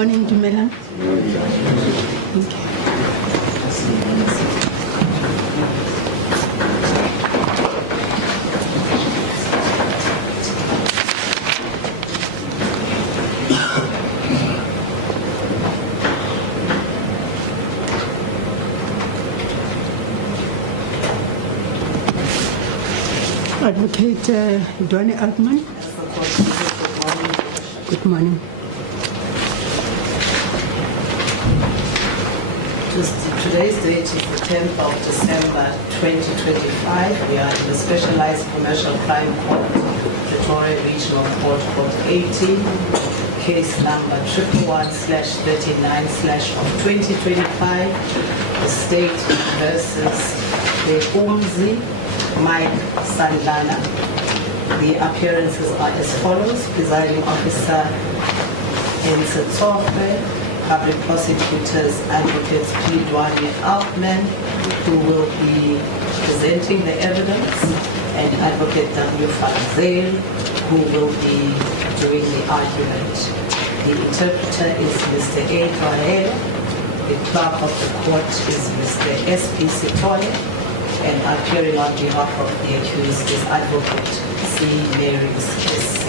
morning, Dumela. Thank you. Advocate 𝐬𝐻𝐫𝐞. Good morning. Today's date is the 10th of December 2025. We are in the Specialized Commercial Crime Court, Pretoria Regional Court, Court 18, case number 111/39/2025, the State versus Michael Sandlana. The appearances are as follows. Presiding Officer 𝐬𝐻𝐫𝐿, Public Prosecutors Advocates 𝐸𝐻𝐫𝐿, who will be presenting the evidence, and Advocate 𝐸𝐻𝐫𝐿, who will be doing the argument. The interpreter is Mr. 𝐬𝐻𝐫𝐿. The clerk of the court is Mr. S.P. Sitole, and appearing on behalf of the accused is Advocate 𝐶𝐸𝐻𝐫𝐿 S.C.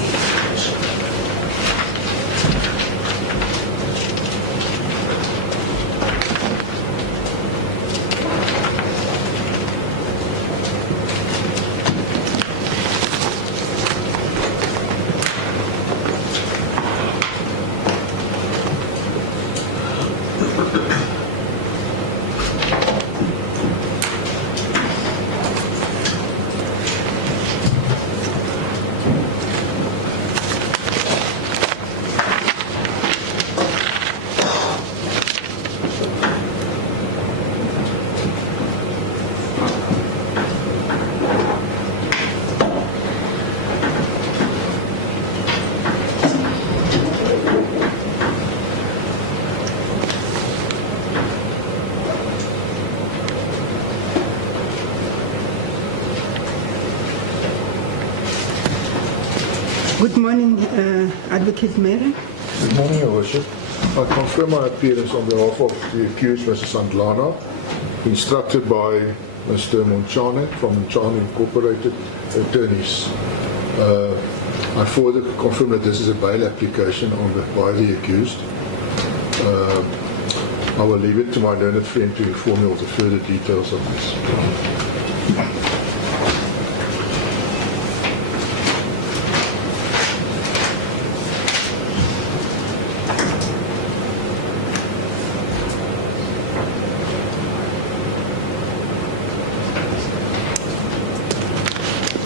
Good morning, Advocate Mary. Good morning, Your Worship. I confirm my appearance on behalf of the accused, Mr. Sandlana, instructed by Mr. 𝐬𝐻𝐫𝐿 from 𝐬𝐻𝐫𝐿 Incorporated Attorneys. I further confirm that this is a bail application by the accused. I will leave it to my learned friend to inform you of the further details of this.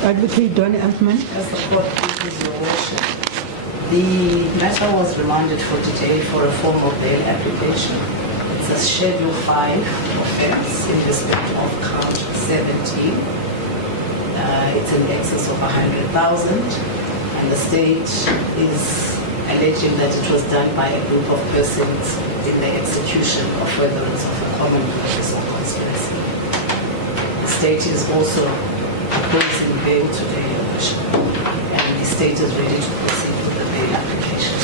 Advocate 𝐬𝐻𝐫𝐿. As the court pleases your worship, the matter was remanded for today for a form of bail application. It's a Schedule 5 offense in respect of count 17. It's in excess of 100,000, and the state is alleging that it was done by a group of persons in the execution of furtherance of a common purpose or conspiracy. The state is also opposing bail today, Your Worship, and the state is ready to proceed with the bail application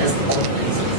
as the court pleases.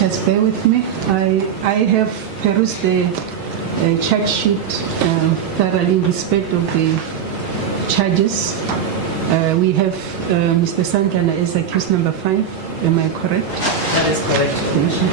Just bear with me. I have perused the charge sheet thoroughly in respect of the charges. We have Mr. Sandlana as accused number 5. Am I correct? That is correct. Thank you.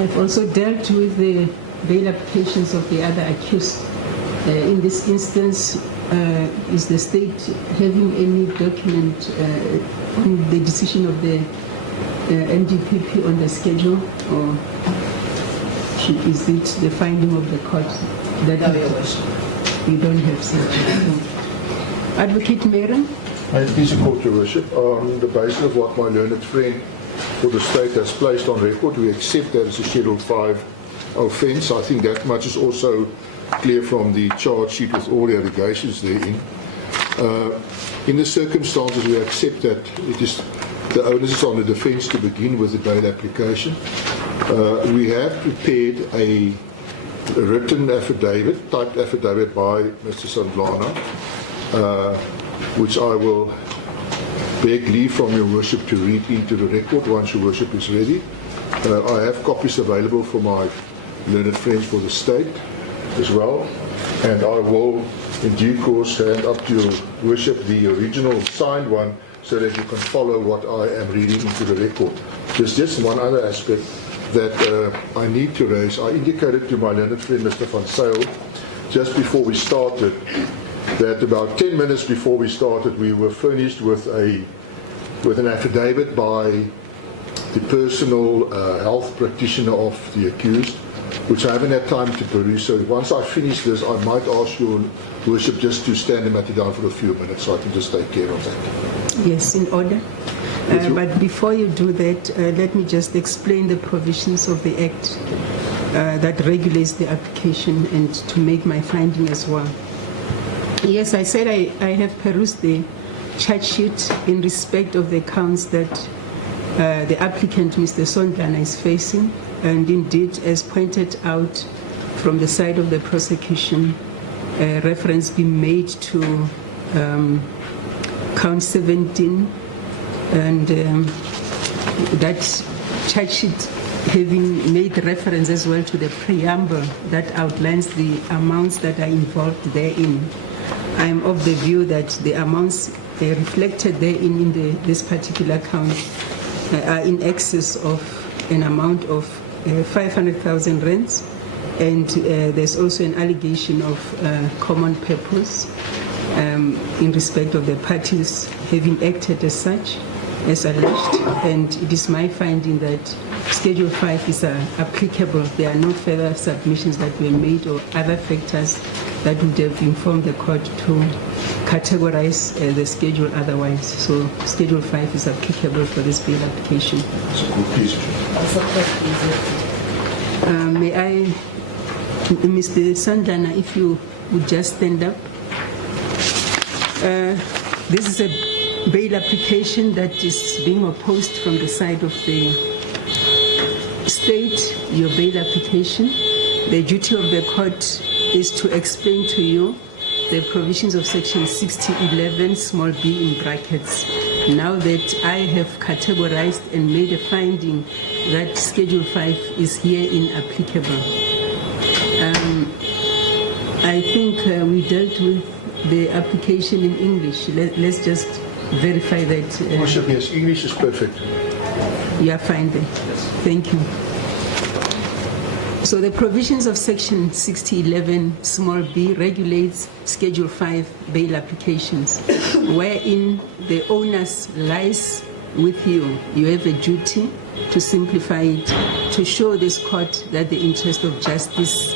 I've also dealt with the bail applications of the other accused. In this instance, is the state having any document on the decision of the NDPP on the schedule, or is it the finding of the court that you don't have such? Advocate Meron? Please, Court, Your Worship. On the basis of what my learned friend for the state has placed on record, we accept that as a Schedule 5 offence. I think that much is also clear from the charge sheet with all the allegations therein. In the circumstances, we accept that it is the onus is on the defence to begin with the bail application. We have prepared a written affidavit, typed affidavit by Mr. Sandlana, which I will beg leave from Your Worship to read into the record once Your Worship is ready. I have copies available for my learned friends for the state as well, and I will in due course hand up to Your Worship the original signed one so that you can follow what I am reading into the record. There's just one other aspect that I need to raise. I indicated to my learned friend Mr. Van Zyl just before we started that about 10 minutes before we started we were furnished with an affidavit by the personal health practitioner of the accused, which I haven't had time to peruse. So once I finish this, I might ask Your Worship just to stand the matter down for a few minutes so I can just take care of that. Yes, in order. But before you do that, let me just explain the provisions of the Act that regulates the application and to make my finding as well. Yes, I said I have perused the charge sheet in respect of the counts that the applicant, Mr. Sandlana, is facing, and indeed, as pointed out from the side of the prosecution, reference being made to count 17, and that charge sheet having made reference as well to the preamble that outlines the amounts that are involved therein. I am of the view that the amounts reflected therein in this particular count are in excess of an amount of 500,000 rands, and there's also an allegation of common purpose in respect of the parties having acted as such, as alleged, and it is my finding that Schedule 5 is applicable. There are no further submissions that were made or other factors that would have informed the court to categorize the schedule otherwise. So Schedule 5 is applicable for this bail application. May I, Mr. Sandlana, if you would just stand up. This is a bail application that is being opposed from the side of the state, your bail application. The duty of the court is to explain to you the provisions of section 6011 small b in brackets. Now that I have categorized and made a finding that Schedule 5 is herein applicable. I think we dealt with the application in English. Let's just verify that. Worship, yes, English is perfect. You are fine then. Yes. Thank you. So the provisions of section 6011 small b regulates Schedule 5 bail applications, wherein the onus lies with you. You have a duty to simplify it, to show this court that the interest of justice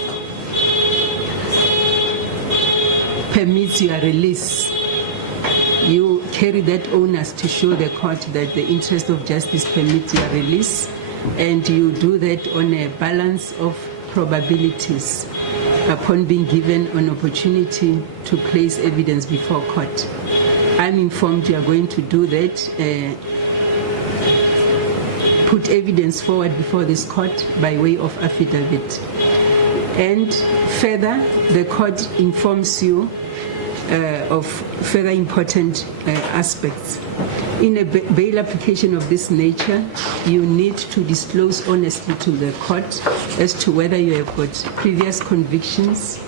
permits your release. You carry that onus to show the court that the interest of justice permits your release, and you do that on a balance of probabilities upon being given an opportunity to place evidence before court. I'm informed you are going to do that, put evidence forward before this court by way of affidavit. And further, the court informs you of further important aspects. In a bail application of this nature, you need to disclose honestly to the court as to whether you have got previous convictions,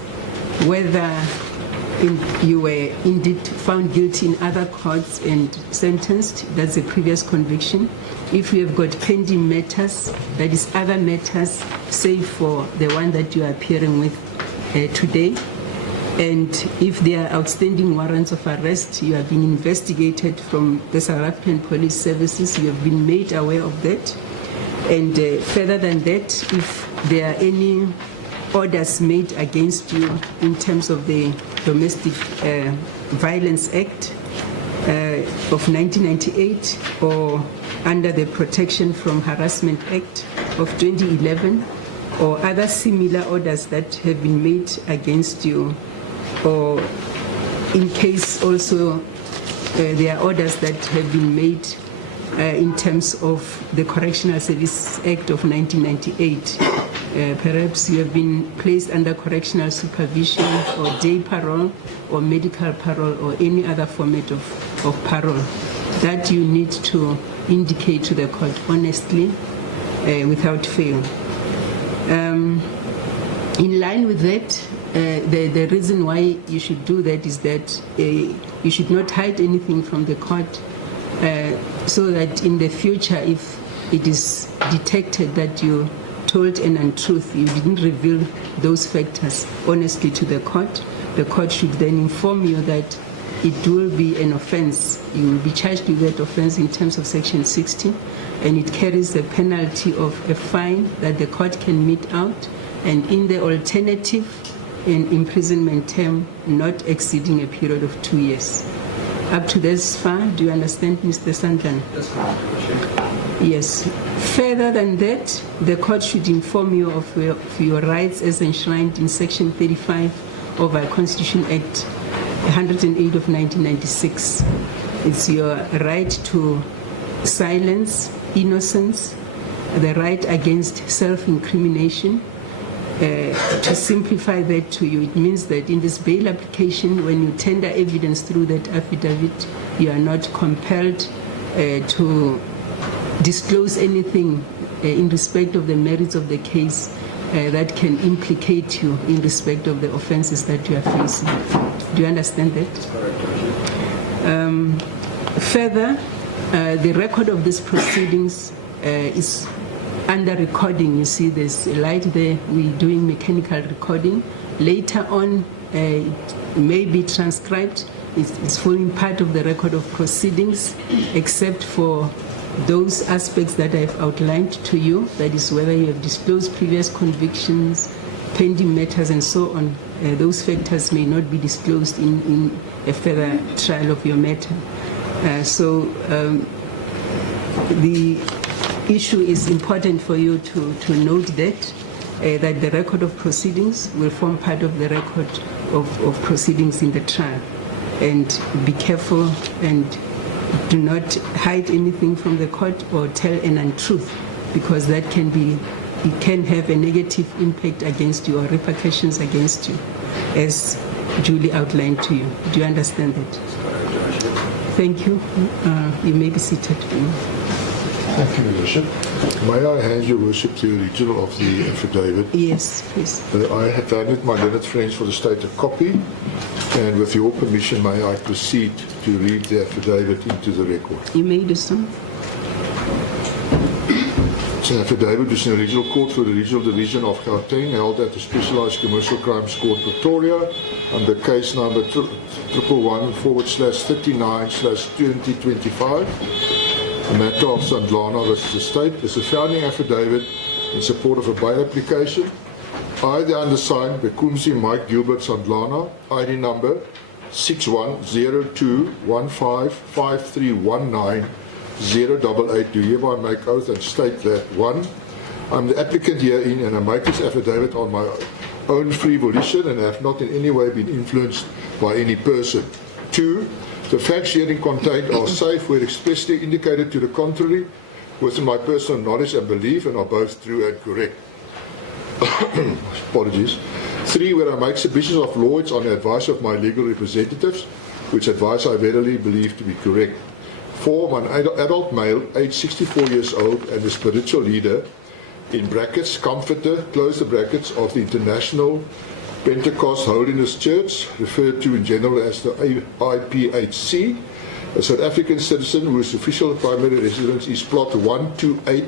whether you were indeed found guilty in other courts and sentenced, that's a previous conviction, if you have got pending matters, that is other matters, save for the one that you are appearing with today, and if there are outstanding warrants of arrest, you have been investigated from the South African Police Services, you have been made aware of that. And further than that, if there are any orders made against you in terms of the Domestic Violence Act of 1998 or under the Protection from Harassment Act of 2011 or other similar orders that have been made against you, or in case also there are orders that have been made in terms of the Correctional Service Act of 1998. Perhaps you have been placed under correctional supervision or day parole or medical parole or any other format of parole, that you need to indicate to the court honestly without fail. In line with that, the reason why you should do that is that you should not hide anything from the court, so that in the future, if it is detected that you told an untruth, you didn't reveal those factors honestly to the court should then inform you that it will be an offense. You will be charged with that offense in terms of Section 60, and it carries the penalty of a fine that the court can mete out, and in the alternative, an imprisonment term not exceeding a period of 2 years. Up to this far, do you understand, Mr. Sandlana? That's correct. Yes. Further than that, the court should inform you of your rights as enshrined in Section 35 of our Constitution Act 108 of 1996. It's your right to silence innocence, the right against self-incrimination. To simplify that to you, it means that in this bail application, when you tender evidence through that affidavit, you are not compelled to disclose anything in respect of the merits of the case that can implicate you in respect of the offenses that you are facing. Do you understand that? That's correct, Further, the record of these proceedings is under recording. You see there's a light there. We're doing mechanical recording. Later on, it may be transcribed. It's forming part of the record of proceedings, except for those aspects that I've outlined to you, that is whether you have disclosed previous convictions, pending matters, and so on. Those factors may not be disclosed in a further trial of your matter. The issue is important for you to note that the record of proceedings will form part of the record of proceedings in the trial. And be careful and do not hide anything from the court or tell an untruth, because that can have a negative impact against you or repercussions against you, as duly outlined to you. Do you understand that? Thank you. You may be seated. Thank you, Your Worship. May I hand Your Worship the original of the affidavit? Yes, please. I have handed my learned friends for the state a copy, and with your permission, may I proceed to read the affidavit into the record? You may do so. It's an affidavit which the Regional Court for the Regional Division of Gauteng held at the Specialised Commercial Crimes Court, Pretoria, under case number 111/39/2025. The matter of Sandlana versus the state is a founding affidavit in support of a bail application. I, the undersigned, 𝐬𝐿𝐫𝐿𝐫 Mike Gilbert Sandlana, ID number 6102155319-088, do hereby make oath and state that 1. I'm the applicant herein, and I make this affidavit on my own free volition and have not in any way been influenced by any person. 2. The facts herein contained are safe where expressly indicated to the contrary within my personal knowledge and belief, and are both true and correct. Apologies. 3. Where I make submissions of law, it's on the advice of my legal representatives, which advice I verily believe to be correct. 4. I'm an adult male, aged 64 years old, and a spiritual leader, in brackets, comforter, close the brackets, of the International Pentecostal Holiness Church, referred to in general as the IPHC, a South African citizen whose official primary residence is plot 128,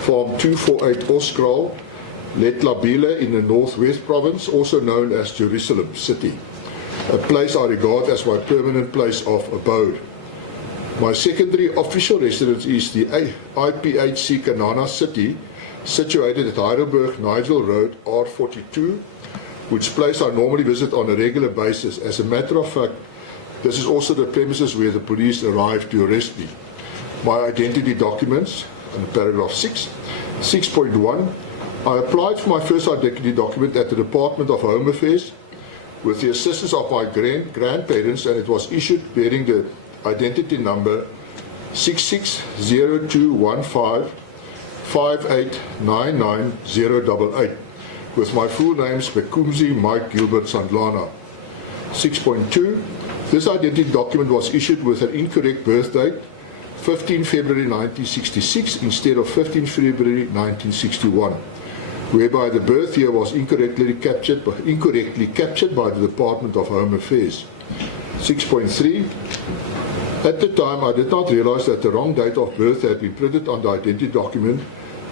farm 248 Oskral, Letlabile in the Northwest Province, also known as Jerusalem City, a place I regard as my permanent place of abode. My secondary official residence is the IPHC Kanana City, situated at Heidelberg Nigel Road, R42, which place I normally visit on a regular basis. As a matter of fact, this is also the premises where the police arrived to arrest me. My identity documents, in paragraph 6, 6.1, I applied for my first identity document at the Department of Home Affairs with the assistance of my grandparents, and it was issued bearing the identity number 66021558990088 with my full names 𝐃𝐨𝐧'𝐭 Michael Sandlana. 6.2, this identity document was issued with an incorrect birth date, 15 February 1966 instead of 15 February 1961, whereby the birth year was incorrectly captured by the Department of Home Affairs. 6.3, at the time I did not realize that the wrong date of birth had been printed on the identity document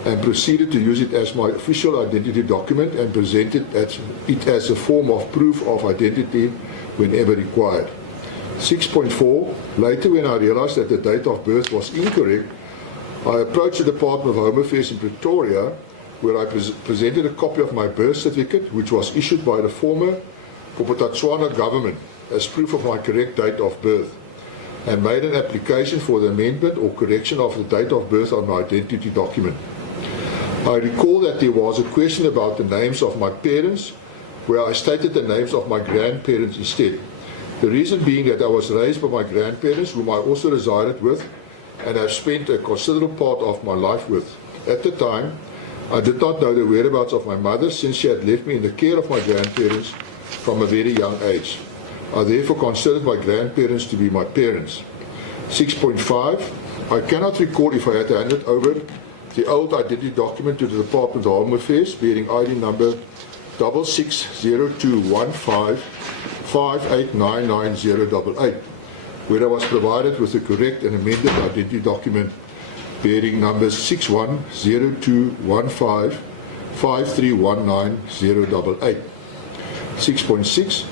and proceeded to use it as my official identity document and presented it as a form of proof of identity whenever required. 6.4, later when I realized that the date of birth was incorrect, I approached the Department of Home Affairs in Pretoria, where I presented a copy of my birth certificate, which was issued by the former Botswana government as proof of my correct date of birth, and made an application for the amendment or correction of the date of birth on my identity document. I recall that there was a question about the names of my parents, where I stated the names of my grandparents instead. The reason being that I was raised by my grandparents, whom I also resided with and have spent a considerable part of my life with. At the time, I did not know the whereabouts of my mother, since she had left me in the care of my grandparents from a very young age. I therefore considered my grandparents to be my parents. 6.5, I cannot recall if I had handed over the old identity document to the Department of Home Affairs bearing ID number 66021558999088, where I was provided with the correct and amended identity document bearing numbers 61021553199088. 6.6,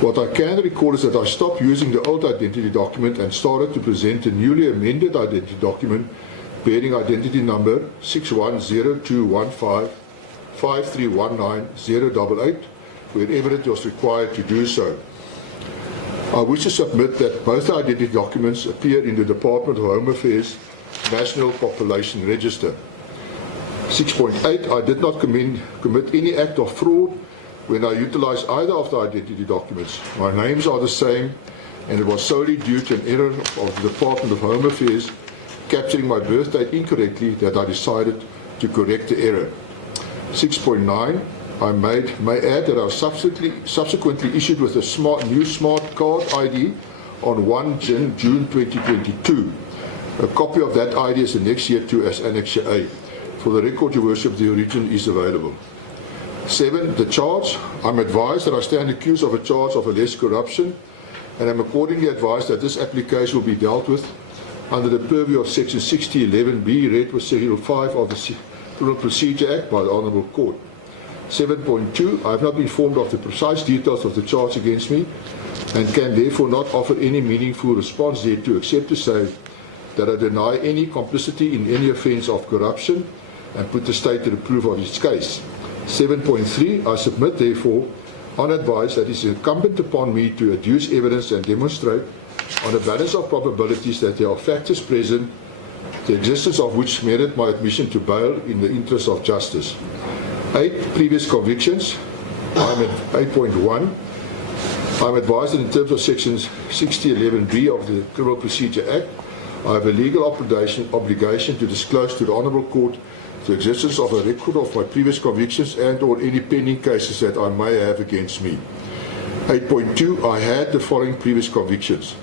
what I can recall is that I stopped using the old identity document and started to present a newly amended identity document bearing identity number 61021553199088, wherever it was required to do so. I wish to submit that both identity documents appear in the Department of Home Affairs National Population Register. 6.8, I did not commit any act of fraud when I utilized either of the identity documents. My names are the same, and it was solely due to an error of the Department of Home Affairs capturing my birth date incorrectly that I decided to correct the error. 6.9, I may add that I was subsequently issued with a new smart card ID on 1 June 2022. A copy of that ID is annexed here to as Annex A. For the record, Your Worship, the origin is available. 7, the charge. I'm advised that I stand accused of a charge of alleged corruption, and I'm accordingly advised that this application will be dealt with under the purview of Section 6011B, read with Schedule 5 of the Criminal Procedure Act by the Honourable Court. 7.2, I have not been informed of the precise details of the charge against me and can therefore not offer any meaningful response thereto, except to say that I deny any complicity in any offence of corruption and put the state to the proof of its case. 7.3, I submit therefore on advice that it is incumbent upon me to adduce evidence and demonstrate on a balance of probabilities that there are factors present, the existence of which merit my admission to bail in the interest of justice. 8, previous convictions. I'm at 8.1. I'm advised that in terms of Section 6011B of the Criminal Procedure Act, I have a legal obligation to disclose to the Honourable Court the existence of a record of my previous convictions and or any pending cases that I may have against me. 8.2, I had the following previous convictions.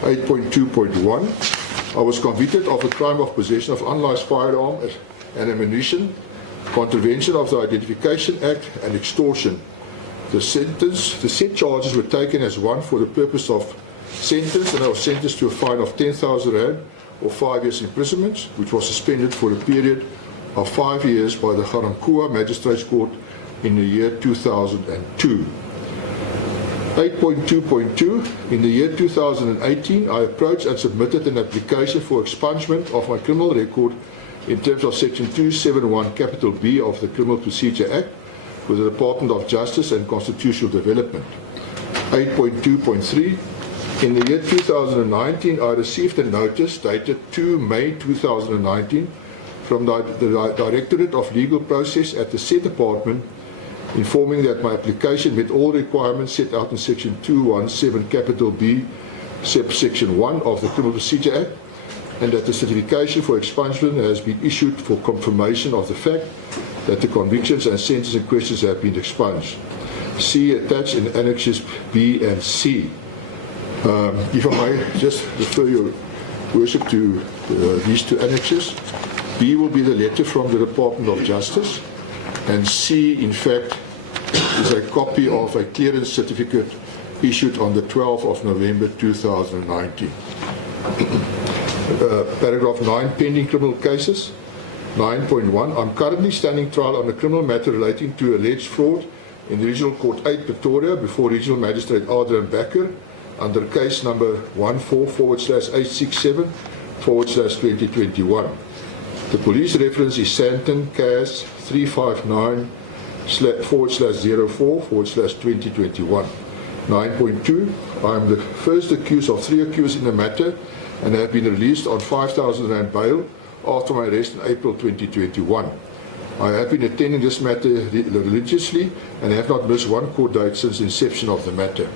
8.2.1, I was convicted of a crime of possession of unlicensed firearm and ammunition, contravention of the Identification Act, and extortion. The said charges were taken as one for the purpose of sentenced, and I was sentenced to a fine of 10,000 rand or 5 years imprisonment, which was suspended for a period of 5 years by the 𝐟𝐨𝐫𝐿 Magistrates Court in the year 2002. 8.2.2, in the year 2018, I approached and submitted an application for expungement of my criminal record in terms of Section 271(b) of the Criminal Procedure Act with the Department of Justice and Constitutional Development. 8.2.3, in the year 2019, I received a notice dated 2 May 2019 from the Directorate of Legal Process at the said department, informing that my application met all requirements set out in Section 217(b), subsection 1 of the Criminal Procedure Act, and that the certification for expungement has been issued for confirmation of the fact that the convictions and sentences in questions have been expunged. See attached in annexes B and C. If I may just refer your worship to these two annexes. B will be the letter from the Department of Justice, and C, in fact, is a copy of a clearance certificate issued on the 12th of November 2019. Paragraph 9, pending criminal cases. 9.1, I'm currently standing trial on a criminal matter relating to alleged fraud in the Regional Court 8 Pretoria before Regional Magistrate 𝐟𝐨𝐫𝐿 under case number 14/867/2021. The police reference is Sandton CAS 359/04/2021. 9.2, I am the first accused of 3 accused in the matter and have been released on 5,000 rand bail after my arrest in April 2021. I have been attending this matter religiously and have not missed one court date since the inception of the matter.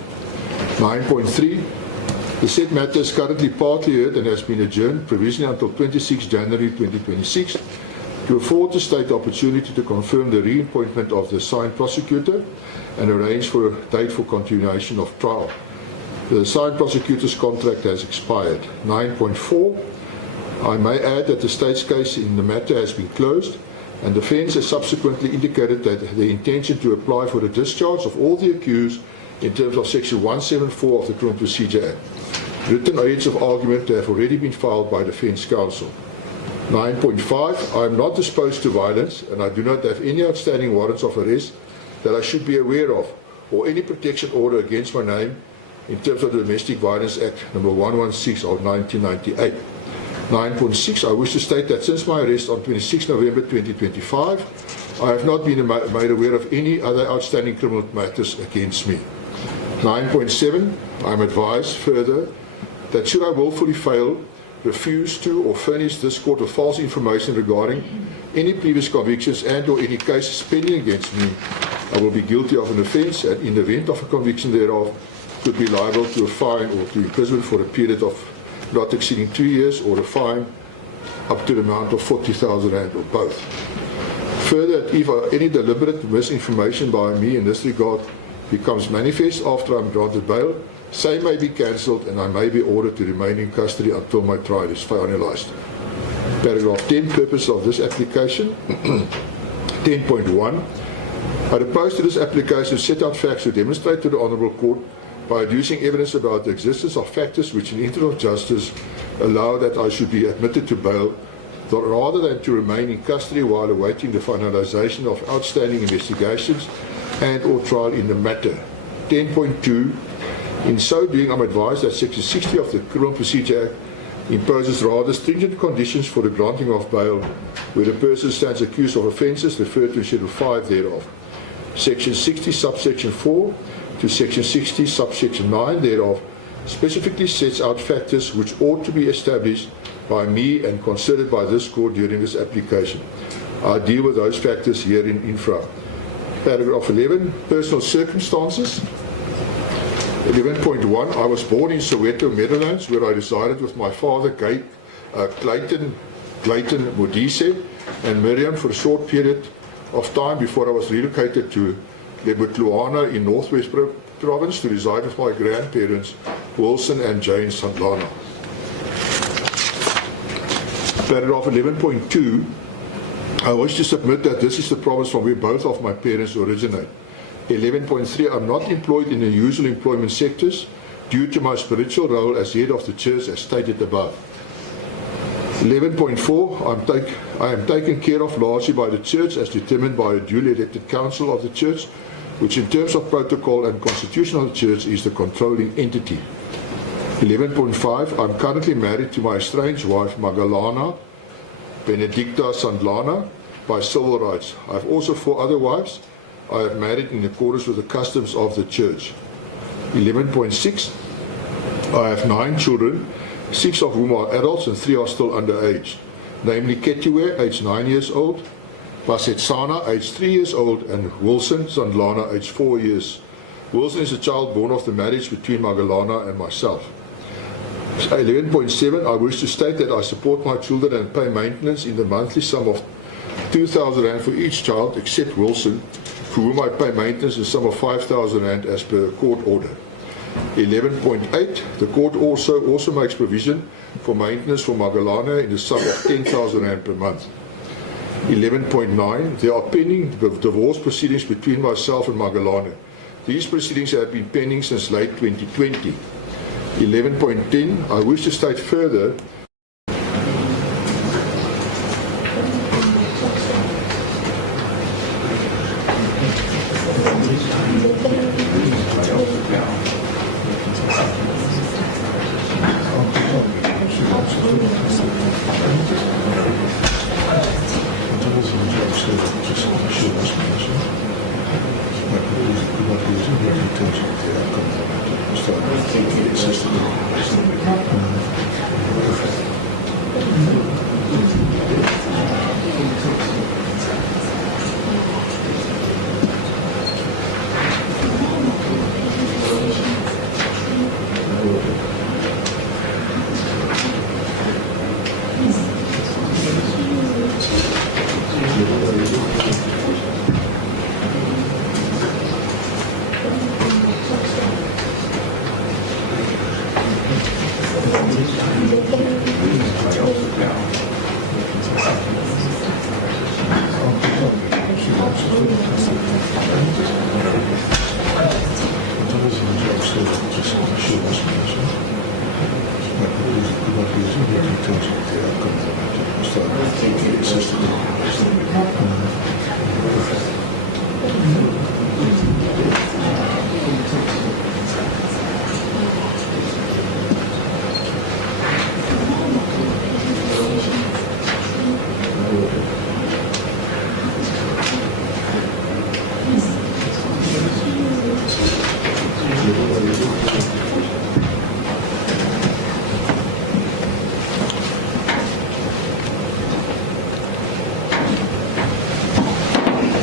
9.3, the said matter is currently partly heard and has been adjourned provisionally until 26 January 2026 to afford the state the opportunity to confirm the reappointment of the assigned prosecutor and arrange for a date for continuation of trial. The assigned prosecutor's contract has expired. 9.4, I may add that the state's case in the matter has been closed, and the defence has subsequently indicated that the intention to apply for the discharge of all the accused in terms of Section 174 of the Criminal Procedure Act. Written aids of argument have already been filed by Defence Counsel. 9.5, I am not disposed to violence and I do not have any outstanding warrants of arrest that I should be aware of or any protection order against my name in terms of the Domestic Violence Act number 116 of 1998. 9.6, I wish to state that since my arrest on 26 November 2025, I have not been made aware of any other outstanding criminal matters against me. 9.7, I am advised further that should I willfully fail, refuse to or furnish this court with false information regarding any previous convictions and or any cases pending against me, I will be guilty of an offence and in the event of a conviction thereof could be liable to a fine or to imprisonment for a period of not exceeding 2 years or a fine up to the amount of 40,000 rand or both. Further, if any deliberate misinformation by me in this regard becomes manifest after I am granted bail, same may be cancelled and I may be ordered to remain in custody until my trial is finalised. Paragraph 10, purpose of this application. 10.1, I propose to this application to set out facts to demonstrate to the Honourable Court by adducing evidence about the existence of factors which in the interest of justice allow that I should be admitted to bail rather than to remain in custody while awaiting the finalisation of outstanding investigations and or trial in the matter. 10.2, in so doing, I'm advised that Section 60 of the Criminal Procedure Act imposes rather stringent conditions for the granting of bail where the person stands accused of offences referred to in Schedule 5 thereof. Section 60 subsection 4 to Section 60 subsection 9 thereof specifically sets out factors which ought to be established by me and considered by this court during this application. I deal with those factors here in infra. Paragraph 11, personal circumstances. 11.1, I was born in Soweto, Netherlands, where I resided with my father, 𝐿 Modise, and Miriam for a short period of time before I was relocated to Lebotloana in Northwest Province to reside with my grandparents, Wilson and Jane Sandlana. Paragraph 11.2, I wish to submit that this is the province from where both of my parents originate. 11.3, I'm not employed in the usual employment sectors, due to my spiritual role as head of the church as stated above. 11.4, I am taken care of largely by the church as determined by a duly elected council of the church, which in terms of protocol and constitution of the church is the controlling entity. 11.5, I'm currently married to my estranged wife Magalana Benedicta Sandlana by civil rights. I have also 4 other wives I have married in accordance with the customs of the church. 11.6, I have 9 children, 6 of whom are adults and 3 are still underage, namely 𝐾𝐨𝐬, aged 9 years old, Pasetsana, aged 3 years old, and 𝐬𝐮𝐻𝐬𝐿 Sandlana, aged 4 years. 𝐬𝐻𝐻𝐬𝐿 is a child born of the marriage between Magalana and myself. 11.7, I wish to state that I support my children and pay maintenance in the monthly sum of 2,000 rand for each child, except 𝐬𝐻𝐻𝐬𝐿, for whom I pay maintenance in the sum of 5,000 rand as per court order. 11.8, the court also makes provision for maintenance for Magalana in the sum of 10,000 rand per month. 11.9, there are pending divorce proceedings between myself and Magalana. These proceedings have been pending since late 2020. 11.10, I wish to state further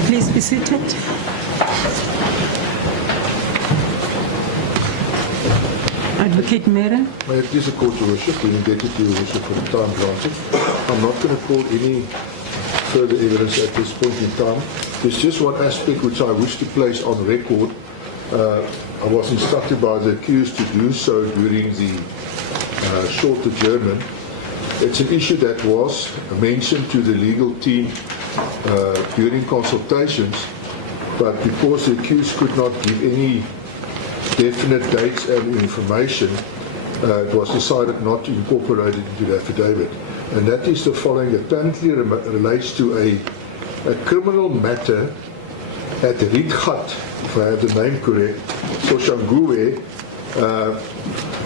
Please be seated. Advocate Mera. May I please accord your worship, being indebted to your worship for the time granted. I'm not going to call any further evidence at this point in time. There's just one aspect which I wish to place on record. I was instructed by the accused to do so during the short adjournment. It's an issue that was mentioned to the legal team during consultations, but because the accused could not give any definite dates and information, it was decided not to incorporate it into the affidavit. And that is the following. It apparently relates to a criminal matter at 𝐟𝐸𝐵𝐿𝐻𝐻, if I have the name correct, 𝐬𝐻𝐻𝐿.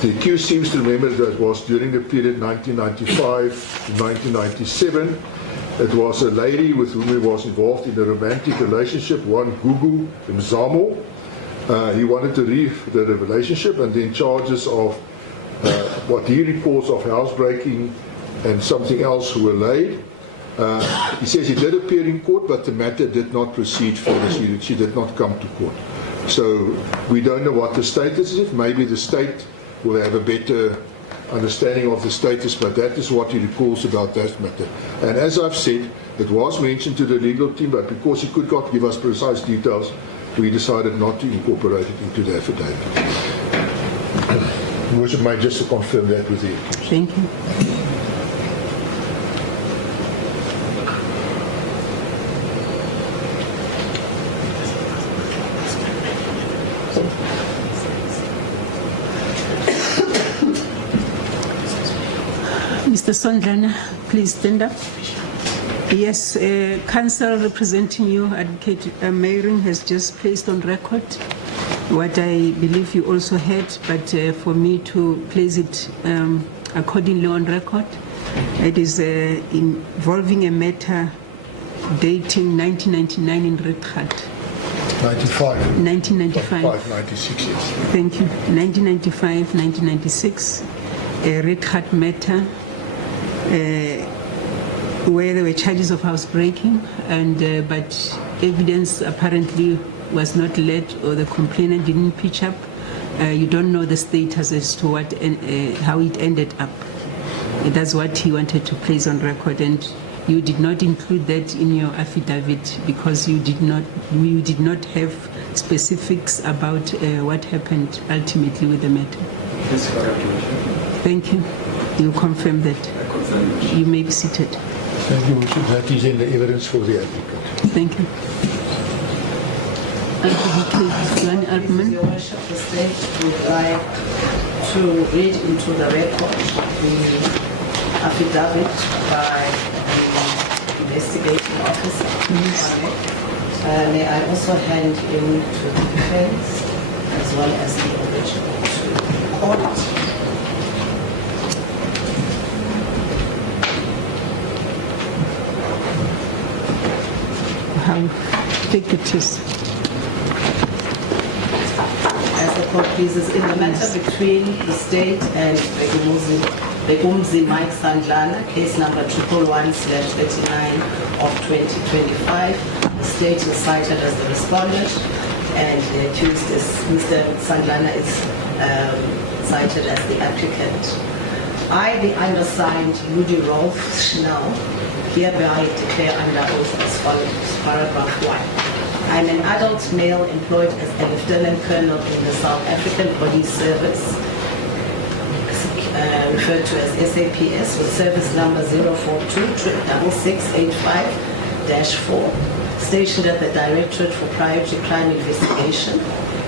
The accused seems to remember that it was during the period 1995 to 1997. It was a lady with whom he was involved in a romantic relationship, one 𝐬𝐻𝐻𝐫𝐻𝐻. He wanted to leave the relationship, and then charges of what he recalls of housebreaking and something else were laid. He says he did appear in court, but the matter did not proceed further. She did not come to court. So we don't know what the status is. Maybe the state will have a better understanding of the status, but that is what he recalls about that matter. And as I've said, it was mentioned to the legal team, but because he could not give us precise details, we decided not to incorporate it into the affidavit. Worship, may just to confirm that with you. Thank you. Mr. Sandlana, please stand up. Yes, counsel representing you, Advocate 𝐬𝐻𝐫𝐸𝐻, has just placed on record what I believe you also heard, but for me to place it accordingly on record, it is involving a matter dating 1999 in 𝐟𝐸𝐻𝐫𝐸𝐻. 1995. 96, yes. Thank you. 1995, 1996, a 𝐟𝐸𝐻𝐫𝐸𝐻 matter where there were charges of housebreaking, and but evidence apparently was not led, or the complainant didn't pitch up. You don't know the status as to what how it ended up. That's what he wanted to place on record, and you did not include that in your affidavit because you did not have specifics about what happened ultimately with the matter. This is correct, Your Worship. Thank you. You confirm that. I confirm, Your Worship. You may be seated. Thank you, Worship. That is in the evidence for the applicant. Thank you. Advocate Your Worship, the state would like to read into the record the affidavit by the investigating officer. May I also hand in to the defense as well as the original to court. Take the test. As the court pleases, in the matter between the state and 𝐬𝐮𝐬𝐜𝐫𝐿 Michael Sandlana, case number 111/39 of 2025, the state is cited as the respondent, and the accused is Mr. Sandlana is cited as the applicant. I, the undersigned, Ludie Rolf Schnell, hereby declare under oath as follows. Paragraph 1. I'm an adult male employed as a lieutenant colonel in the South African Police Service, referred to as SAPS, with service number 042-6685-4, stationed at the Directorate for Priority Crime Investigation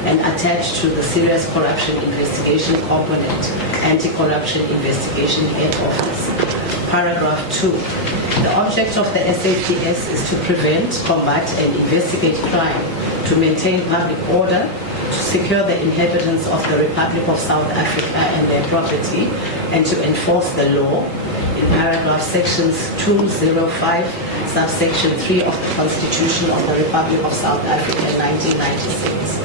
and attached to the Serious Corruption Investigation Component, Anti-Corruption Investigation Head Office. Paragraph 2. The object of the SAPS is to prevent, combat, and investigate crime, to maintain public order, to secure the inhabitants of the Republic of South Africa and their property, and to enforce the law. In paragraph sections 205, subsection 3 of the Constitution of the Republic of South Africa in 1996.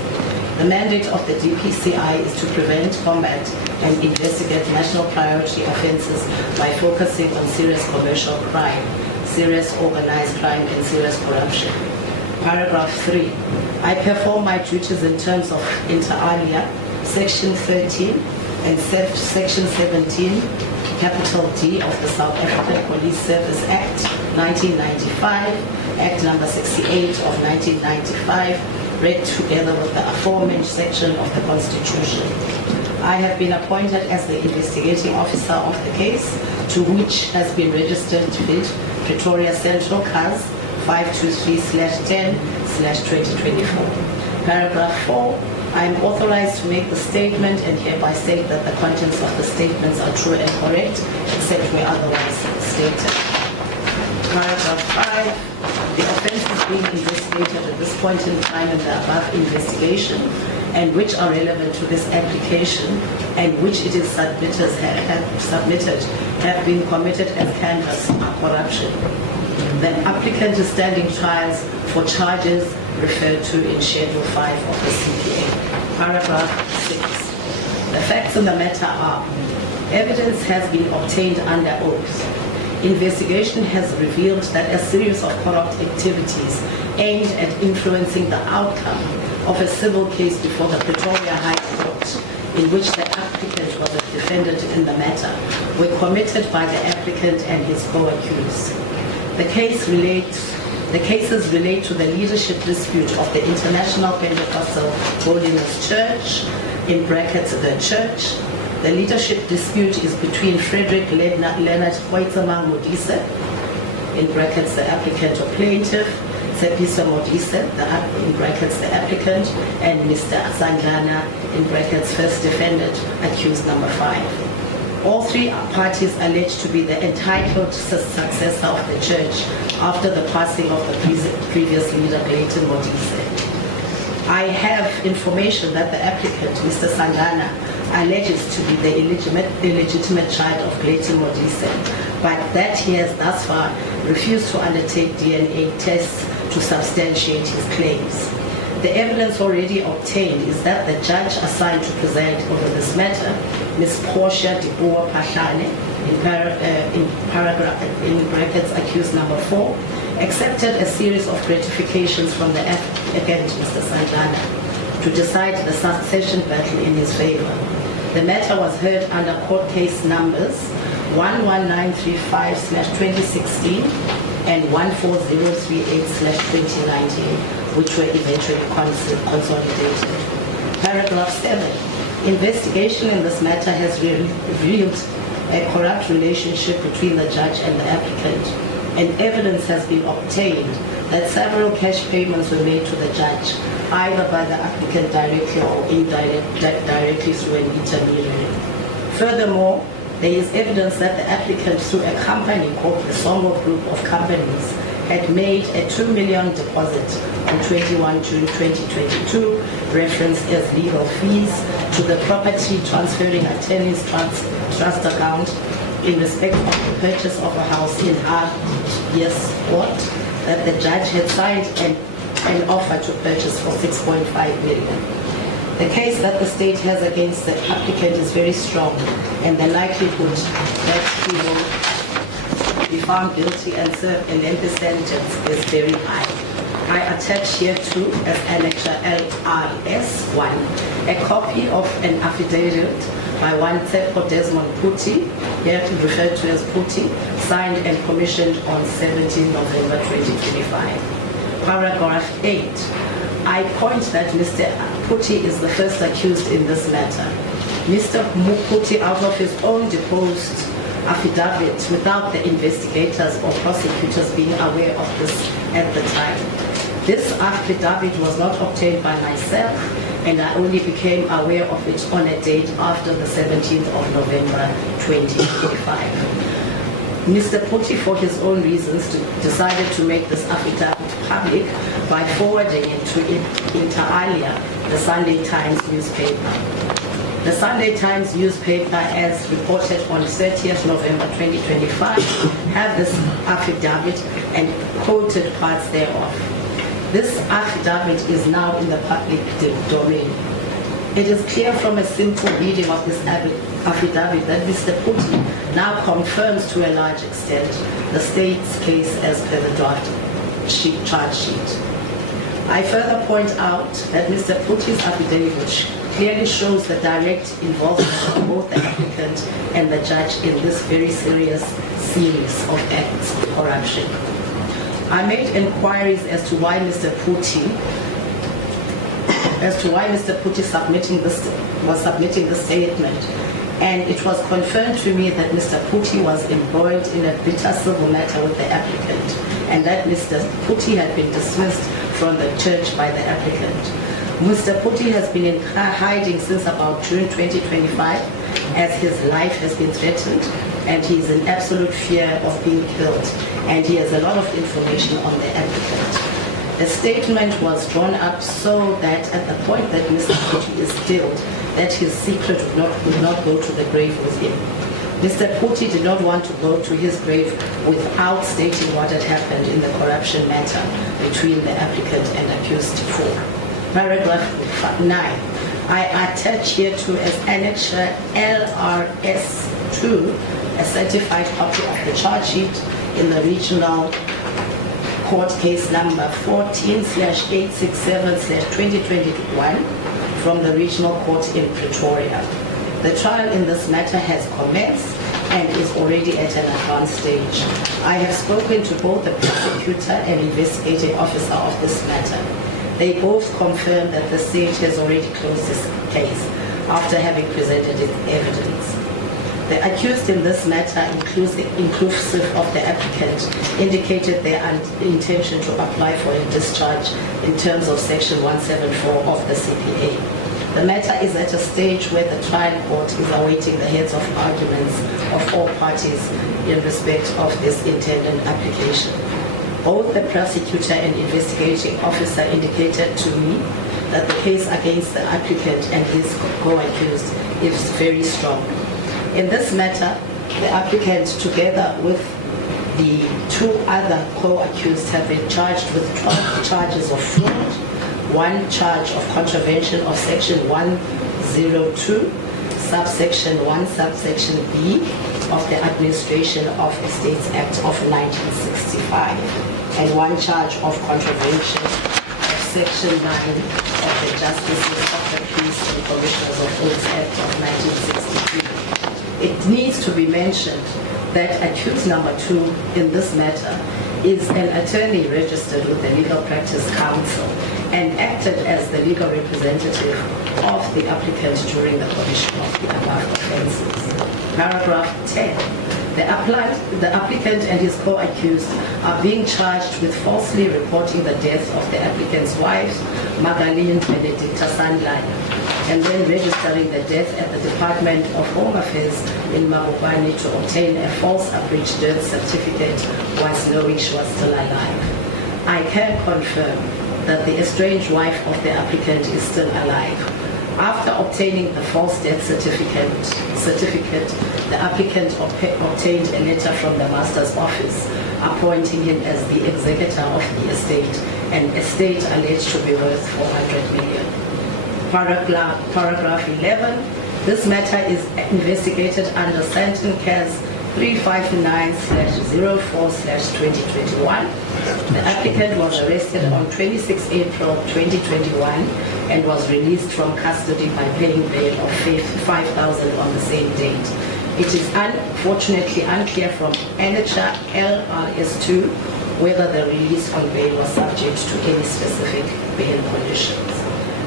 The mandate of the DPCI is to prevent, combat, and investigate national priority offenses by focusing on serious commercial crime, serious organized crime, and serious corruption. Paragraph 3. I perform my duties in terms of inter alia, section 13 and section 17, capital D of the South African Police Service Act 1995, Act number 68 of 1995, read together with the aforementioned section of the Constitution. I have been appointed as the investigating officer of the case, to which has been registered with Pretoria Central CAS 523/10/2024. Paragraph 4. I am authorized to make the statement and hereby state that the contents of the statements are true and correct, except where otherwise stated. Paragraph 5. The offences being investigated at this point in time in the above investigation, and which are relevant to this application, and which it is submitted have been committed as canvas of corruption. The applicant is standing trials for charges referred to in Schedule 5 of the CPA. Paragraph 6. The facts in the matter are: evidence has been obtained under oath. Investigation has revealed that a series of corrupt activities aimed at influencing the outcome of a civil case before the Pretoria High Court, in which the applicant was a defendant in the matter, were committed by the applicant and his co-accused. The cases relate to the leadership dispute of the International Pentecostal Holiness Church, in brackets the church. The leadership dispute is between Frederick Leonard Hoytsama Modise, in brackets the applicant or plaintiff, Tshepiso Modise, in brackets the applicant, and Mr. Sandlana, in brackets first defendant, accused number 5. All three parties alleged to be the entitled successor of the church after the passing of the previous leader, 𝐬𝐮𝐬𝐫𝐞. I have information that the applicant, Mr. Sandlana, alleges to be the illegitimate child of 𝐬𝐮𝐬𝐫𝐞, but that he has thus far refused to undertake DNA tests to substantiate his claims. The evidence already obtained is that the judge assigned to preside over this matter, Ms. Portia 𝐷ipuo Phahlane, in brackets accused number 4, accepted a series of gratifications from the applicant, Mr. Sandlana, to decide the succession battle in his favor. The matter was heard under court case numbers 11935/2016 and 14038/2019, which were eventually consolidated. Paragraph 7. Investigation in this matter has revealed a corrupt relationship between the judge and the applicant, and evidence has been obtained that several cash payments were made to the judge, either by the applicant directly or indirectly through an intermediary. Furthermore, there is evidence that the applicant, through a company called the 𝐸𝐮𝐬𝐫 Group of Companies, had made a $2 million deposit on 21 June 2022, referenced as legal fees, to the property transferring attorney's trust account in respect of the purchase of a house in 𝐟𝐨𝐫𝐫𝐞 that the judge had signed an offer to purchase for $6.5 million. The case that the state has against the applicant is very strong, and the likelihood that he will be found guilty and serve a lengthy sentence is very high. I attach here too, as Annexure LRS1, a copy of an affidavit by one 𝐶𝐿 Desmond Putti, here referred to as Putti, signed and commissioned on 17 November 2025. Paragraph 8. I point that Mr. Putti is the first accused in this matter. Mr. Putti, out of his own deposed affidavit, without the investigators or prosecutors being aware of this at the time. This affidavit was not obtained by myself, and I only became aware of it on a date after the 17th of November 2025. Mr. Putti, for his own reasons, decided to make this affidavit public by forwarding it to inter alia, the Sunday Times newspaper. The Sunday Times newspaper, as reported on 30th November 2025, had this affidavit and quoted parts thereof. This affidavit is now in the public domain. It is clear from a simple reading of this affidavit that Mr. Putti now confirms to a large extent the state's case as per the draft charge sheet. I further point out that Mr. Putti's affidavit clearly shows the direct involvement of both the applicant and the judge in this very serious series of acts of corruption. I made inquiries as to why Mr. Putti was submitting the statement, and it was confirmed to me that Mr. Putti was embroiled in a bitter civil matter with the applicant, and that Mr. Putti had been dismissed from the church by the applicant. Mr. Putti has been in hiding since about June 2025, as his life has been threatened, and he is in absolute fear of being killed, and he has a lot of information on the applicant. The statement was drawn up so that at the point that Mr. Putti is killed, that his secret would not go to the grave with him. Mr. Putti did not want to go to his grave without stating what had happened in the corruption matter between the applicant and accused 4. Paragraph 9. I attach here to as Annexure LRS2 a certified copy of the charge sheet in the regional court case number 14/867/2021 from the regional court in Pretoria. The trial in this matter has commenced and is already at an advanced stage. I have spoken to both the prosecutor and investigating officer of this matter. They both confirm that the state has already closed this case after having presented its evidence. The accused in this matter, inclusive of the applicant, indicated their intention to apply for a discharge in terms of Section 174 of the CPA. The matter is at a stage where the trial court is awaiting the heads of arguments of all parties in respect of this intended application. Both the prosecutor and investigating officer indicated to me that the case against the applicant and his co-accused is very strong. In this matter, the applicant, together with the two other co-accused, have been charged with 12 charges of fraud, 1 charge of contravention of section 102, subsection 1, subsection B of the Administration of Estates Act of 1965, and 1 charge of contravention of section 9 of the Justices of the Peace and Commissioners of Oaths Act of 1963. It needs to be mentioned that accused number 2 in this matter is an attorney registered with the Legal Practice Council and acted as the legal representative of the applicant during the commission of the above offences. Paragraph 10. The applicant and his co-accused are being charged with falsely reporting the death of the applicant's wife, Magaline Benedicta Sandlana, and then registering the death at the Department of Home Affairs in Mabopane to obtain a false abridged death certificate once knowing she was still alive. I can confirm that the estranged wife of the applicant is still alive. After obtaining the false death certificate, the applicant obtained a letter from the master's office appointing him as the executor of the estate, an estate alleged to be worth 400 million. Paragraph 11. This matter is investigated under Sentence 359/04/2021. The applicant was arrested on 26 April 2021 and was released from custody by paying bail of 5,000 on the same date. It is unfortunately unclear from Annexure LRS2 whether the release on bail was subject to any specific bail conditions.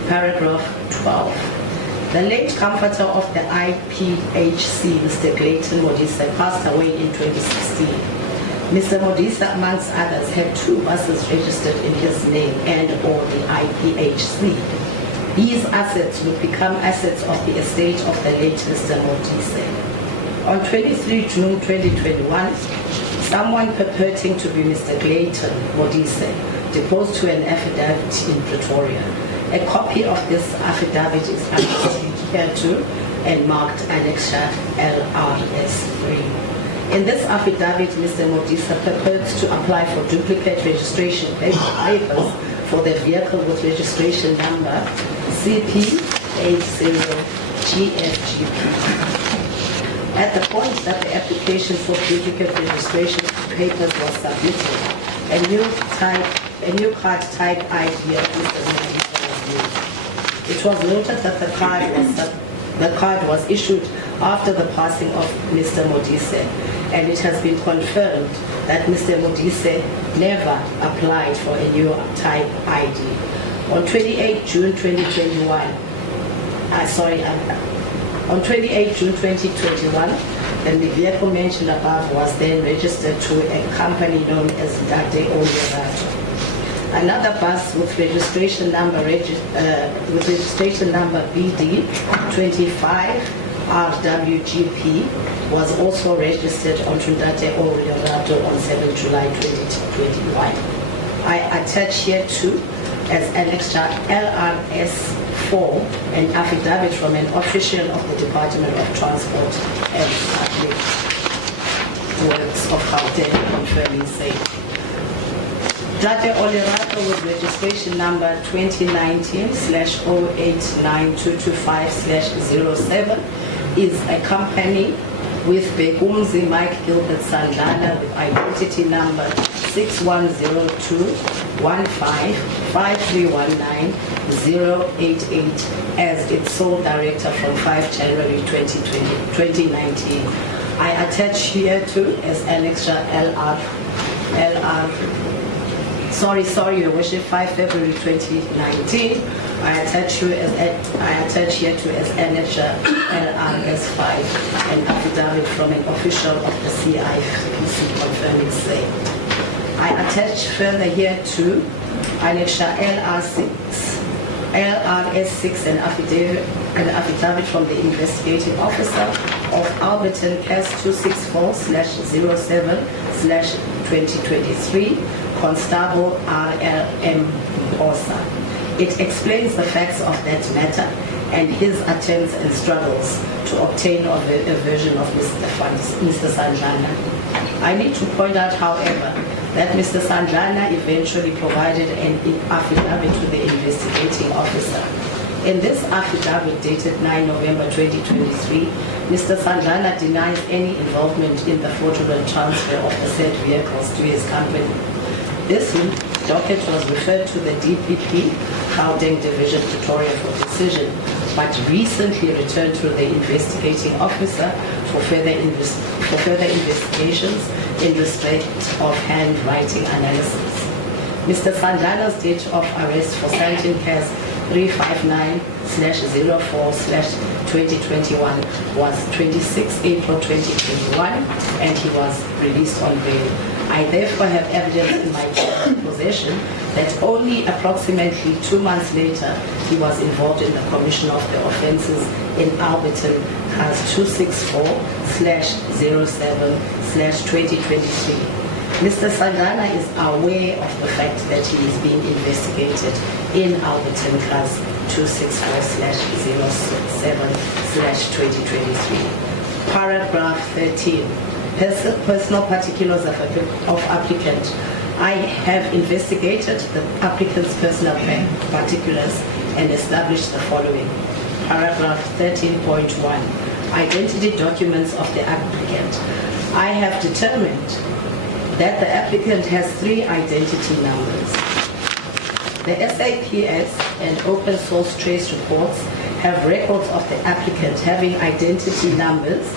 Paragraph 12. The late comforter of the IPHC, Mr. 𝐾𝐨𝐧'𝐭 Modise, passed away in 2016. Mr. Modise, amongst others, had 2 buses registered in his name and or the IPHC. These assets would become assets of the estate of the late Mr. Modise. On 23 June 2021, someone purporting to be Mr. 𝐾𝐨𝐽 Modise deposed to an affidavit in Pretoria. A copy of this affidavit is annexed here too and marked Annexure LRS3. In this affidavit, Mr. Modise purports to apply for duplicate registration papers for the vehicle with registration number CP80GFGP. At the point that the application for duplicate registration papers was submitted, a new card type ID of Mr. Modise. It was noted that the card was issued after the passing of Mr. Modise, and it has been confirmed that Mr. Modise never applied for a new type ID. On 28 June 2021, on 28 June 2021, the vehicle mentioned above was then registered to a company known as 𝐸𝐿𝐫𝐷𝐸. Another bus with registration number BD25RWGP was also registered on 𝐸𝐿𝐫𝐷𝐸 on 7 July 2021. I attach here too as Annexure LRS4 an affidavit from an official of the Department of Transport and Public Works of Gauteng confirming safety. 𝐸𝐿𝐫𝐷𝐸 with registration number 2019/089225/07 is a company with 𝐵𝐾𝐨𝐧'𝐵𝐿𝐫𝐷𝐸 Michael Sandlana with identity number 6102155319-088 as its sole director from 5 January 2019. I attach here too as Annexure Your Worship, 5 February 2019. I attach here to as Annexure LRS5 an affidavit from an official of the CIPC confirming same. I attach further here to Annexure LR6 LRS6 an affidavit from the investigating officer of 𝐬𝐮𝐻𝐿𝐵𝐻 case 264/07/2023, Constable RLM Mposa. It explains the facts of that matter and his attempts and struggles to obtain a version of Mr. Sandlana. I need to point out, however, that Mr. Sandlana eventually provided an affidavit to the investigating officer. In this affidavit dated 9 November 2023, Mr. Sandlana denies any involvement in the fraudulent transfer of the said vehicles to his company. This docket was referred to the DPP, Gauteng Division Pretoria for decision, but recently returned to the investigating officer for further investigations in respect of handwriting analysis. Mr. Sandlana's date of arrest for Santin case 359/04/2021 was 26 April 2021, and he was released on bail. I therefore have evidence in my possession that only approximately 2 months later he was involved in the commission of the offences in 𝐬𝐵𝐻 case 264/07/2023. Mr. Sandlana is aware of the fact that he is being investigated in 𝐬𝐵𝐻 case 264/07/2023. Paragraph 13. Personal particulars of applicant. I have investigated the applicant's personal particulars and established the following. Paragraph 13.1. Identity documents of the applicant. I have determined that the applicant has 3 identity numbers. The SAPS and open source trace reports have records of the applicant having identity numbers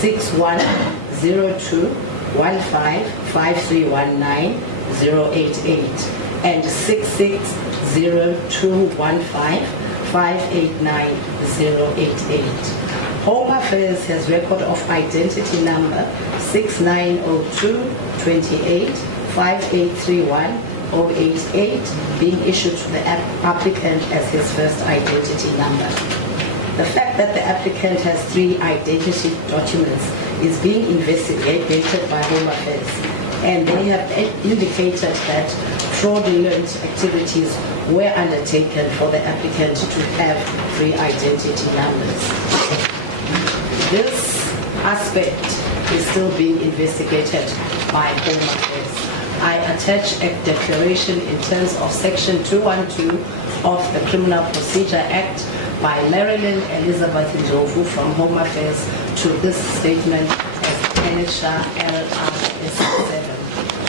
6102155319-088 and 660215589088. Home Affairs has record of identity number 6902285831-088 being issued to the applicant as his first identity number. The fact that the applicant has 3 identity documents is being investigated by Home Affairs, and they have indicated that fraudulent activities were undertaken for the applicant to have 3 identity numbers. This aspect is still being investigated by Home Affairs. I attach a declaration in terms of Section 212 of the Criminal Procedure Act by Marilyn Elizabeth Ndlovu from Home Affairs to this statement as 𝐸𝐻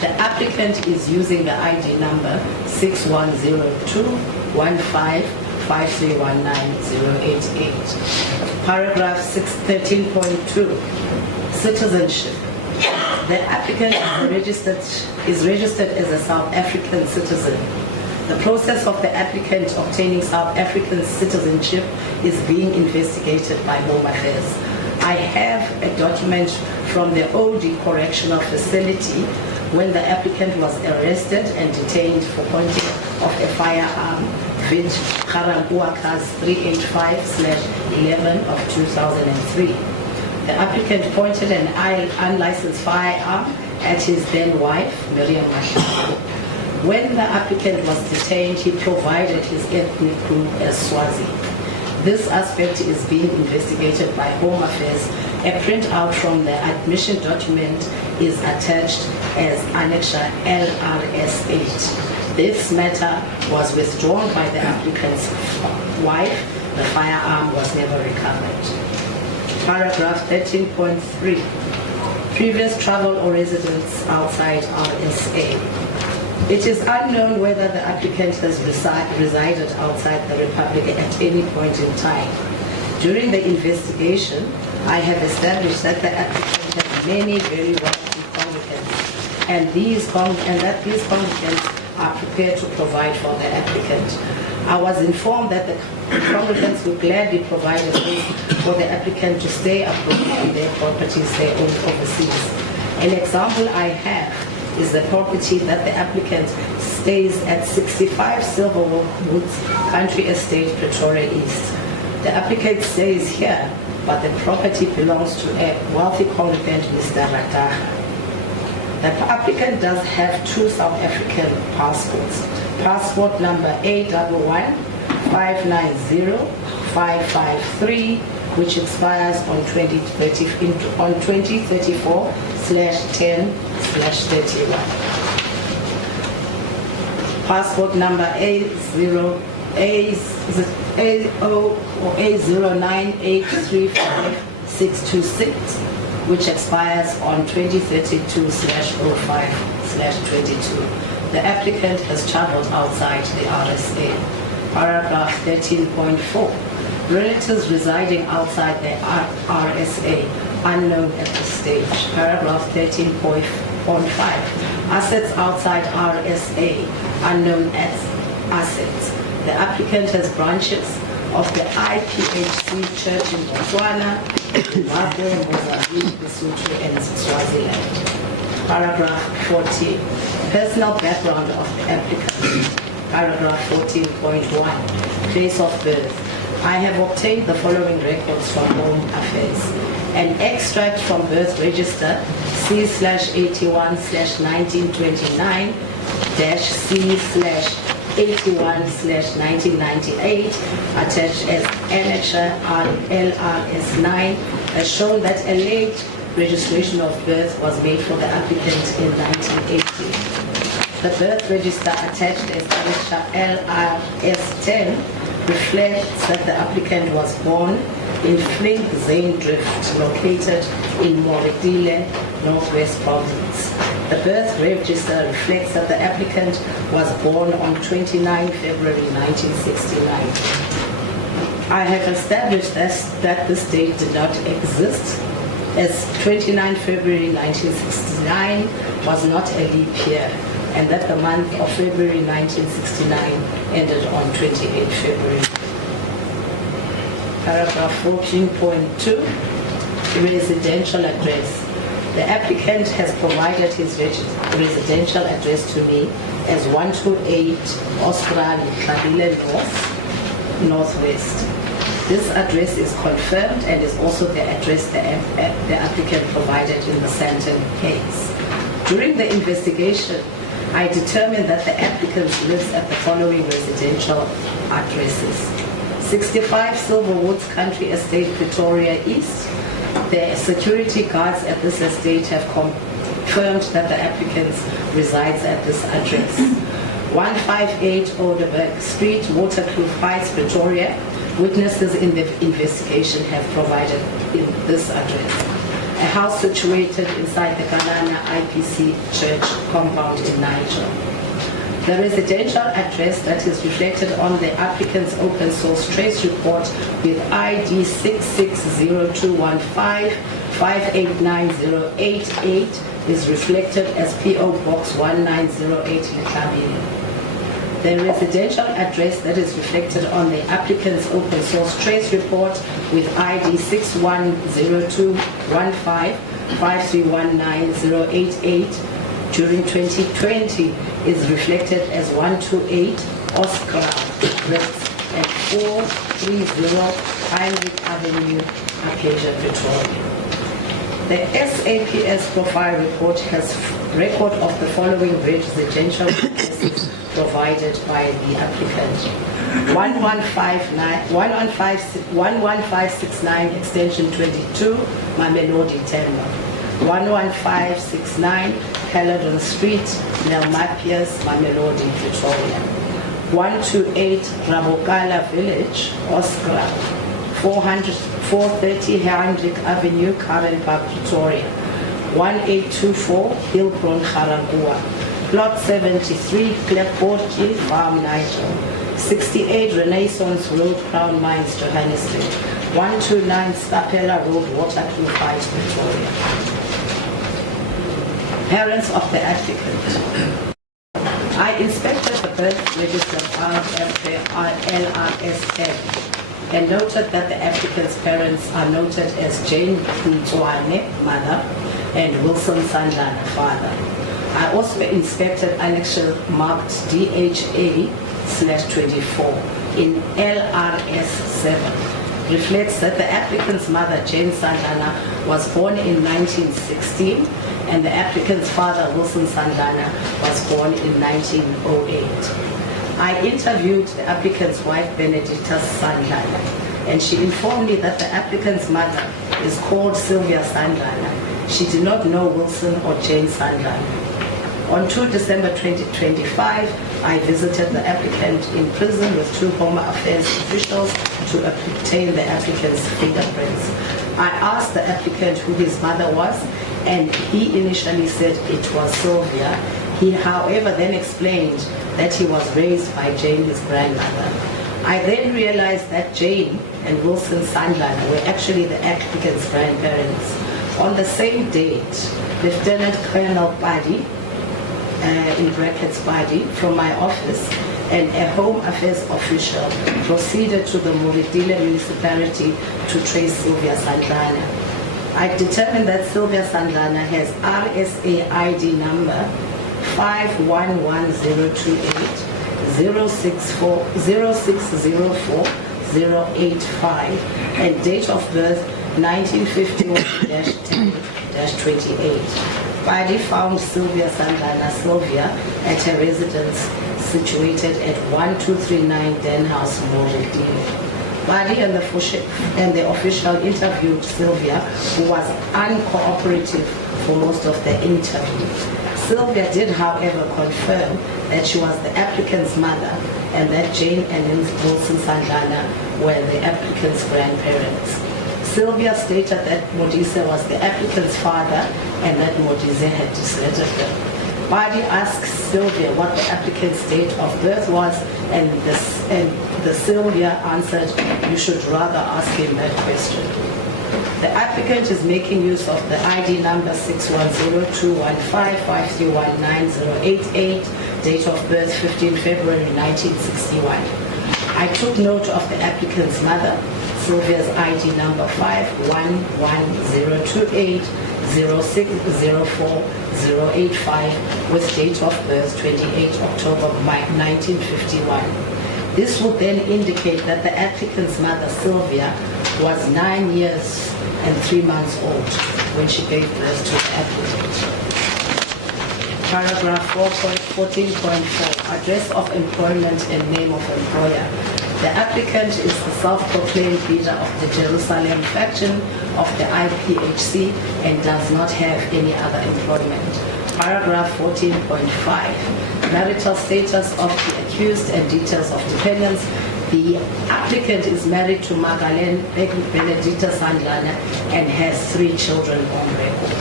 The applicant is using the ID number 6102155319-088. Paragraph 13.2. Citizenship. The applicant is registered as a South African citizen. The process of the applicant obtaining South African citizenship is being investigated by Home Affairs. I have a document from the OD Correctional Facility when the applicant was arrested and detained for pointing of a firearm, which 𝐸𝐻 385/11 of 2003. The applicant pointed an unlicensed firearm at his then wife, Miriam Mashaba. When the applicant was detained, he provided his ethnic group as Swazi. This aspect is being investigated by Home Affairs. A printout from the admission document is attached as Annexure LRS8. This matter was withdrawn by the applicant's wife. The firearm was never recovered. Paragraph 13.3. Previous travel or residence outside RSA. It is unknown whether the applicant has resided outside the Republic at any point in time. During the investigation, I have established that the applicant has many very wealthy congregants, and that these congregants are prepared to provide for the applicant. I was informed that the congregants would gladly provide a place for the applicant to stay abroad on their properties they own overseas. An example I have is the property that the applicant stays at 65 Silverwoods Country Estate, Pretoria East. The applicant stays here, but the property belongs to a wealthy congregant, Mr. Rataha. The applicant does have two South African passports. Passport number A11590553, which expires on 2034/10/31. Passport number A09835626, which expires on 2032/05/22. The applicant has traveled outside the RSA. Paragraph 13.4. Relatives residing outside the RSA, unknown at this stage. Paragraph 13.5. Assets outside RSA, unknown as assets. The applicant has branches of the IPHC Church in Botswana, Zimbabwe, Mozambique, Lesotho, and Swaziland. Paragraph 14. Personal background of the applicant. Paragraph 14.1. Place of birth. I have obtained the following records from Home Affairs. An extract from birth register C/81/1929-C/81/1998, attached as Annexure LRS9, has shown that a late registration of birth was made for the applicant in 1980. The birth register attached as Annexure LRS10 reflects that the applicant was born in 𝐿𝐮𝐬𝐫𝐞, located in Moretile, Northwest Province. The birth register reflects that the applicant was born on 29 February 1969. I have established that this date did not exist, as 29 February 1969 was not a leap year, and that the month of February 1969 ended on 28 February. Paragraph 14.2, residential address. The applicant has provided his residential address to me as 128 Australia, Northwest. This address is confirmed and is also the address the applicant provided in the Sandton case. During the investigation, I determined that the applicant lives at the following residential addresses: 65 Silverwoods Country Estate, Pretoria East. The security guards at this estate have confirmed that the applicant resides at this address. 158 Odeberg Street, Waterkloof Heights, Pretoria. Witnesses in the investigation have provided in this address. A house situated inside the Galana IPC Church compound in Niger. The residential address that is reflected on the applicant's open source trace report with ID 660215589088 is reflected as PO Box 1908 𝐿𝐵𝐿. The residential address that is reflected on the applicant's open source trace report with ID 610215531988 during 2020 is reflected as 128 Oscar at 430 Heinrich Avenue, Acacia, Pretoria. The SAPS profile report has record of the following residential addresses provided by the applicant: 11569 extension 22, Mamelodi Temba. 11569 Caledon Street, Nelmapias, Mamelodi, Pretoria. 128 Rabokala Village, Oskra. 430 Heinrich Avenue, Karen Park, Pretoria. 1824 Hillbron, Garangua. Plot 73 Klepotji Farm, Niger. 68 Renaissance Road, Crown Mines, Johannesburg. 129 Stapela Road, Waterkloof Heights, Pretoria. Parents of the applicant. I inspected the birth register LRS10 and noted that the applicant's parents are noted as Jane Ntwane, mother, and Wilson Sandlana, father. I also inspected annexure marked DHA/24 in LRS7. Reflects that the applicant's mother, Jane Sandlana, was born in 1916 and the applicant's father, Wilson Sandlana, was born in 1908. I interviewed the applicant's wife, Benedicta Sandlana, and she informed me that the applicant's mother is called Sylvia Sandlana. She did not know Wilson or Jane Sandlana. On 2 December 2025, I visited the applicant in prison with 2 Home Affairs officials to obtain the applicant's fingerprints. I asked the applicant who his mother was, and he initially said it was Sylvia. He, however, then explained that he was raised by Jane, his grandmother. I then realized that Jane and Wilson Sandlana were actually the applicant's grandparents. On the same date, Lieutenant Colonel Buddy, in brackets Buddy, from my office, and a Home Affairs official proceeded to the Moridile municipality to trace Sylvia Sandlana. I determined that Sylvia Sandlana has RSA ID number 511028 0604-085 and date of birth 1951-10-28. Buddy found Sylvia Sandlana at her residence situated at 1239 Den House, Moridile. Buddy and the official interviewed Sylvia, who was uncooperative for most of the interview. Sylvia did, however, confirm that she was the applicant's mother and that Jane and Wilson Sandlana were the applicant's grandparents. Sylvia stated that Modise was the applicant's father and that Modise had deserted her. Buddy asked Sylvia what the applicant's date of birth was, and the Sylvia answered, "You should rather ask him that question." The applicant is making use of the ID number 610-215-5319088, date of birth 15 February 1961. I took note of the applicant's mother, Sylvia's ID number 511028-0604-085 with date of birth 28 October 1951. This would then indicate that the applicant's mother, Sylvia, was 9 years and 3 months old when she gave birth to the applicant. Paragraph 14.4, address of employment and name of employer. The applicant is the self-proclaimed leader of the Jerusalem faction of the IPHC and does not have any other employment. Paragraph 14.5, marital status of the accused and details of dependents. The applicant is married to Magdalene Benedicta Sandlana and has 3 children on record.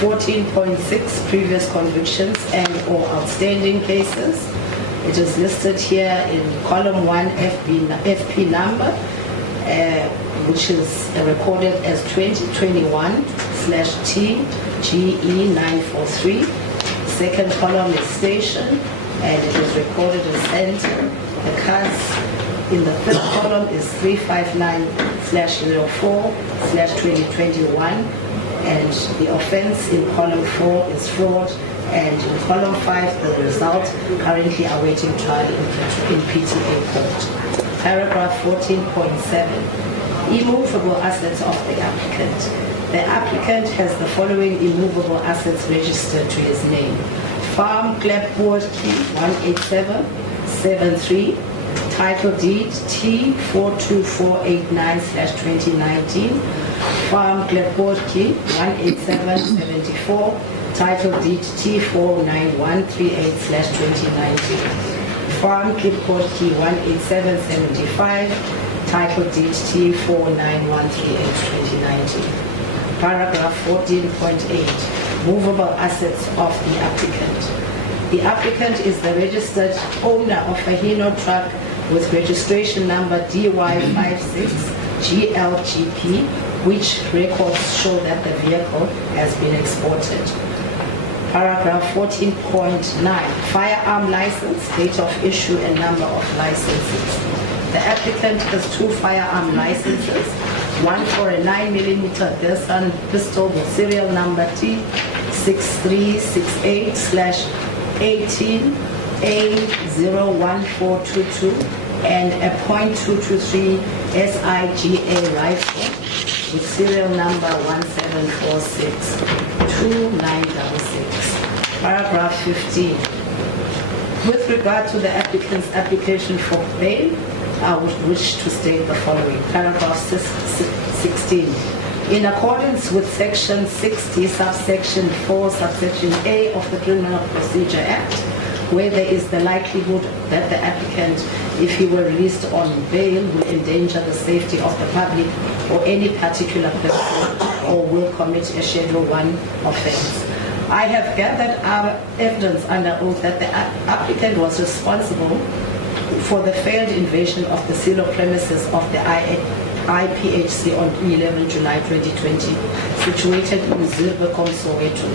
14.6, previous convictions and or outstanding cases. It is listed here in column 1 FP number, which is recorded as 2021/TGE943. Second column is station, and it is recorded as center. The cause in the third column is 359/04/2021, and the offense in column 4 is fraud, and in column 5 the result currently awaiting trial in PTA court. Paragraph 14.7, immovable assets of the applicant. The applicant has the following immovable assets registered to his name: farm 𝐾𝐨𝐧'𝐭 18773, title deed T42489/2019, farm 𝐾𝐨𝐧'𝐭 18774, title deed T49138/2019, farm 𝐾𝐨𝐴𝐧'𝐭 18775, title deed T49138/2019. Paragraph 14.8, movable assets of the applicant. The applicant is the registered owner of a Hino truck with registration number DY56GLGP, which records show that the vehicle has been exported. Paragraph 14.9, firearm license, date of issue and number of licenses. The applicant has 2 firearm licenses, one for a 9mm Gerson pistol with serial number T6 6368/18A01422 and a .223 𝐿GA rifle with serial number 17462966. Paragraph 15. With regard to the applicant's application for bail, I would wish to state the following. Paragraph 16. In accordance with Section 60, subsection 4, subsection A of the Criminal Procedure Act, where there is the likelihood that the applicant, if he were released on bail, will endanger the safety of the public or any particular person or will commit a Schedule 1 offense. I have gathered evidence under oath that the applicant was responsible for the failed invasion of the silo premises of the IPHC on 11 July 2020, situated in 𝐦𝐨𝐫𝐿, Soweto.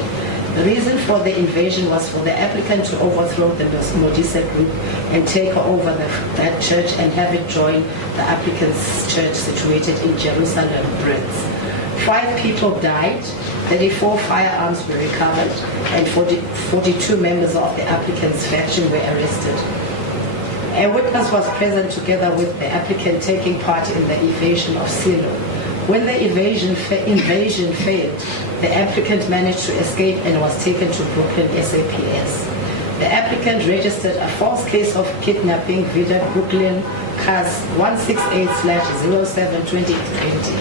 The reason for the invasion was for the applicant to overthrow the Modise group and take over that church and have it join the applicant's church situated in Jerusalem, Brits. 5 people died, 34 firearms were recovered, and 42 members of the applicant's faction were arrested. A witness was present together with the applicant taking part in the invasion of Silo. When the invasion failed, the applicant managed to escape and was taken to Brooklyn SAPS. The applicant registered a false case of kidnapping via Brooklyn CAS 168/07/2020.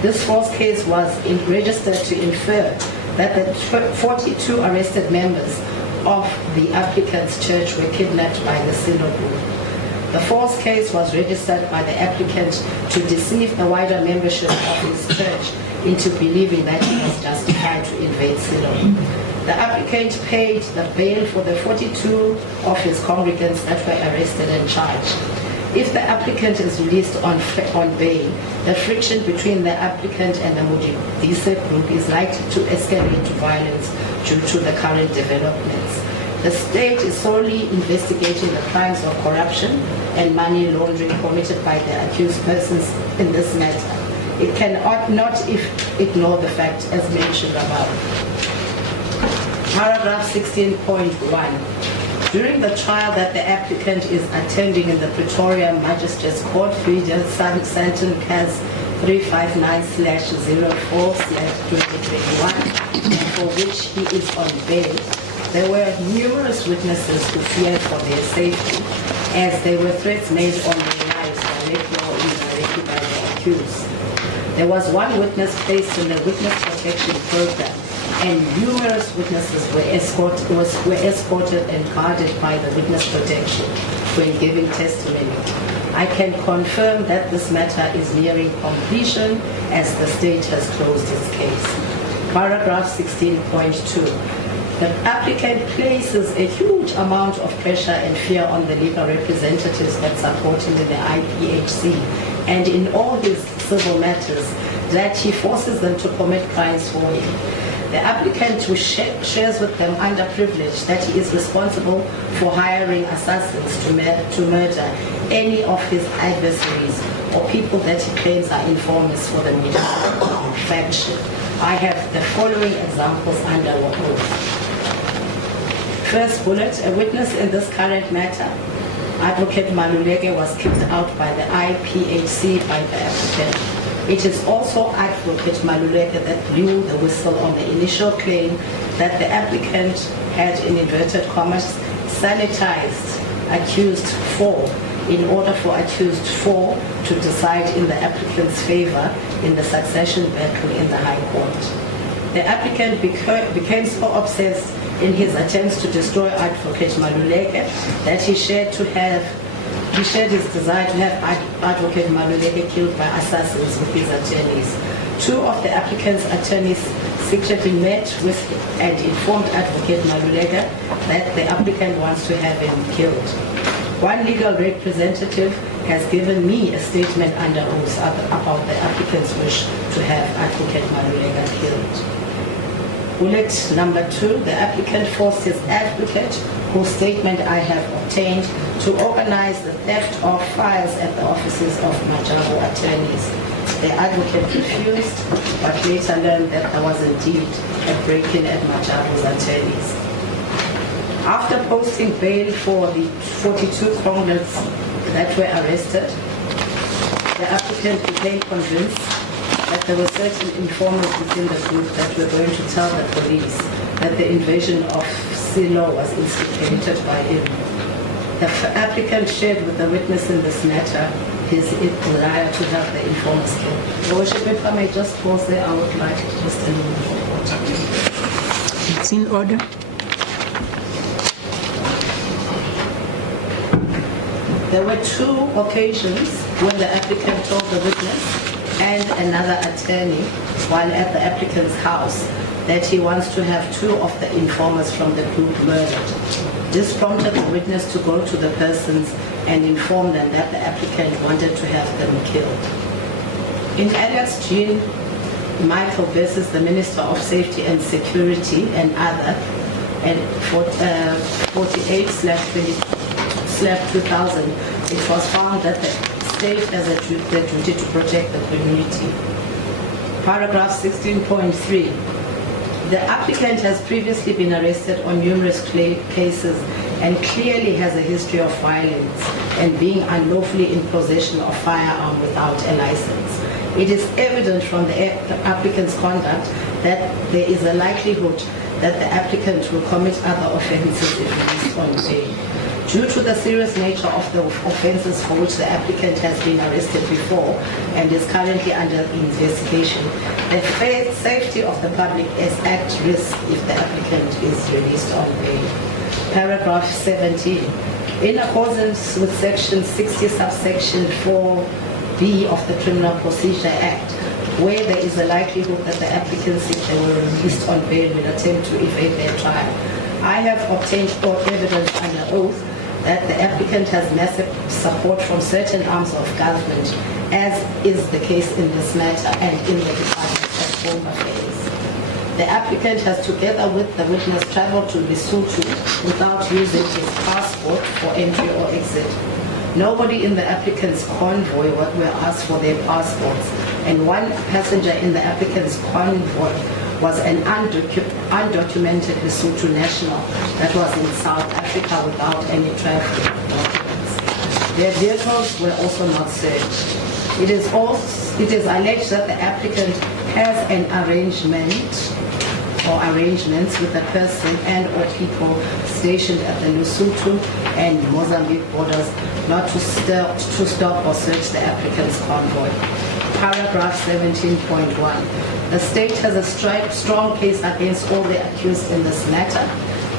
This false case was registered to infer that the 42 arrested members of the applicant's church were kidnapped by the Silo group. The false case was registered by the applicant to deceive the wider membership of his church into believing that he was justified to invade Silo. The applicant paid the bail for the 42 of his congregants that were arrested and charged. If the applicant is released on bail, the friction between the applicant and the Modise group is likely to escalate to violence due to the current developments. The state is solely investigating the crimes of corruption and money laundering committed by the accused persons in this matter. It cannot ignore the fact as mentioned above. Paragraph 16.1. During the trial that the applicant is attending in the Pretoria Magistrates Court, Santon CAS 359/04/2021, for which he is on bail, there were numerous witnesses who feared for their safety, as there were threats made on their lives directly or indirectly by the accused. There was one witness placed in the witness protection program, and numerous witnesses were escorted and guarded by the witness protection when giving testimony. I can confirm that this matter is nearing completion as the state has closed its case. Paragraph 16.2. The applicant places a huge amount of pressure and fear on the legal representatives that support him in the IPHC and in all his civil matters, that he forces them to commit crimes for him. The applicant who shares with them underprivileged that he is responsible for hiring assassins to murder any of his adversaries or people that he claims are informers for the Modise faction. I have the following examples under oath. First bullet, a witness in this current matter, Advocate Maluleke, was kicked out by the IPHC by the applicant. It is also Advocate Maluleke that blew the whistle on the initial claim that the applicant had, in inverted commas, sanitized accused 4 in order for accused 4 to decide in the applicant's favor in the succession battle in the High Court. The applicant became so obsessed in his attempts to destroy Advocate Maluleke that he shared his desire to have Advocate Maluleke killed by assassins with his attorneys. 2 of the applicant's attorneys secretly met with and informed Advocate Maluleke that the applicant wants to have him killed. One legal representative has given me a statement under oath about the applicant's wish to have Advocate Maluleke killed. Bullet number 2, the applicant forced his advocate, whose statement I have obtained, to organize the theft of files at the offices of Majabu attorneys. The advocate refused, but later learned that there was indeed a break-in at Majaro's attorneys. After posting bail for the 42 convicts that were arrested, the applicant became convinced that there were certain informers within the group that were going to tell the police that the invasion of Silo was instigated by him. The applicant shared with the witness in this matter his desire to have the informers killed. Your Worship, if I may just pause there, I would like just a little bit of water. It's in order. There were 2 occasions when the applicant told the witness and another attorney while at the applicant's house that he wants to have 2 of the informers from the group murdered. This prompted the witness to go to the persons and inform them that the applicant wanted to have them killed. In 𝐼HC versus the Minister of Safety and Security and other, and 48/20/2000, it was found that the state has a duty to protect the community. Paragraph 16.3. The applicant has previously been arrested on numerous cases and clearly has a history of violence and being unlawfully in possession of firearm without a license. It is evident from the applicant's conduct that there is a likelihood that the applicant will commit other offences if released on bail. Due to the serious nature of the offences for which the applicant has been arrested before and is currently under investigation, the safety of the public is at risk if the applicant is released on bail. Paragraph 17. In accordance with Section 60, subsection 4B of the Criminal Procedure Act, where there is a likelihood that the applicants, if they were released on bail, will attempt to evade their trial, I have obtained court evidence under oath that the applicant has massive support from certain arms of government, as is the case in this matter and in the Department of Home Affairs. The applicant has, together with the witness, traveled to Lesotho without using his passport for entry or exit. Nobody in the applicant's convoy were asked for their passports, and one passenger in the applicant's convoy was an undocumented Lesotho national that was in South Africa without any traffic documents. Their vehicles were also not searched. It is alleged that the applicant has an arrangement or arrangements with the person and or people stationed at the Lesotho and Mozambique borders not to stop or search the applicant's convoy. Paragraph 17.1. The state has a strong case against all the accused in this matter,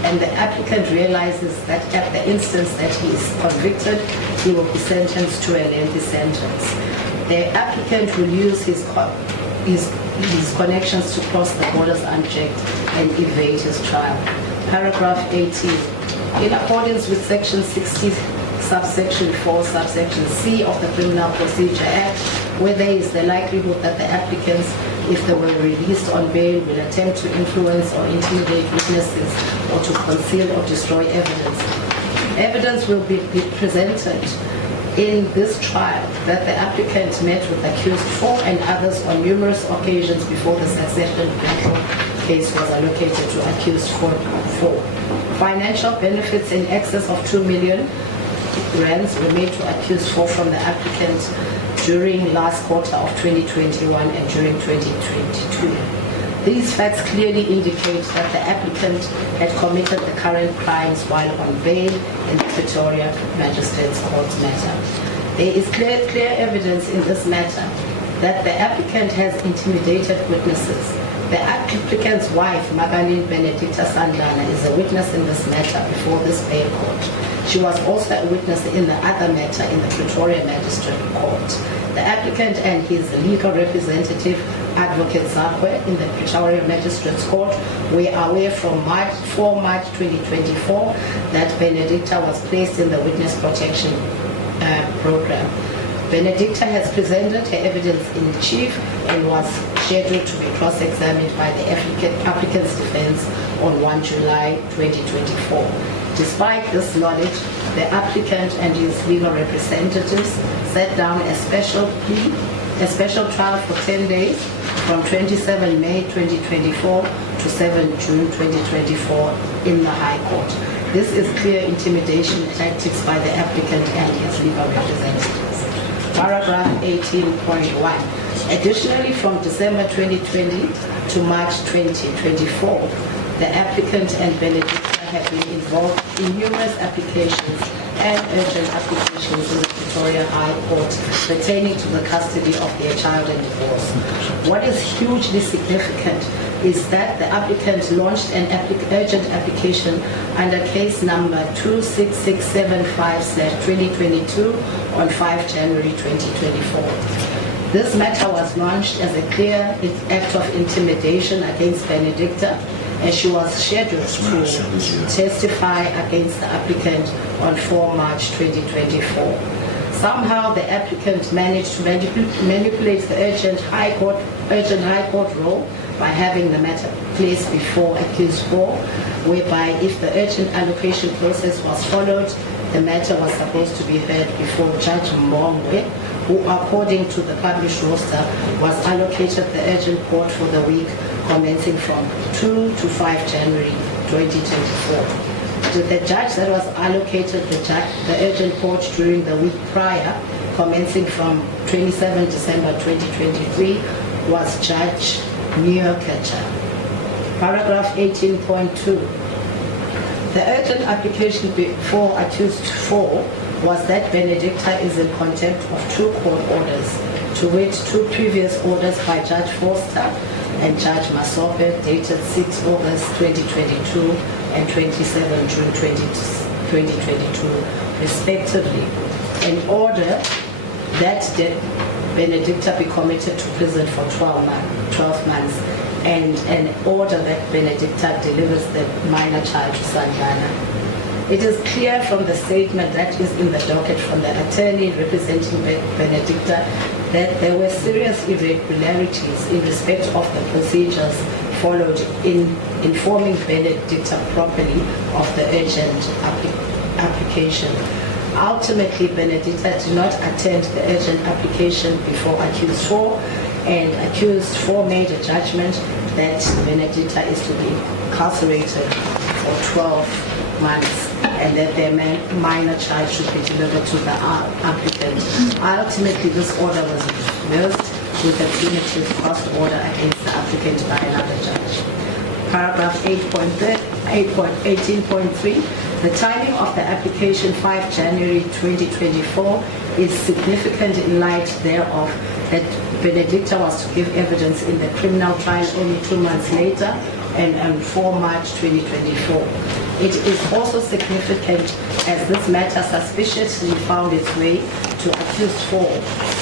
and the applicant realizes that at the instance that he is convicted, he will be sentenced to a lengthy sentence. The applicant will use his connections to cross the borders unchecked and evade his trial. Paragraph 18. In accordance with Section 60, subsection 4, subsection C of the Criminal Procedure Act, where there is the likelihood that the applicants, if they were released on bail, will attempt to influence or intimidate witnesses or to conceal or destroy evidence. Evidence will be presented in this trial that the applicant met with accused 4 and others on numerous occasions before the succession control case was allocated to accused 4. Financial benefits in excess of 2 million rands were made to accused 4 from the applicant during last quarter of 2021 and during 2022. These facts clearly indicate that the applicant had committed the current crimes while on bail in the Pretoria Magistrates Court matter. There is clear evidence in this matter that the applicant has intimidated witnesses. The applicant's wife, Magalini Benedicta Sandlana, is a witness in this matter before this bail court. She was also a witness in the other matter in the Pretoria Magistrate Court. The applicant and his legal representative, Advocate 𝐼HC, in the Pretoria Magistrates Court were aware from 4 March 2024 that Benedicta was placed in the Witness Protection Program. Benedicta has presented her evidence in chief and was scheduled to be cross-examined by the applicant's defense on 1 July 2024. Despite this knowledge, the applicant and his legal representatives set down a special plea a special trial for 10 days from 27 May 2024 to 7 June 2024 in the High Court. This is clear intimidation tactics by the applicant and his legal representatives. Paragraph 18.1. Additionally, from December 2020 to March 2024, the applicant and Benedicta have been involved in numerous applications and urgent applications in the Pretoria High Court pertaining to the custody of their child and divorce. What is hugely significant is that the applicant launched an urgent application under case number 26675/2022 on 5 January 2024. This matter was launched as a clear act of intimidation against Benedicta, as she was scheduled to testify against the applicant on 4 March 2024. Somehow the applicant managed to manipulate the urgent High Court role by having the matter placed before accused 4, whereby if the urgent allocation process was followed, the matter was supposed to be heard before Judge Mbongwe, who according to the published roster was allocated the urgent court for the week commencing from 2 to 5 January 2024. The judge that was allocated the urgent court during the week prior, commencing from 27 December 2023, was Judge 𝐬𝐻𝐫𝐿. Paragraph 18.2. The urgent application before accused 4 was that Benedicta is in contempt of 2 court orders, to wit 2 previous orders by Judge Forster and Judge Masope dated 6 August 2022 and 27 June 2022 respectively, in order that Benedicta be committed to prison for 12 months and an order that Benedicta delivers the minor child to Sandlana. It is clear from the statement that is in the docket from the attorney representing Benedicta that there were serious irregularities in respect of the procedures followed in informing Benedicta properly of the urgent application. Ultimately, Benedicta did not attend the urgent application before accused 4, and accused 4 made a judgment that Benedicta is to be incarcerated for 12 months and that their minor child should be delivered to the applicant. Ultimately, this order was reversed with a punitive cost order against the applicant by another judge. Paragraph 18.3. The timing of the application 5 January 2024 is significant in light thereof that Benedicta was to give evidence in the criminal trial only 2 months later and on 4 March 2024. It is also significant as this matter suspiciously found its way to accused 4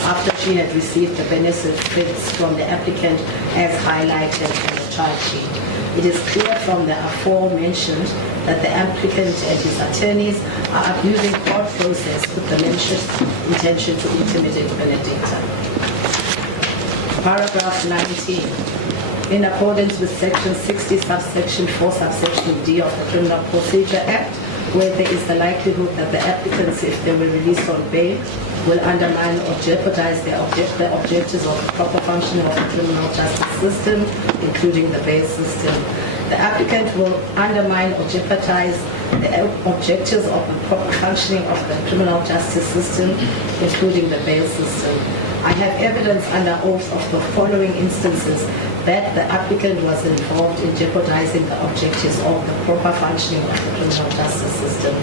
after she had received the benefits from the applicant as highlighted in the charge sheet. It is clear from the aforementioned that the applicant and his attorneys are abusing court process with the mentioned intention to intimidate Benedicta. Paragraph 19. In accordance with Section 60, subsection 4, subsection D of the Criminal Procedure Act, where there is the likelihood that the applicants, if they were released on bail, will undermine or jeopardize the objectives of the proper functioning of the criminal justice system, including the bail system. The applicant will undermine or jeopardize the objectives of the proper functioning of the criminal justice system, including the bail system. I have evidence under oath of the following instances that the applicant was involved in jeopardizing the objectives of the proper functioning of the criminal justice system.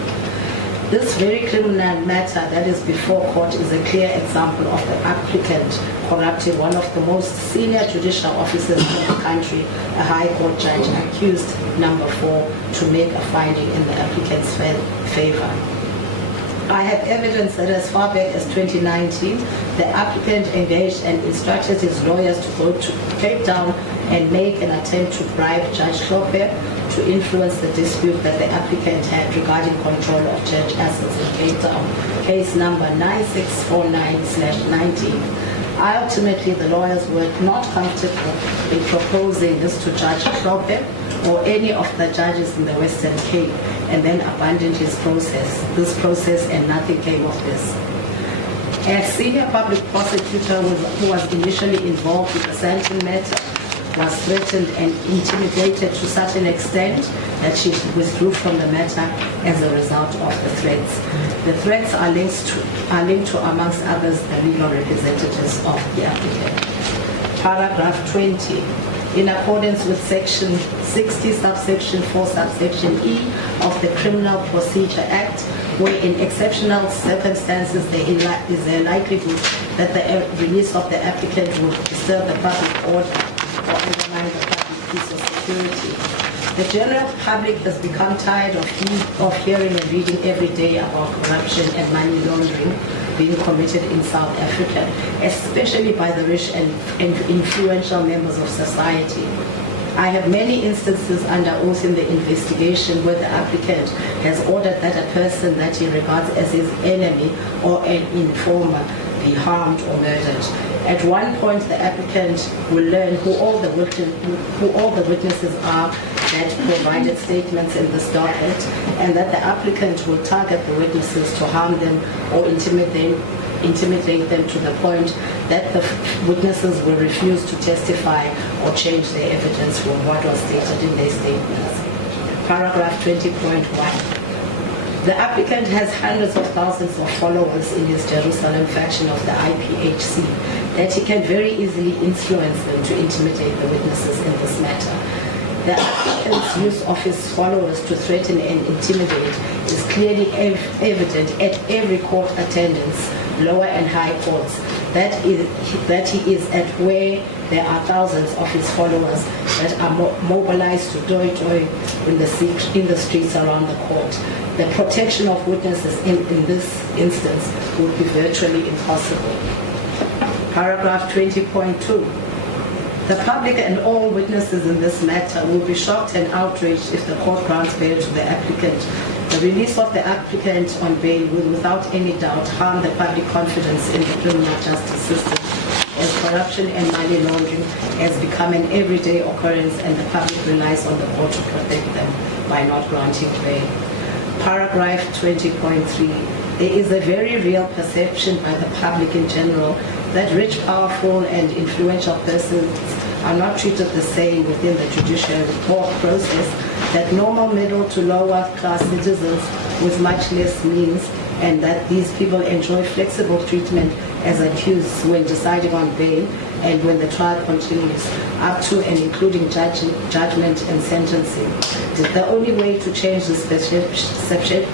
This very criminal matter that is before court is a clear example of the applicant corrupting one of the most senior judicial officers in the country, a High Court judge, accused number 4, to make a finding in the applicant's favor. I have evidence that as far back as 2019, the applicant engaged and instructed his lawyers to go to Cape Town and make an attempt to bribe Judge 𝐾𝐿 to influence the dispute that the applicant had regarding control of church assets in Cape Town, case number 9649/19. Ultimately, the lawyers were not comfortable in proposing this to Judge 𝐾𝐿 or any of the judges in the Western Cape, and then abandoned this process, and nothing came of this. A senior public prosecutor who was initially involved with the Sandton matter was threatened and intimidated to such an extent that she withdrew from the matter as a result of the threats. The threats are linked to, amongst others, the legal representatives of the applicant. Paragraph 20. In accordance with section 60, subsection 4, subsection E of the Criminal Procedure Act, where in exceptional circumstances there is a likelihood that the release of the applicant will disturb the public order or undermine the public peace or security. The general public has become tired of hearing and reading every day about corruption and money laundering being committed in South Africa, especially by the rich and influential members of society. I have many instances under oath in the investigation where the applicant has ordered that a person that he regards as his enemy or an informer be harmed or murdered. At one point, the applicant will learn who all the witnesses are that provided statements in this docket, and that the applicant will target the witnesses to harm them or intimidate them to the point that the witnesses will refuse to testify or change their evidence from what was stated in their statements. Paragraph 20.1. The applicant has hundreds of thousands of followers in his Jerusalem faction of the IPHC that he can very easily influence them to intimidate the witnesses in this matter. The applicant's use of his followers to threaten and intimidate is clearly evident at every court attendance, lower and high courts, that he is at where there are thousands of his followers that are mobilized to join in the streets around the court. The protection of witnesses in this instance would be virtually impossible. Paragraph 20.2. The public and all witnesses in this matter will be shocked and outraged if the court grants bail to the applicant. The release of the applicant on bail will without any doubt harm the public confidence in the criminal justice system, as corruption and money laundering has become an everyday occurrence and the public relies on the court to protect them by not granting bail. Paragraph 20.3. There is a very real perception by the public in general that rich, powerful, and influential persons are not treated the same within the judicial court process, that normal middle to lower class citizens with much less means, and that these people enjoy flexible treatment as accused when deciding on bail and when the trial continues, up to and including judgment and sentencing. The only way to change this perception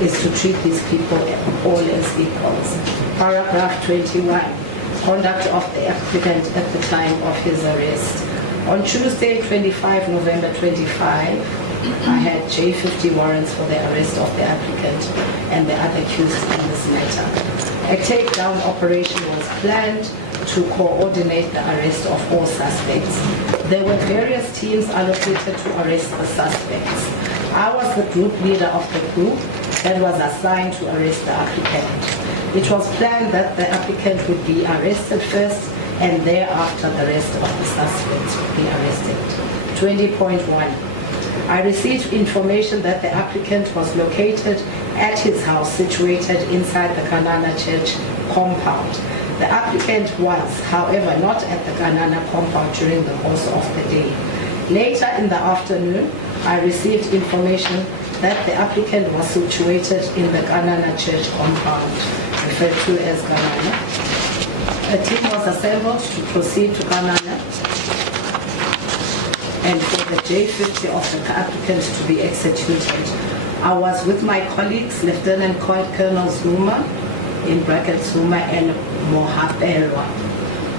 is to treat these people all as equals. Paragraph 21. Conduct of the applicant at the time of his arrest. On Tuesday, 25 November 25, I had J50 warrants for the arrest of the applicant and the other accused in this matter. A takedown operation was planned to coordinate the arrest of all suspects. There were various teams allocated to arrest the suspects. I was the group leader of the group that was assigned to arrest the applicant. It was planned that the applicant would be arrested first and thereafter the rest of the suspects would be arrested. 20.1. I received information that the applicant was located at his house situated inside the Kanana Church compound. The applicant was, however, not at the Kanana compound during the course of the day. Later in the afternoon, I received information that the applicant was situated in the Kanana Church compound, referred to as Kanana. A team was assembled to proceed to Kanana and for the J50 of the applicant to be executed. I was with my colleagues, Lieutenant Colonel Zuma, in brackets Zuma, and Mohapelwa.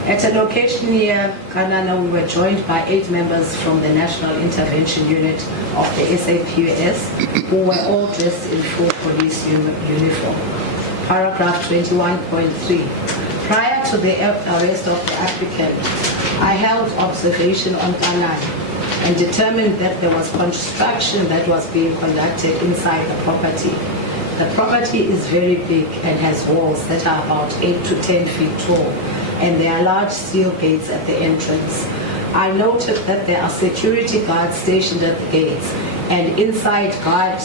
At a location near Kanana, we were joined by 8 members from the National Intervention Unit of the SAPS, who were all dressed in full police uniform. Paragraph 21.3. Prior to the arrest of the applicant, I held observation on Kanana and determined that there was construction that was being conducted inside the property. The property is very big and has walls that are about 8 to 10 feet tall, and there are large steel gates at the entrance. I noted that there are security guards stationed at the gates and inside guard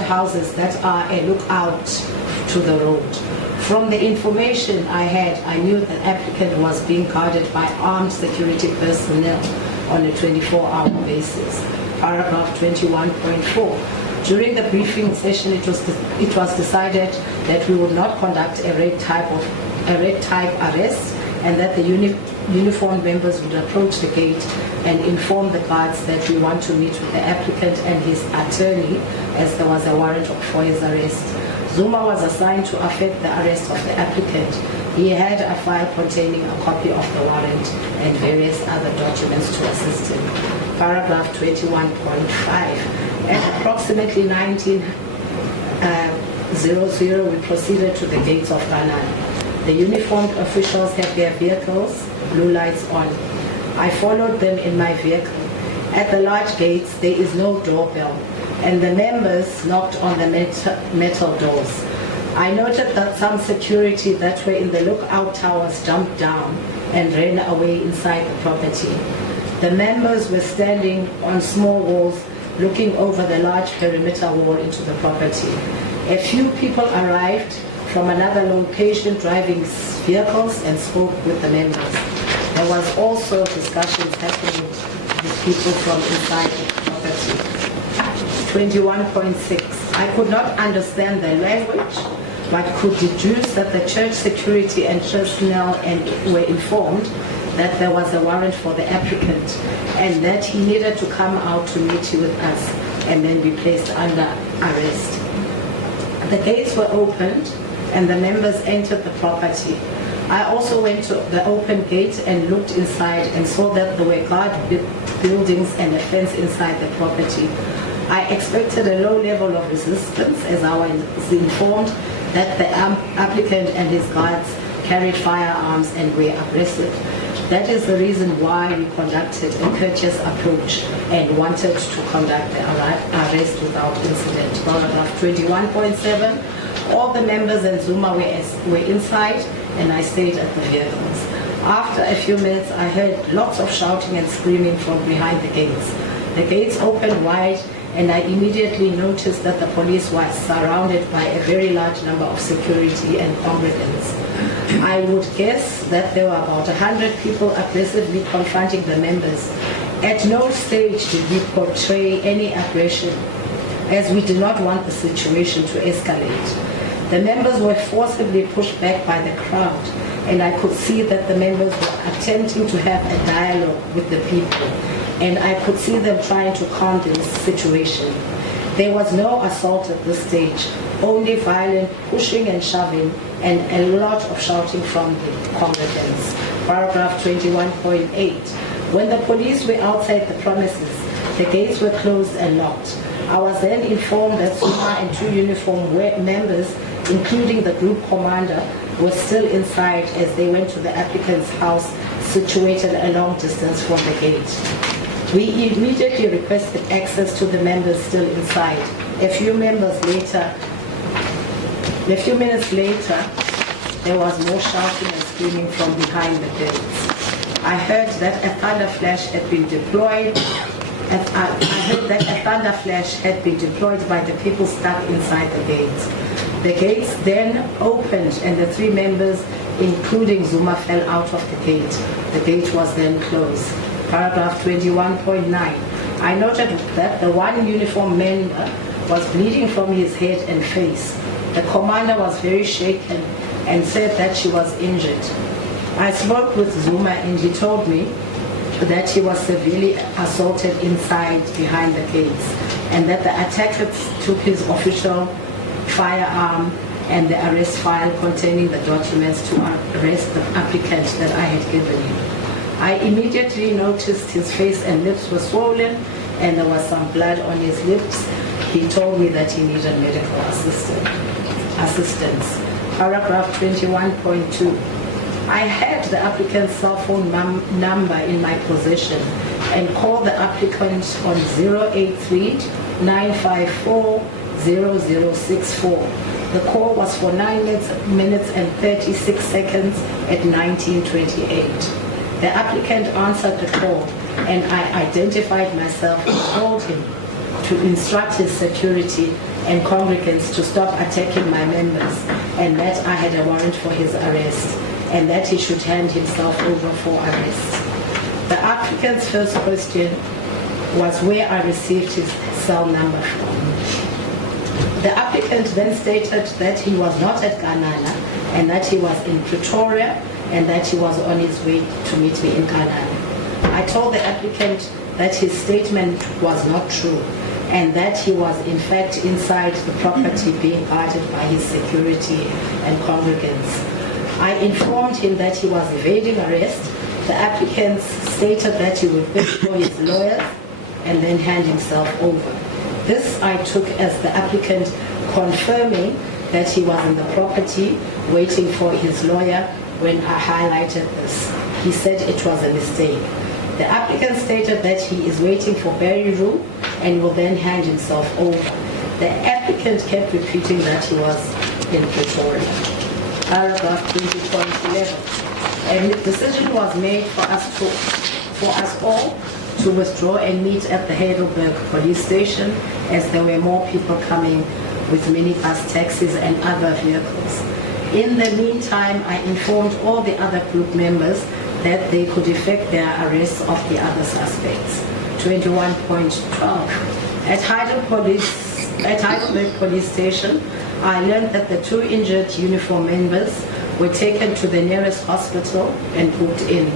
houses that are a lookout to the road. From the information I had, I knew the applicant was being guarded by armed security personnel on a 24-hour basis. Paragraph 21.4. During the briefing session, it was decided that we would not conduct a red type arrest, and that the uniformed members would approach the gate and inform the guards that we want to meet with the applicant and his attorney, as there was a warrant for his arrest. Zuma was assigned to effect the arrest of the applicant. He had a file containing a copy of the warrant and various other documents to assist him. Paragraph 21.5. At approximately 19:00, we proceeded to the gates of Ghana. The uniformed officials had their vehicles, blue lights on. I followed them in my vehicle. At the large gates, there is no doorbell, and the members knocked on the metal doors. I noted that some security that were in the lookout towers jumped down and ran away inside the property. The members were standing on small walls looking over the large perimeter wall into the property. A few people arrived from another location driving vehicles and spoke with the members. There was also discussions happening with people from inside the property. 21.6. I could not understand the language, but could deduce that the church security and personnel were informed that there was a warrant for the applicant and that he needed to come out to meet with us and then be placed under arrest. The gates were opened and the members entered the property. I also went to the open gate and looked inside and saw that there were guard buildings and a fence inside the property. I expected a low level of resistance, as I was informed that the applicant and his guards carried firearms and were aggressive. That is the reason why we conducted a courteous approach and wanted to conduct the arrest without incident. Paragraph 21.7. All the members and Zuma were inside, and I stayed at the vehicles. After a few minutes, I heard lots of shouting and screaming from behind the gates. The gates opened wide, and I immediately noticed that the police were surrounded by a very large number of security and congregants. I would guess that there were about 100 people aggressively confronting the members. At no stage did we portray any aggression, as we did not want the situation to escalate. The members were forcibly pushed back by the crowd, and I could see that the members were attempting to have a dialogue with the people, and I could see them trying to calm the situation. There was no assault at this stage, only violent pushing and shoving and a lot of shouting from the congregants. Paragraph 21.8. When the police were outside the premises, the gates were closed and locked. I was then informed that Zuma and two uniformed members, including the group commander, were still inside as they went to the applicant's house situated a long distance from the gate. We immediately requested access to the members still inside. A few minutes later, there was more shouting and screaming from behind the gates. I heard that a thunder flash had been deployed. By the people stuck inside the gates. The gates then opened and the three members, including Zuma, fell out of the gate. The gate was then closed. Paragraph 21.9. I noted that the one uniformed member was bleeding from his head and face. The commander was very shaken and said that she was injured. I spoke with Zuma and he told me that he was severely assaulted inside behind the gates and that the attackers took his official firearm and the arrest file containing the documents to arrest the applicant that I had given him. I immediately noticed his face and lips were swollen and there was some blood on his lips. He told me that he needed medical assistance. Paragraph 21.2. I had the applicant's cell phone number in my possession and called the applicant on 083-954-0064. The call was for 9 minutes and 36 seconds at 19:28. The applicant answered the call and I identified myself and told him to instruct his security and congregants to stop attacking my members and that I had a warrant for his arrest, and that he should hand himself over for arrest. The applicant's first question was where I received his cell number from. The applicant then stated that he was not at Ghana and that he was in Pretoria and that he was on his way to meet me in Ghana. I told the applicant that his statement was not true and that he was in fact inside the property being guarded by his security and congregants. I informed him that he was evading arrest. The applicant stated that he would wait for his lawyers and then hand himself over. This I took as the applicant confirming that he was in the property waiting for his lawyer when I highlighted this. He said it was a mistake. The applicant stated that he is waiting for Barry Room and will then hand himself over. The applicant kept repeating that he was in Pretoria. Paragraph 20.11. A decision was made for us all to withdraw and meet at the Heidelberg police station as there were more people coming with minibus taxis and other vehicles. In the meantime, I informed all the other group members that they could effect their arrests of the other suspects. 21.12. At Heidelberg police station, I learned that the 2 injured uniform members were taken to the nearest hospital and booked in.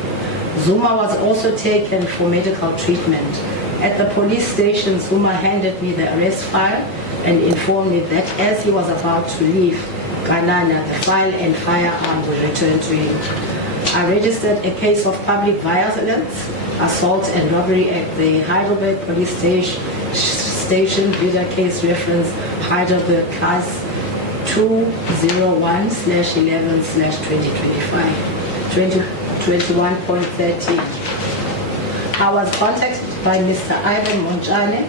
Zuma was also taken for medical treatment. At the police station, Zuma handed me the arrest file and informed me that as he was about to leave Ghana, the file and firearm would return to him. I registered a case of public violence, assault and robbery at the Heidelberg police station, video case reference Heidelberg case 201/11/2025. 21.13. I was contacted by Mr. Ivan Monjane,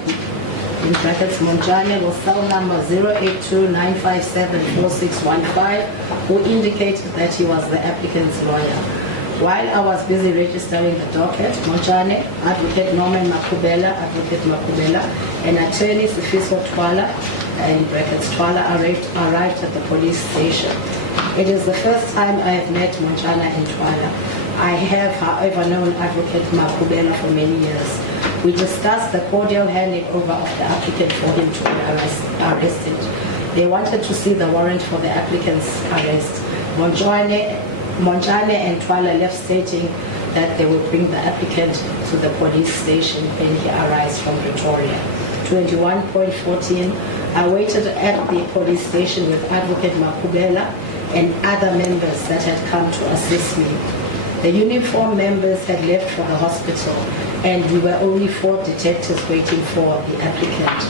in brackets Monjane, with cell number 082-957-4615, who indicated that he was the applicant's lawyer. While I was busy registering the docket, Monjane, Advocate Norman Makubela, Advocate Makubela, and attorney Sifiso Twala, in brackets Twala, arrived at the police station. It is the first time I have met Monjana in Twala. I have, however, known Advocate Makubela for many years. We discussed the cordial handing over of the applicant for him to be arrested. They wanted to see the warrant for the applicant's arrest. Monjane and Twala left stating that they will bring the applicant to the police station when he arrives from Pretoria. 21.14. I waited at the police station with Advocate Makubela and other members that had come to assist me. The uniform members had left for the hospital and we were only 4 detectives waiting for the applicant.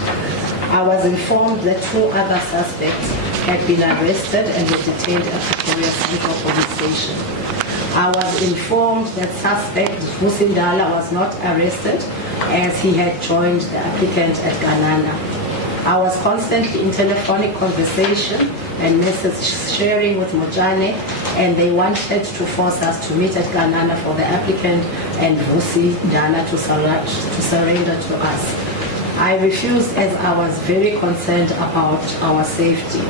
I was informed that 2 other suspects had been arrested and were detained at Pretoria Central Police Station. I was informed that suspect 𝐬𝐮𝐬𝐫𝐿𝐴 was not arrested as he had joined the applicant at Ghana. I was constantly in telephonic conversation and message sharing with Mojane, and they wanted to force us to meet at Ghana for the applicant and 𝐬𝐮𝐬𝐫𝐿𝐴 to surrender to us. I refused as I was very concerned about our safety.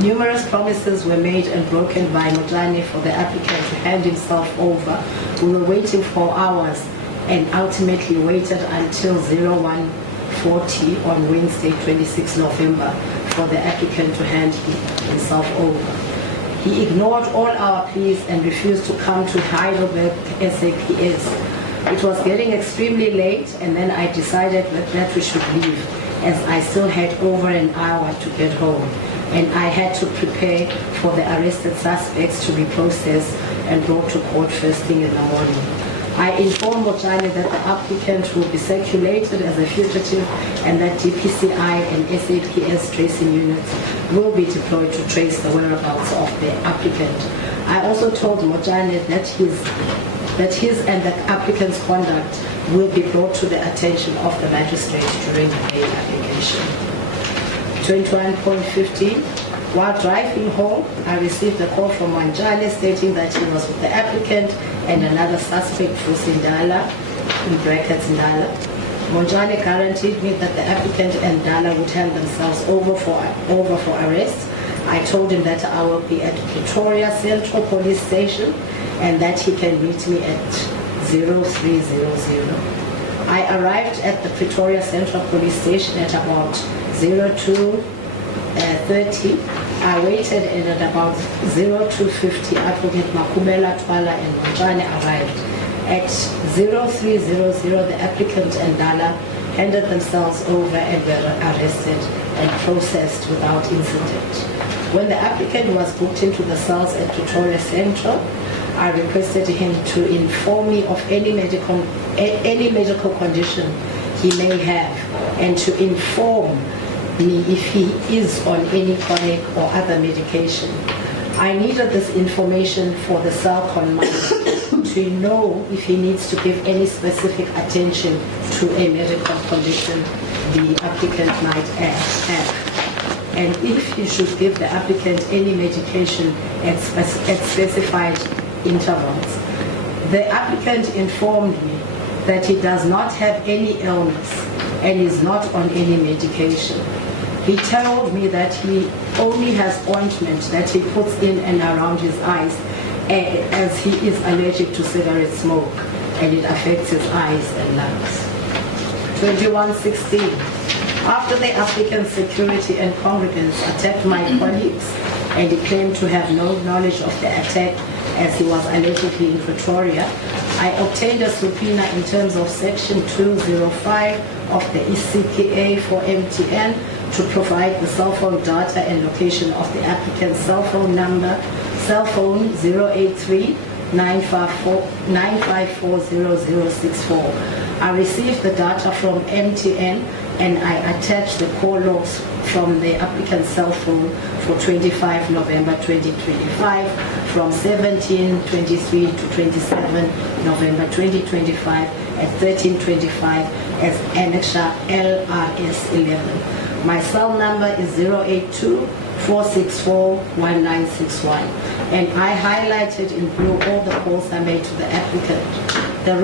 Numerous promises were made and broken by Mojane for the applicant to hand himself over. We were waiting for hours and ultimately waited until 01:40 on Wednesday, 26 November, for the applicant to hand himself over. He ignored all our pleas and refused to come to Heidelberg SAPS. It was getting extremely late, and then I decided that we should leave, as I still had over an hour to get home, and I had to prepare for the arrested suspects to be processed and brought to court first thing in the morning. I informed Mojane that the applicant will be circulated as a fugitive and that DPCI and SAPS tracing units will be deployed to trace the whereabouts of the applicant. I also told Mojane that his and the applicant's conduct will be brought to the attention of the magistrate during the bail application. 21.15. While driving home, I received a call from Manjane stating that he was with the applicant and another suspect, 𝐬𝐿𝐴, in brackets Ndala. Manjane guaranteed me that the applicant and Ndala would hand themselves over for arrest I told him that I will be at Pretoria Central Police Station and that he can meet me at 0300. I arrived at the Pretoria Central Police Station at about 02:30. I waited and at about 02:50, Advocate Makumela Twala and Mojane arrived. At 0300, the applicant and Dala handed themselves over and were arrested and processed without incident. When the applicant was booked into the cells at Pretoria Central, I requested him to inform me of any medical condition he may have and to inform me if he is on any chronic or other medication. I needed this information for the cell command to know if he needs to give any specific attention to a medical condition the applicant might have, and if he should give the applicant any medication at specified intervals. The applicant informed me that he does not have any illness and is not on any medication. He told me that he only has ointment that he puts in and around his eyes as he is allergic to cigarette smoke and it affects his eyes and lungs. 21:16. After the applicant's security and congregants attacked my colleagues and he claimed to have no knowledge of the attack as he was allegedly in Pretoria, I obtained a subpoena in terms of Section 205 of the ECPA for MTN to provide the cell phone data and location of the applicant's cell phone number, cell phone 083-954-0064. I received the data from MTN and I attached the call logs from the applicant's cell phone for 25 November 2025 from 17:23 to 27 November 2025 at 13:25 as annexure LRS11. My cell number is 082-464-1961 and I highlighted in blue all the calls I made to the applicant. The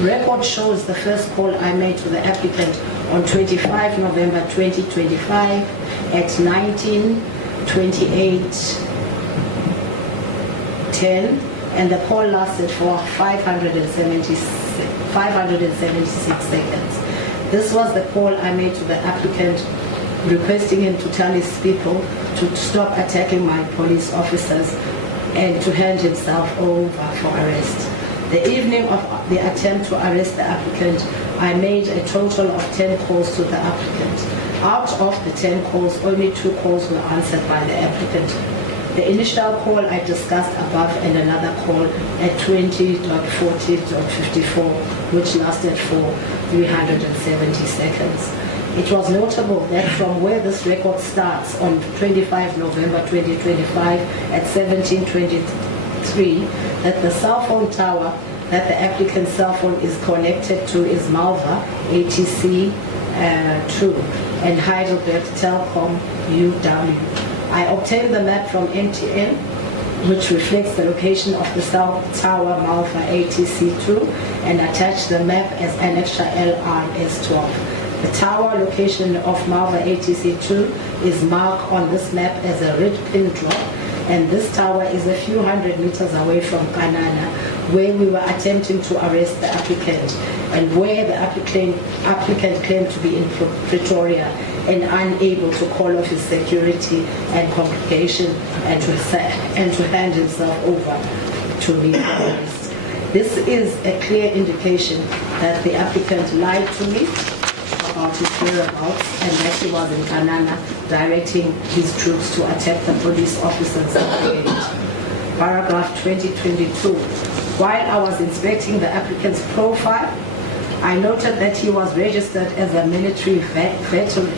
record shows the first call I made to the applicant on 25 November 2025 at 19:28:10 and the call lasted for 576 seconds. This was the call I made to the applicant requesting him to tell his people to stop attacking my police officers and to hand himself over for arrest. The evening of the attempt to arrest the applicant, I made a total of 10 calls to the applicant. Out of the 10 calls, only 2 calls were answered by the applicant. The initial call I discussed above and another call at 20:40:54, which lasted for 370 seconds. It was notable that from where this record starts on 25 November 2025 at 17:23, that the cell phone tower that the applicant's cell phone is connected to is Malva ATC 2 and 𝐦𝐨𝐫𝐞 UW. I obtained the map from MTN, which reflects the location of the cell tower Malva ATC 2 and attached the map as annexure LRS12. The tower location of Malva ATC 2 is marked on this map as a red pin drop, and this tower is a few hundred meters away from Kanana, where we were attempting to arrest the applicant and where the applicant claimed to be in Pretoria and unable to call off his security and congregation and to hand himself over to be arrested. This is a clear indication that the applicant lied to me about his whereabouts and that he was in Kanana directing his troops to attack the police officers at the gate. Paragraph 2022. While I was inspecting the applicant's profile, I noted that he was registered as a military veteran.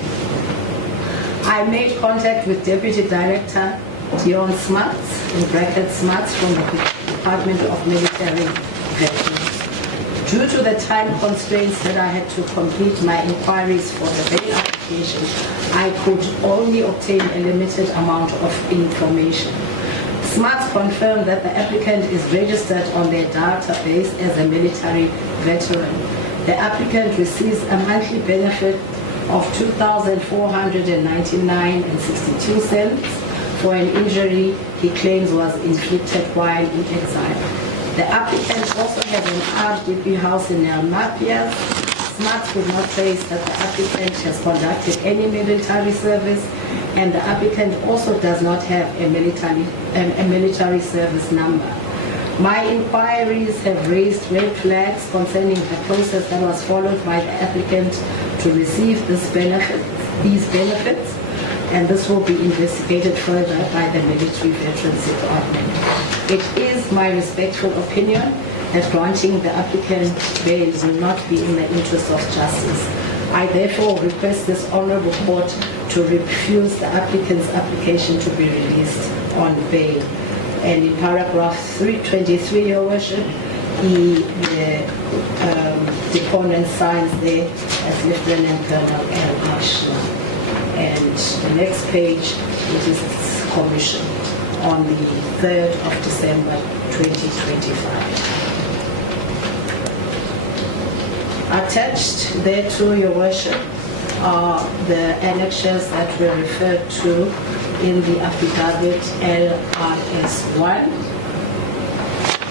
I made contact with Deputy Director Dion Smarts, in brackets Smarts, from the Department of Military Veterans. Due to the time constraints that I had to complete my inquiries for the bail application, I could only obtain a limited amount of information. Smarts confirmed that the applicant is registered on their database as a military veteran. The applicant receives a monthly benefit of $2,499.62 for an injury he claims was inflicted while in exile. The applicant also had an 𝐟𝐨𝐫𝐞 house in 𝐬𝐻𝐫𝐞. SMART could not trace that the applicant has conducted any military service, and the applicant also does not have a military service number. My inquiries have raised red flags concerning the process that was followed by the applicant to receive these benefits, and this will be investigated further by the Military Veterans Department. It is my respectful opinion that granting the applicant bail will not be in the interest of justice. I therefore request this honorable court to refuse the applicant's application to be released on bail. And in paragraph 323, Your Worship, the deponent signs there as Lieutenant Colonel 𝐿. And the next page, it is commissioned on the 3rd of December 2025. Attached thereto, Your Worship, are the annexures that were referred to in the affidavit LRS1,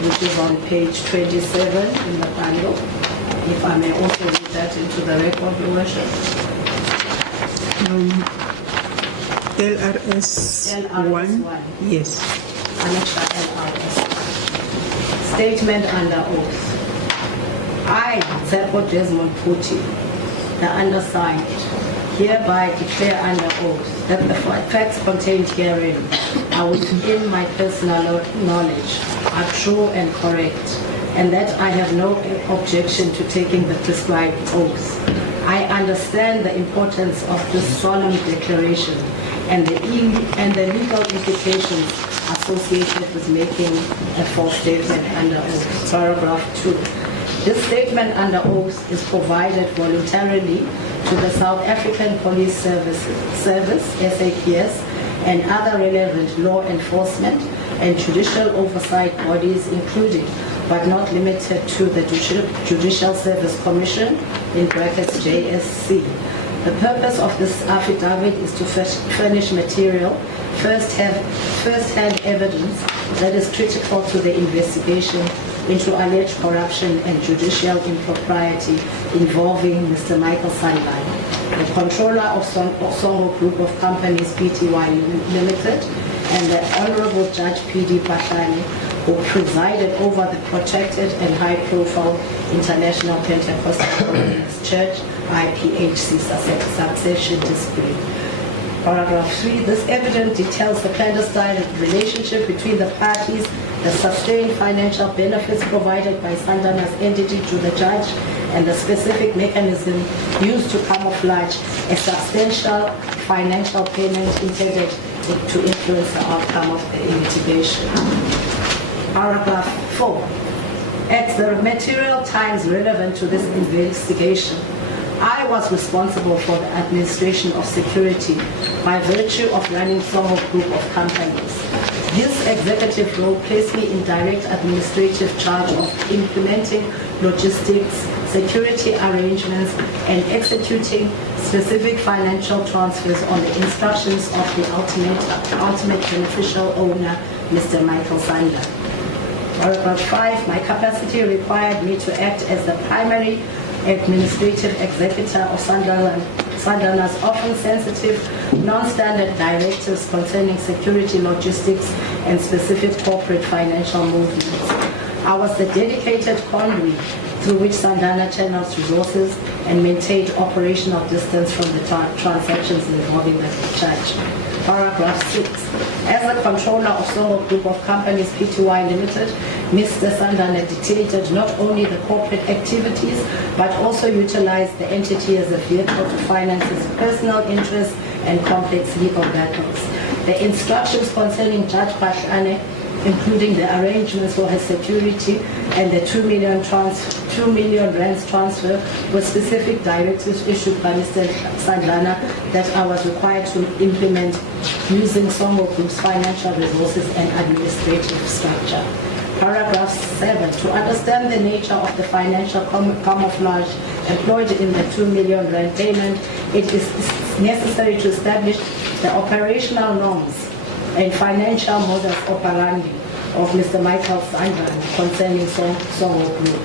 which is on page 27 in the bundle. If I may also read that into the record, Your Worship. LRS1. Yes. Annexure LRS1. Statement under oath. I, 𝐦𝐻𝐫𝐞, the undersigned, hereby declare under oath that the facts contained herein are within my personal knowledge, are true and correct, and that I have no objection to taking the prescribed oath. I understand the importance of this solemn declaration and the legal implications associated with making a false statement under oath. Paragraph 2. This statement under oath is provided voluntarily to the South African Police Service, SAPS, and other relevant law enforcement and judicial oversight bodies, including but not limited to the Judicial Service Commission, in brackets JSC. The purpose of this affidavit is to furnish material, first-hand evidence that is critical to the investigation into alleged corruption and judicial impropriety involving Mr. Michael Sandlana, the controller of 𝐻𝐨𝐫𝐞 Group of Companies Pty Limited, and the Honorable Judge P.D. Pahlani, who presided over the protected and high-profile International Pentecostal Holiness Church, IPHC succession dispute. Paragraph 3. This evidence details the clandestine relationship between the parties, the sustained financial benefits provided by Sandlana's entity to the judge, and the specific mechanism used to camouflage a substantial financial payment intended to influence the outcome of the litigation. Paragraph 4. At the material times relevant to this investigation, I was responsible for the administration of security by virtue of running 𝐻𝐨𝐫𝐞 Group of Companies. This executive role placed me in direct administrative charge of implementing logistics, security arrangements, and executing specific financial transfers on the instructions of the ultimate beneficial owner, Mr. Michael Sandlana. Paragraph 5. My capacity required me to act as the primary administrative executor of Sandlana's often sensitive, non-standard directives concerning security, logistics, and specific corporate financial movements. I was the dedicated conduit through which Sandlana channels resources and maintained operational distance from the transactions involving the church. Paragraph 6. As a controller of 𝐻𝐨𝐫𝐞 Group of Companies Pty Limited, Mr. Sandlana dictated not only the corporate activities, but also utilized the entity as a vehicle to finance his personal interests and complex legal battles. The instructions concerning Judge Pahlani, including the arrangements for his security and the 2 million rands transfer, were specific directives issued by Mr. Sandlana that I was required to implement using 𝐻𝐨𝐫𝐞 Group's financial resources and administrative structure. Paragraph 7. To understand the nature of the financial camouflage employed in the 2 million rand payment, it is necessary to establish the operational norms and financial modus operandi of Mr. Michael Sandlana concerning 𝐾𝐨𝐧'𝐭 Group.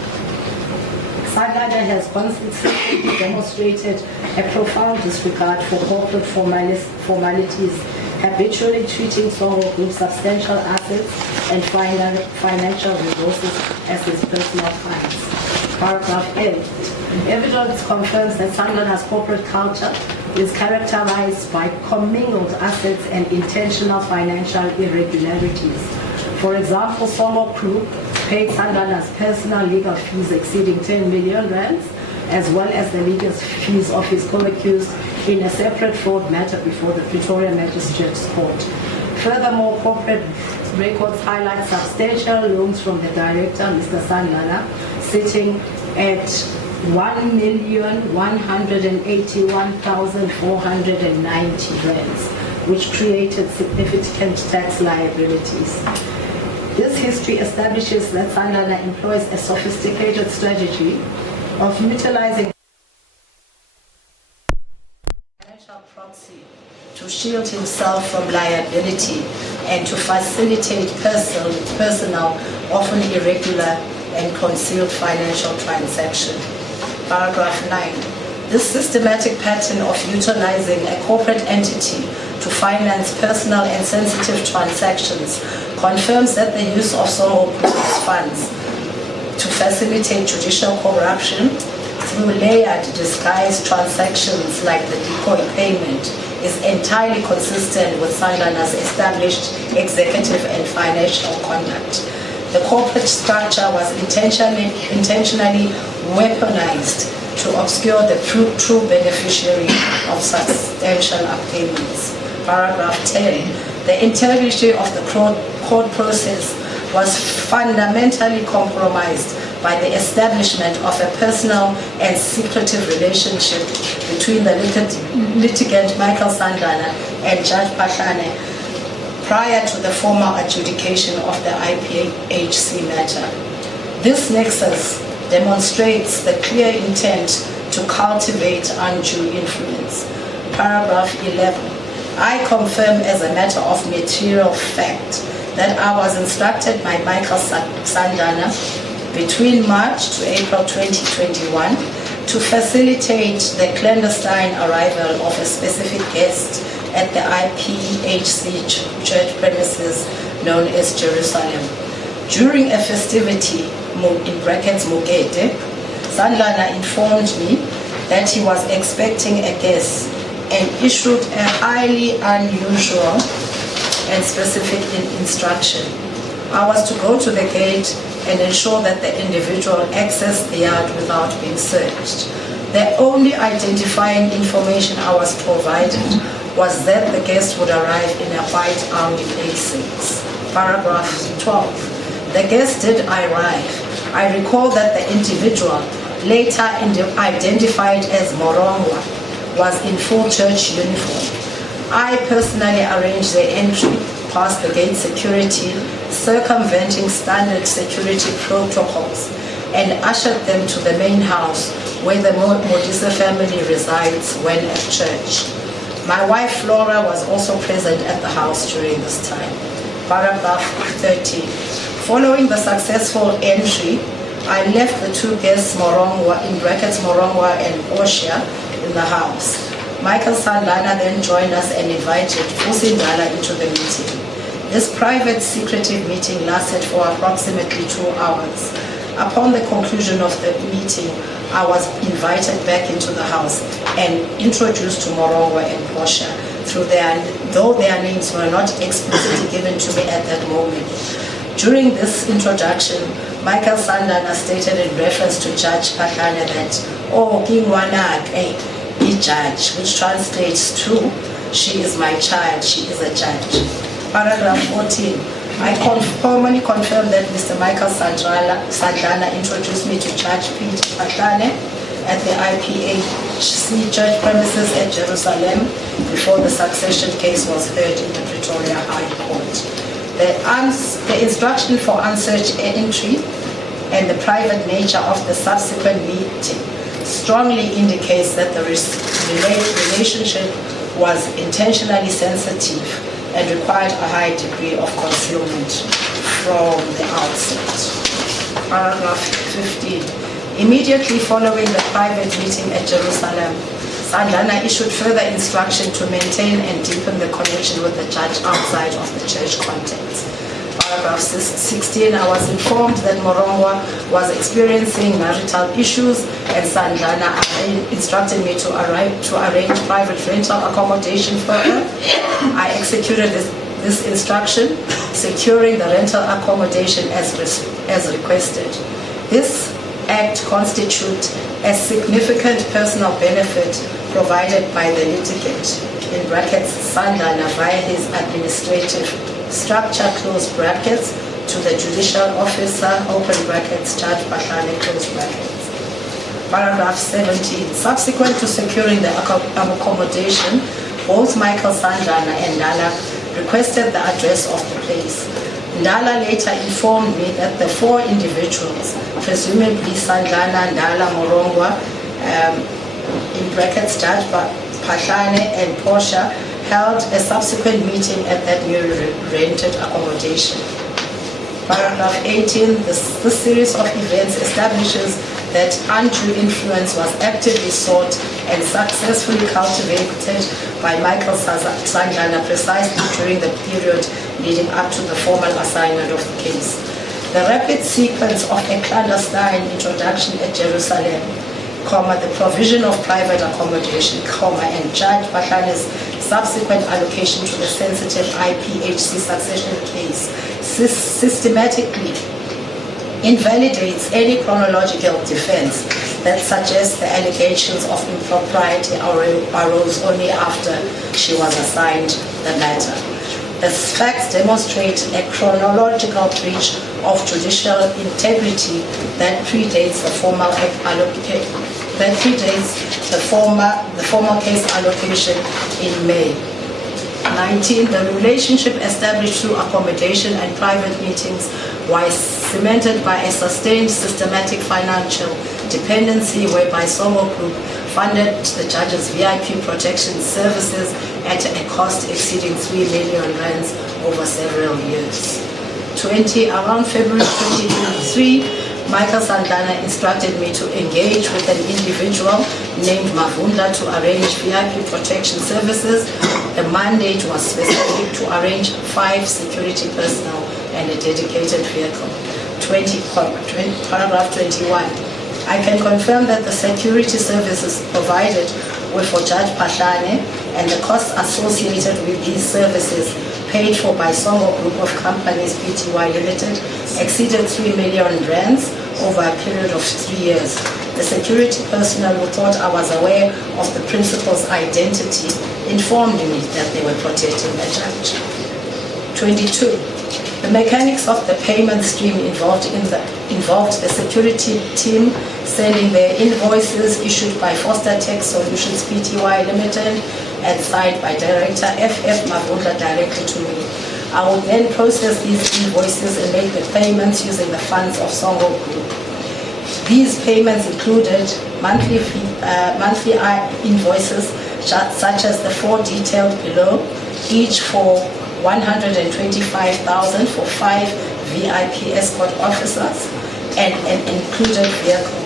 Sandlana has consistently demonstrated a profound disregard for corporate formalities, habitually treating 𝐾𝐨𝐽 Group's substantial assets and financial resources as his personal funds. Paragraph 8. Evidence confirms that Sandlana's corporate culture is characterized by commingled assets and intentional financial irregularities. For example, 𝐾𝐨𝐽 Group paid Sandlana's personal legal fees exceeding 10 million rands, as well as the legal fees of his co-accused in a separate fraud matter before the Pretoria Magistrates Court. Furthermore, corporate records highlight substantial loans from the director, Mr. Sandlana, sitting at 1,181,490 rands, which created significant tax liabilities. This history establishes that Sandlana employs a sophisticated strategy of utilizing financial proxy to shield himself from liability and to facilitate personal, often irregular and concealed financial transaction. Paragraph 9. This systematic pattern of utilizing a corporate entity to finance personal and sensitive transactions confirms that the use of 𝐾𝐨𝐽 Group's funds to facilitate judicial corruption through layered disguised transactions like the decoy payment is entirely consistent with Sandlana's established executive and financial conduct. The corporate structure was intentionally weaponized to obscure the true beneficiary of substantial payments. Paragraph 10. The integrity of the court process was fundamentally compromised by the establishment of a personal and secretive relationship between the litigant Michael Sandlana and Judge Phahlane prior to the formal adjudication of the IPHC matter. This nexus demonstrates the clear intent to cultivate undue influence. Paragraph 11. I confirm as a matter of material fact that I was instructed by Michael Sandlana between March to April 2021 to facilitate the clandestine arrival of a specific guest at the IPHC church premises known as Jerusalem. During a festivity, in brackets Mokete, Sandlana informed me that he was expecting a guest and issued a highly unusual and specific instruction. I was to go to the gate and ensure that the individual accessed the yard without being searched. The only identifying information I was provided was that the guest would arrive in a white Audi A6. Paragraph 12. The guest did arrive. I recall that the individual, later identified as Morongwa, was in full church uniform. I personally arranged their entry past the gate security, circumventing standard security protocols, and ushered them to the main house where the Modise family resides when at church. My wife Flora was also present at the house during this time. Paragraph 13. Following the successful entry, I left the two guests, Morongwa, in brackets Morongwa and Oshia, in the house. Michael Sandlana then joined us and invited Fusindala into the meeting. This private secretive meeting lasted for approximately 2 hours. Upon the conclusion of the meeting, I was invited back into the house and introduced to Morongwa and Portia, though their names were not explicitly given to me at that moment. During this introduction, Michael Sandlana stated in reference to Judge Phahlane that, "Oh, 𝐾𝐨𝐽𝐻𝐿𝐴, judge," which translates to, "She is my child, she is a judge." Paragraph 14. I formally confirm that Mr. Michael Sandlana introduced me to Judge Peter Phahlane at the IPHC church premises at Jerusalem before the succession case was heard in the Pretoria High Court. The instruction for unsearched entry and the private nature of the subsequent meeting strongly indicates that the relationship was intentionally sensitive and required a high degree of concealment from the outset. Paragraph 15. Immediately following the private meeting at Jerusalem, Sandlana issued further instruction to maintain and deepen the connection with the judge outside of the church context. Paragraph 16, I was informed that Morongwa was experiencing marital issues, and Sandlana instructed me to arrange private rental accommodation for her. I executed this instruction, securing the rental accommodation as requested. This act constitutes a significant personal benefit provided by the litigant, in brackets, Sandlana, via his administrative structure, close brackets, to the judicial officer, open brackets, Judge Pahlane, close brackets. Paragraph 17. Subsequent to securing the accommodation, both Michael Sandlana and Ndala requested the address of the place. Ndala later informed me that the four individuals, presumably Sandlana, Ndala, Morongwa, in brackets, Judge Pahlane and Portia, held a subsequent meeting at that newly rented accommodation. Paragraph 18, this series of events establishes that undue influence was actively sought and successfully cultivated by Michael Sandlana precisely during the period leading up to the formal assignment of the case. The rapid sequence of a clandestine introduction at Jerusalem, the provision of private accommodation, and Judge Pahlane's subsequent allocation to the sensitive IPHC succession case systematically invalidates any chronological defense that suggests the allegations of impropriety arose only after she was assigned the matter. The facts demonstrate a chronological breach of judicial integrity that predates the formal case allocation in May. 19. The relationship established through accommodation and private meetings was cemented by a sustained systematic financial dependency whereby Songo Group funded the judge's VIP protection services at a cost exceeding 3 million rands over several years. 20. Around February 2023, Michael Sandlana instructed me to engage with an individual named Mavunda to arrange VIP protection services. The mandate was specific to arrange 5 security personnel and a dedicated vehicle. Paragraph 21. I can confirm that the security services provided were for Judge Pahlane, and the costs associated with these services paid for by Songo Group of Companies Pty Limited exceeded 3 million rands over a period of 3 years. The security personnel who thought I was aware of the principal's identity informed me that they were protecting the judge. 22. The mechanics of the payment stream involved the security team sending their invoices issued by Foster Tech Solutions Pty Limited and signed by Director F.F. Mavunda directly to me. I will then process these invoices and make the payments using the funds of Songo Group. These payments included monthly invoices such as the 4 detailed below, each for 125,000 for 5 VIP escort officers and an included vehicle.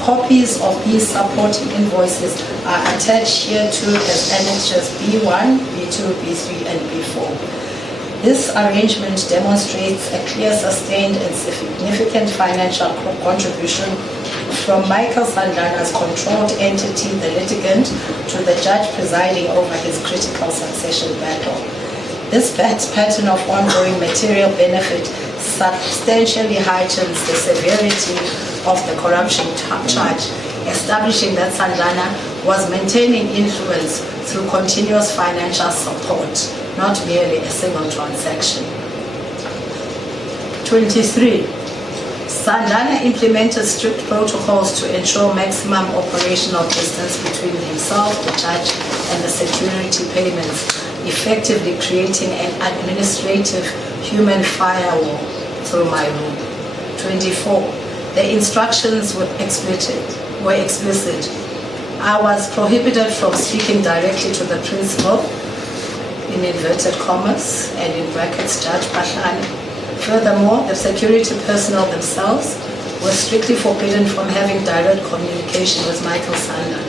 Copies of these supporting invoices are attached here to as annexures B1, B2, B3, and B4. This arrangement demonstrates a clear, sustained, and significant financial contribution from Michael Sandlana's controlled entity, the litigant, to the judge presiding over his critical succession battle. This pattern of ongoing material benefit substantially heightens the severity of the corruption charge, establishing that Sandlana was maintaining influence through continuous financial support, not merely a single transaction. 23. Sandlana implemented strict protocols to ensure maximum operational distance between himself, the judge, and the security payments, effectively creating an administrative human firewall through my room. 24. The instructions were explicit. I was prohibited from speaking directly to the principal. in inverted commas and in brackets Judge Pashlane. Furthermore, the security personnel themselves were strictly forbidden from having direct communication with Michael Sandlana.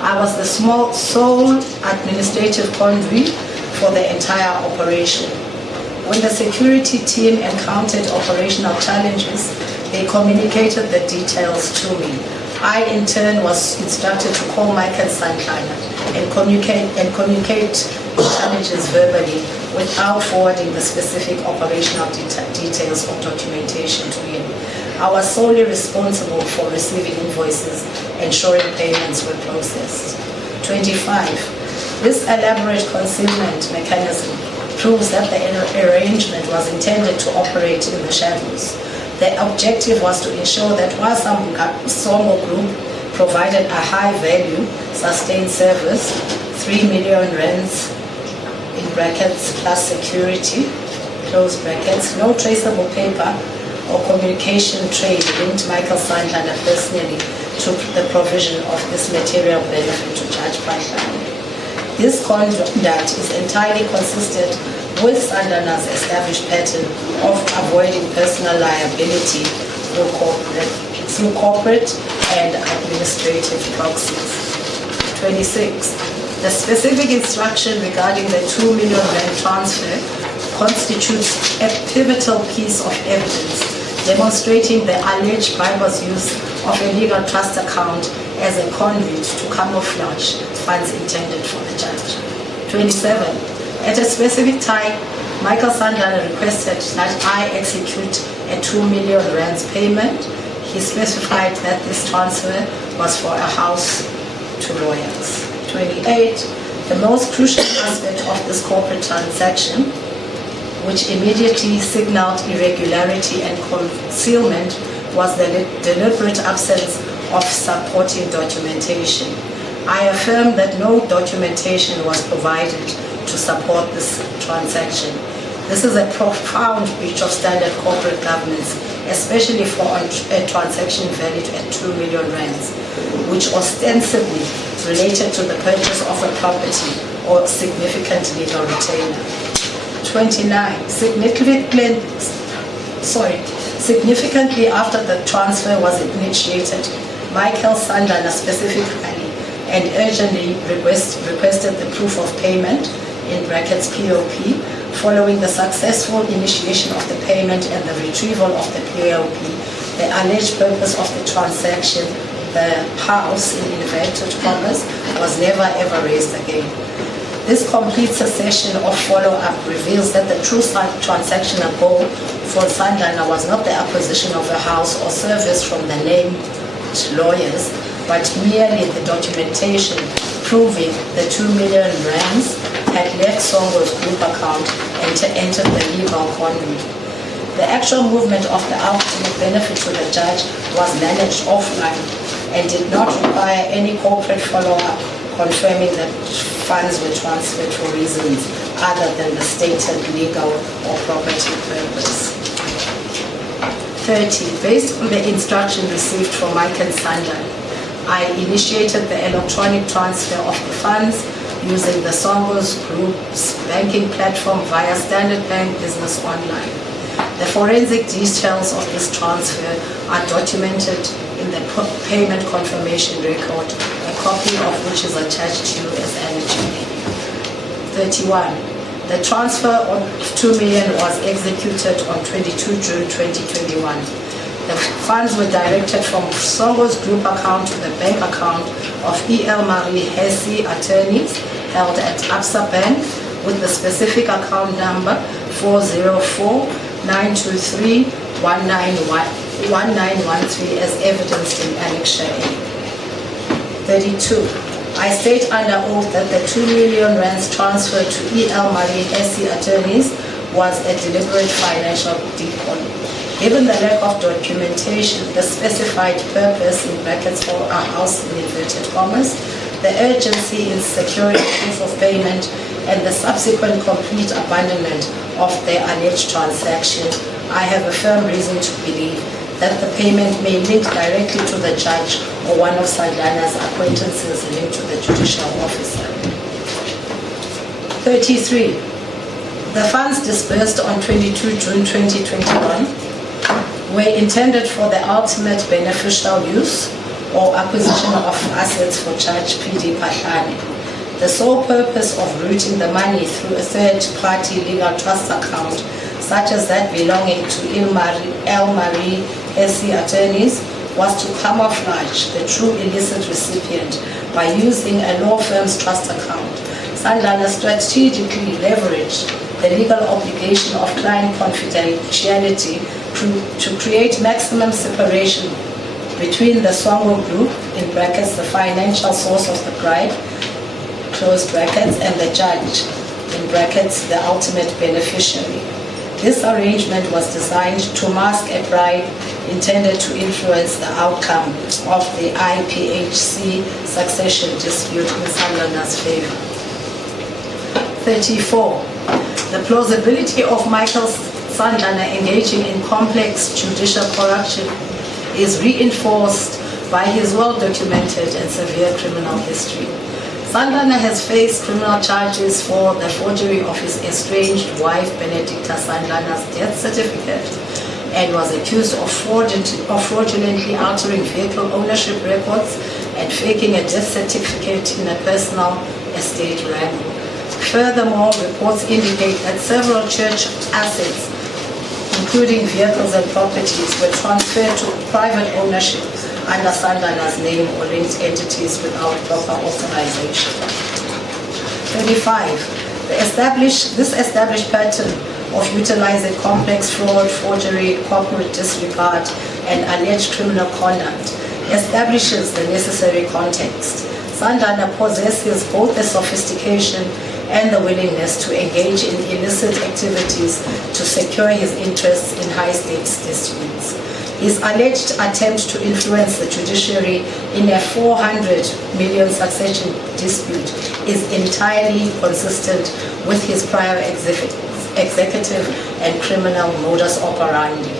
I was the sole administrative conduit for the entire operation. When the security team encountered operational challenges, they communicated the details to me. I, in turn, was instructed to call Michael Sandlana and communicate challenges verbally without forwarding the specific operational details or documentation to him. I was solely responsible for receiving invoices, ensuring payments were processed. 25. This elaborate concealment mechanism proves that the arrangement was intended to operate in the shadows. The objective was to ensure that while Songo Group provided a high-value, sustained service, 3 million rands, in brackets, plus security, close brackets, no traceable paper or communication trail linked Michael Sandlana personally to the provision of this material benefit to Judge Pashlane. This conduct is entirely consistent with Sandlana's established pattern of avoiding personal liability through corporate and administrative proxies. 26. The specific instruction regarding the 2 million rand transfer constitutes a pivotal piece of evidence demonstrating the alleged bypass use of a legal trust account as a conduit to camouflage funds intended for the judge. 27. At a specific time, Michael Sandlana requested that I execute a 2 million rands payment. He specified that this transfer was for a house to lawyers. 28. The most crucial aspect of this corporate transaction, which immediately signaled irregularity and concealment, was the deliberate absence of supporting documentation. I affirm that no documentation was provided to support this transaction. This is a profound breach of standard corporate governance, especially for a transaction valued at 2 million rands, which ostensibly related to the purchase of a property or significant legal retainer. 29. Significantly after the transfer was initiated, Michael Sandlana specifically and urgently requested the proof of payment, in brackets POP, following the successful initiation of the payment and the retrieval of the POP. The alleged purpose of the transaction, the house in inverted commas, was never ever raised again. This complete succession of follow-up reveals that the true transactional goal for Sandlana was not the acquisition of a house or service from the named lawyers, but merely the documentation proving the 2 million rands had left Songo's group account and entered the legal conduit. The actual movement of the ultimate benefit to the judge was managed offline and did not require any corporate follow-up confirming that funds were transferred for reasons other than the stated legal or property purpose. 30. Based on the instruction received from Michael Sandlana, I initiated the electronic transfer of the funds using the Songo's Group's banking platform via Standard Bank Business Online. The forensic details of this transfer are documented in the payment confirmation record, a copy of which is attached to you as annex. 31. The transfer of 2 million was executed on 22 June 2021. The funds were directed from Songo's group account to the bank account of 𝐬𝐿 attorneys held at Absa Bank with the specific account number 404-923-1913 as evidenced in Annex A. 32. I state under oath that the 2 million rands transferred to 𝐬𝐿 attorneys was a deliberate financial decoy. Given the lack of documentation, the specified purpose in brackets for a house in inverted commas, the urgency in securing proof of payment, and the subsequent complete abandonment of the alleged transaction, I have a firm reason to believe that the payment may link directly to the judge or one of Sandlana's acquaintances linked to the judicial officer. 33. The funds disbursed on 22 June 2021 were intended for the ultimate beneficial use or acquisition of assets for Church PD Patlane. The sole purpose of routing the money through a third-party legal trust account, such as that belonging to 𝐿𝐮𝐬𝐫𝐞 attorneys, was to camouflage the true illicit recipient by using a law firm's trust account. Sandlana strategically leveraged the legal obligation of client confidentiality to create maximum separation between the 𝐟𝐨𝐫𝐿 group, in brackets the financial source of the bribe, close brackets, and the judge, in brackets the ultimate beneficiary. This arrangement was designed to mask a bribe intended to influence the outcome of the IPHC succession dispute in Sandlana's favor. 34. The plausibility of Michael Sandlana engaging in complex judicial corruption is reinforced by his well-documented and severe criminal history. Sandlana has faced criminal charges for the forgery of his estranged wife Benedicta Sandlana's death certificate and was accused of fraudulently altering vehicle ownership records and faking a death certificate in a personal estate wrangle. Furthermore, reports indicate that several church assets, including vehicles and properties, were transferred to private ownership under Sandlana's name or linked entities without proper authorization. 35. This established pattern of utilizing complex fraud, forgery, corporate disregard, and alleged criminal conduct establishes the necessary context. Sandlana possesses both the sophistication and the willingness to engage in illicit activities to secure his interests in high-stakes disputes. His alleged attempt to influence the judiciary in a 400 million succession dispute is entirely consistent with his prior executive and criminal modus operandi.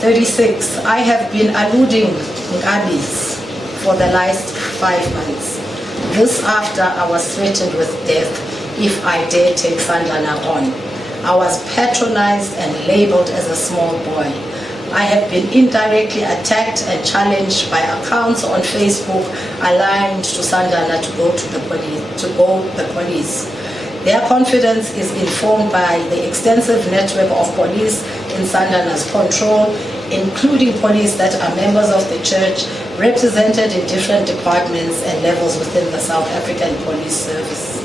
36. I have been eluding 𝐼𝐵s for the last 5 months. This after I was threatened with death if I dare take Sandlana on. I was patronized and labeled as a small boy. I have been indirectly attacked and challenged by accounts on Facebook aligned to Sandlana to go the police. Their confidence is informed by the extensive network of police in Sandlana's control, including police that are members of the church, represented in different departments and levels within the South African Police Service.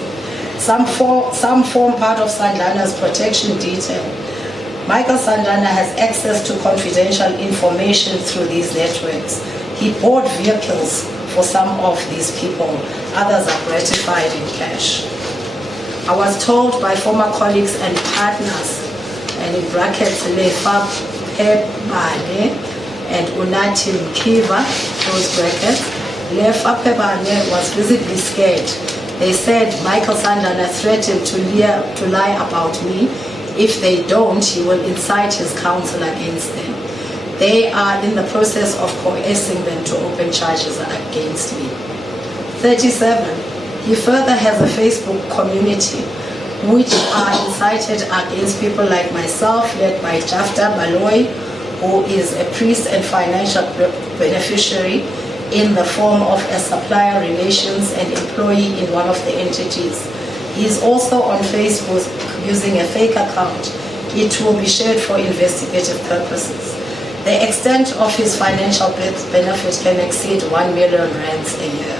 Some form part of Sandlana's protection detail. Michael Sandlana has access to confidential information through these networks. He bought vehicles for some of these people. Others are gratified in cash. I was told by former colleagues and partners, and in brackets, 𝐿𝐹𝐵𝐵𝐴NE and 𝐼𝐻𝐶 Mkiva, close brackets, 𝐿𝐹𝐵𝐵𝐴NE was visibly scared. They said Michael Sandlana threatened to lie about me. If they don't, he will incite his counsel against them. They are in the process of coercing them to open charges against me. 37. He further has a Facebook community which are incited against people like myself, led by Jafta Baloyi, who is a priest and financial beneficiary in the form of a supplier relations and employee in one of the entities. He is also on Facebook using a fake account. It will be shared for investigative purposes. The extent of his financial benefit can exceed 1 million rands a year.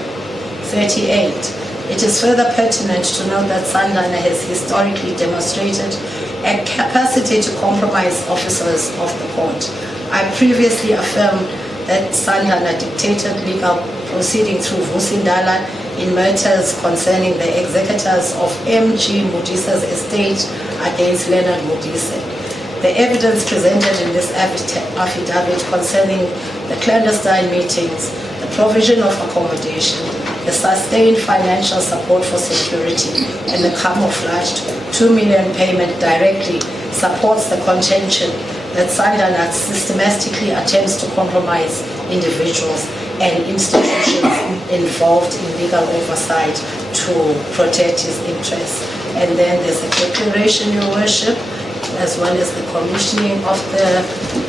38. It is further pertinent to note that Sandlana has historically demonstrated a capacity to compromise officers of the court. I previously affirmed that Sandlana dictated legal proceedings through Vusindala in matters concerning the executors of MG Mudisa's estate against Leonard Mudisa. The evidence presented in this affidavit concerning the clandestine meetings, the provision of accommodation, the sustained financial support for security, and the camouflaged 2 million payment directly supports the contention that Sandlana systematically attempts to compromise individuals and institutions involved in legal oversight to protect his interests. And then there's a declaration, Your Worship, as well as the commissioning of the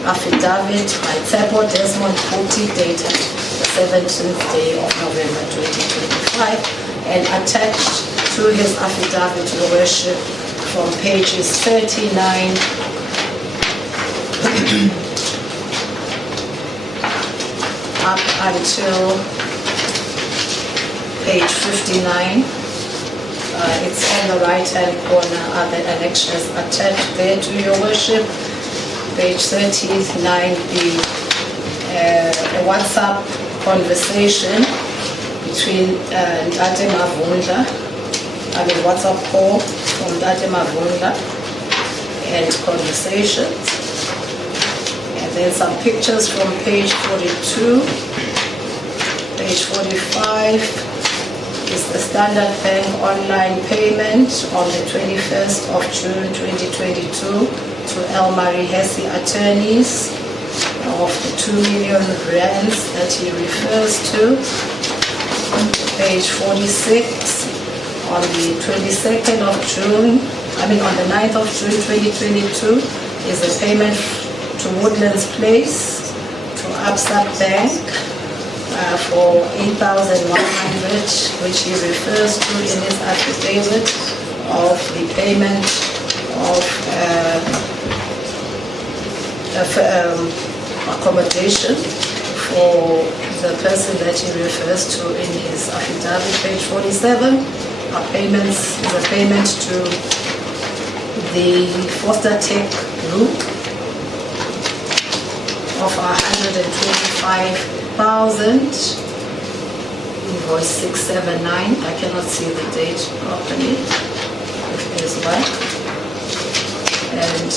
affidavit by 𝐶𝐶𝐵 Desmond Puti, dated the 17th day of November 2025, and attached to his affidavit, Your Worship, from pages 39 up until page 59. It's on the right-hand corner, are the annexures attached there to Your Worship. Page 39B, a WhatsApp conversation between Ntate Mavundla, WhatsApp call from Ntate Mavundla, and conversations. And then some pictures from page 42. Page 45 is the Standard Bank online payment on the 21st of June 2022 to 𝐬𝐮𝐬𝐫𝐞 attorneys of the 2 million rands that he refers to. Page 46, on the 22nd of June, on the 9th of June 2022, is a payment to Woodlands Place, to Absa Bank, for 8,100, which he refers to in his affidavit of the payment of accommodation for the person that he refers to in his affidavit. Page 47, is a payment to the Foster Tech Group of 125,000, invoice 679. I cannot see the date properly, if there's one. And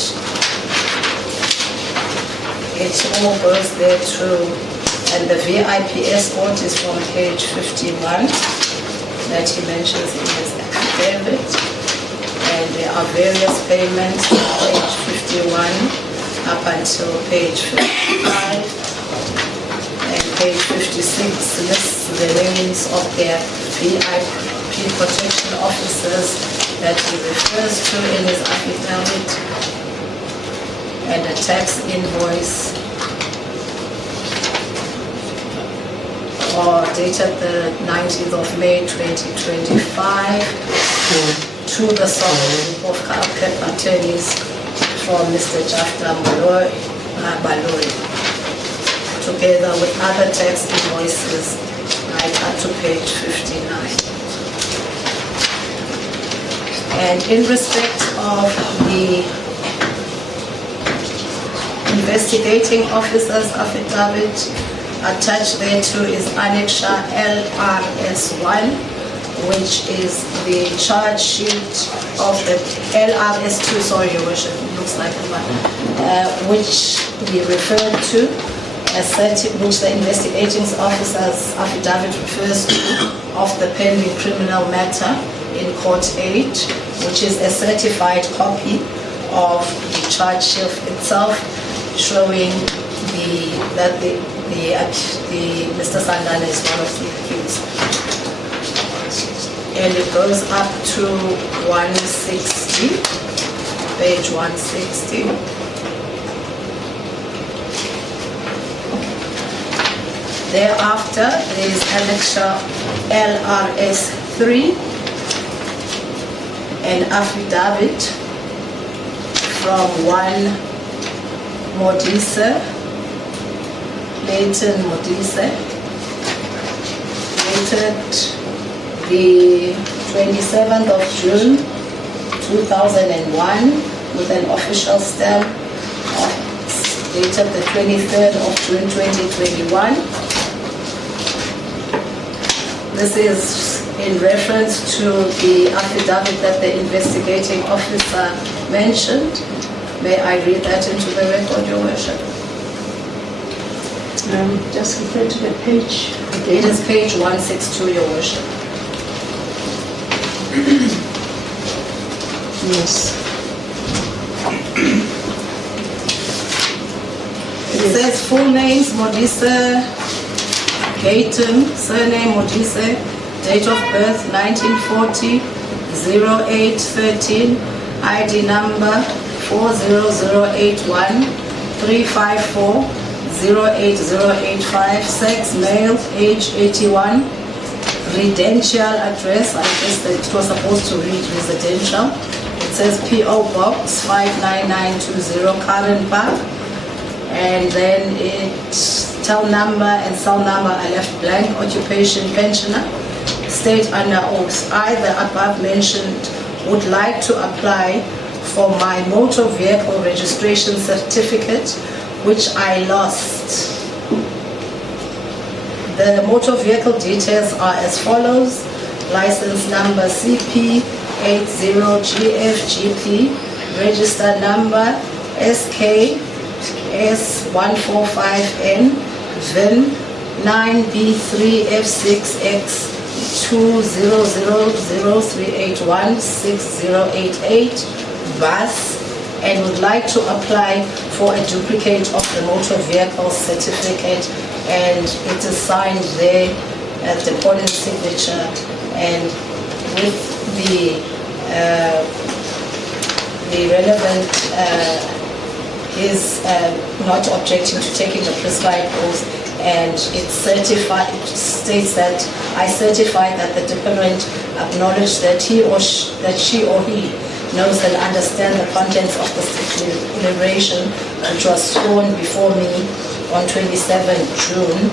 it all goes there through. And the VIP escort is from page 51 that he mentions in his affidavit. And there are various payments from page 51 up until page 55. And page 56 lists the names of their VIP protection officers that he refers to in his affidavit, and a tax invoice dated the 19th of May 2025 to the Sovereign of Cape attorneys from Mr. Jafta Baloi, together with other tax invoices right up to page 59. And in respect of the investigating officer's affidavit, attached thereto is Annexure LRS1, which is the charge sheet of the LRS2, sorry, Your Worship, it looks like a one, which we referred to, which the investigating officer's affidavit refers to, of the pending criminal matter in Court 8, which is a certified copy of the charge sheet itself, showing that Mr. Sandlana is one of the accused. And it goes up to 160, page 160. Thereafter, there is Annexure LRS3, an affidavit from one Modise, Leighton Modise, dated the 27th of June 2001 with an official stamp dated the 23rd of June 2021. This is in reference to the affidavit that the investigating officer mentioned. May I read that into the record, Your Worship? Just refer to the page again. It is page 162, Your Worship. Yes. It says full names, Modise Datum, surname Modise, date of birth 1940, 0813, ID number 40081 354 08085, sex male, age 81, residential address, I guess that it was supposed to read residential. It says P.O. Box 59920 Karen Park, and then tel number and cell number are left blank. Occupation pensioner. State under oath, I, the above mentioned, would like to apply for my motor vehicle registration certificate, which I lost. The motor vehicle details are as follows: license number CP80GFGP, register number SKS145N, VIN 9B3F6X2000381688, bus, and would like to apply for a duplicate of the motor vehicle certificate, and it is signed there at the deponent signature, and with the relevant is not objecting to taking the prescribed oath, and it states that I certify that the deponent acknowledged that she or he knows and understands the contents of the declaration, which was sworn before me on 27 June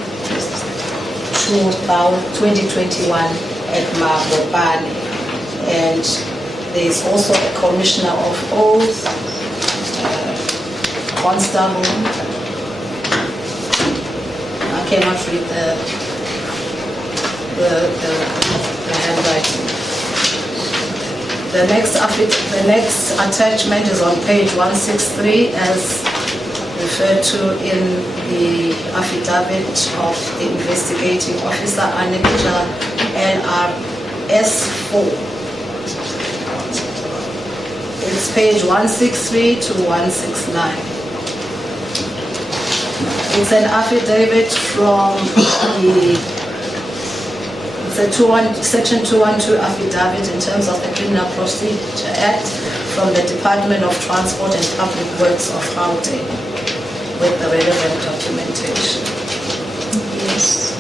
2021 at Mabopane. And there is also a commissioner of oath, constable. I cannot read the handwriting. The next attachment is on page 163, as referred to in the affidavit of the investigating officer, Annexure LRS4. It's page 163 to 169. It's an affidavit from Section 212 affidavit in terms of the Criminal Procedure Act from the Department of Transport and Public Works of Gauteng with the relevant documentation. Yes.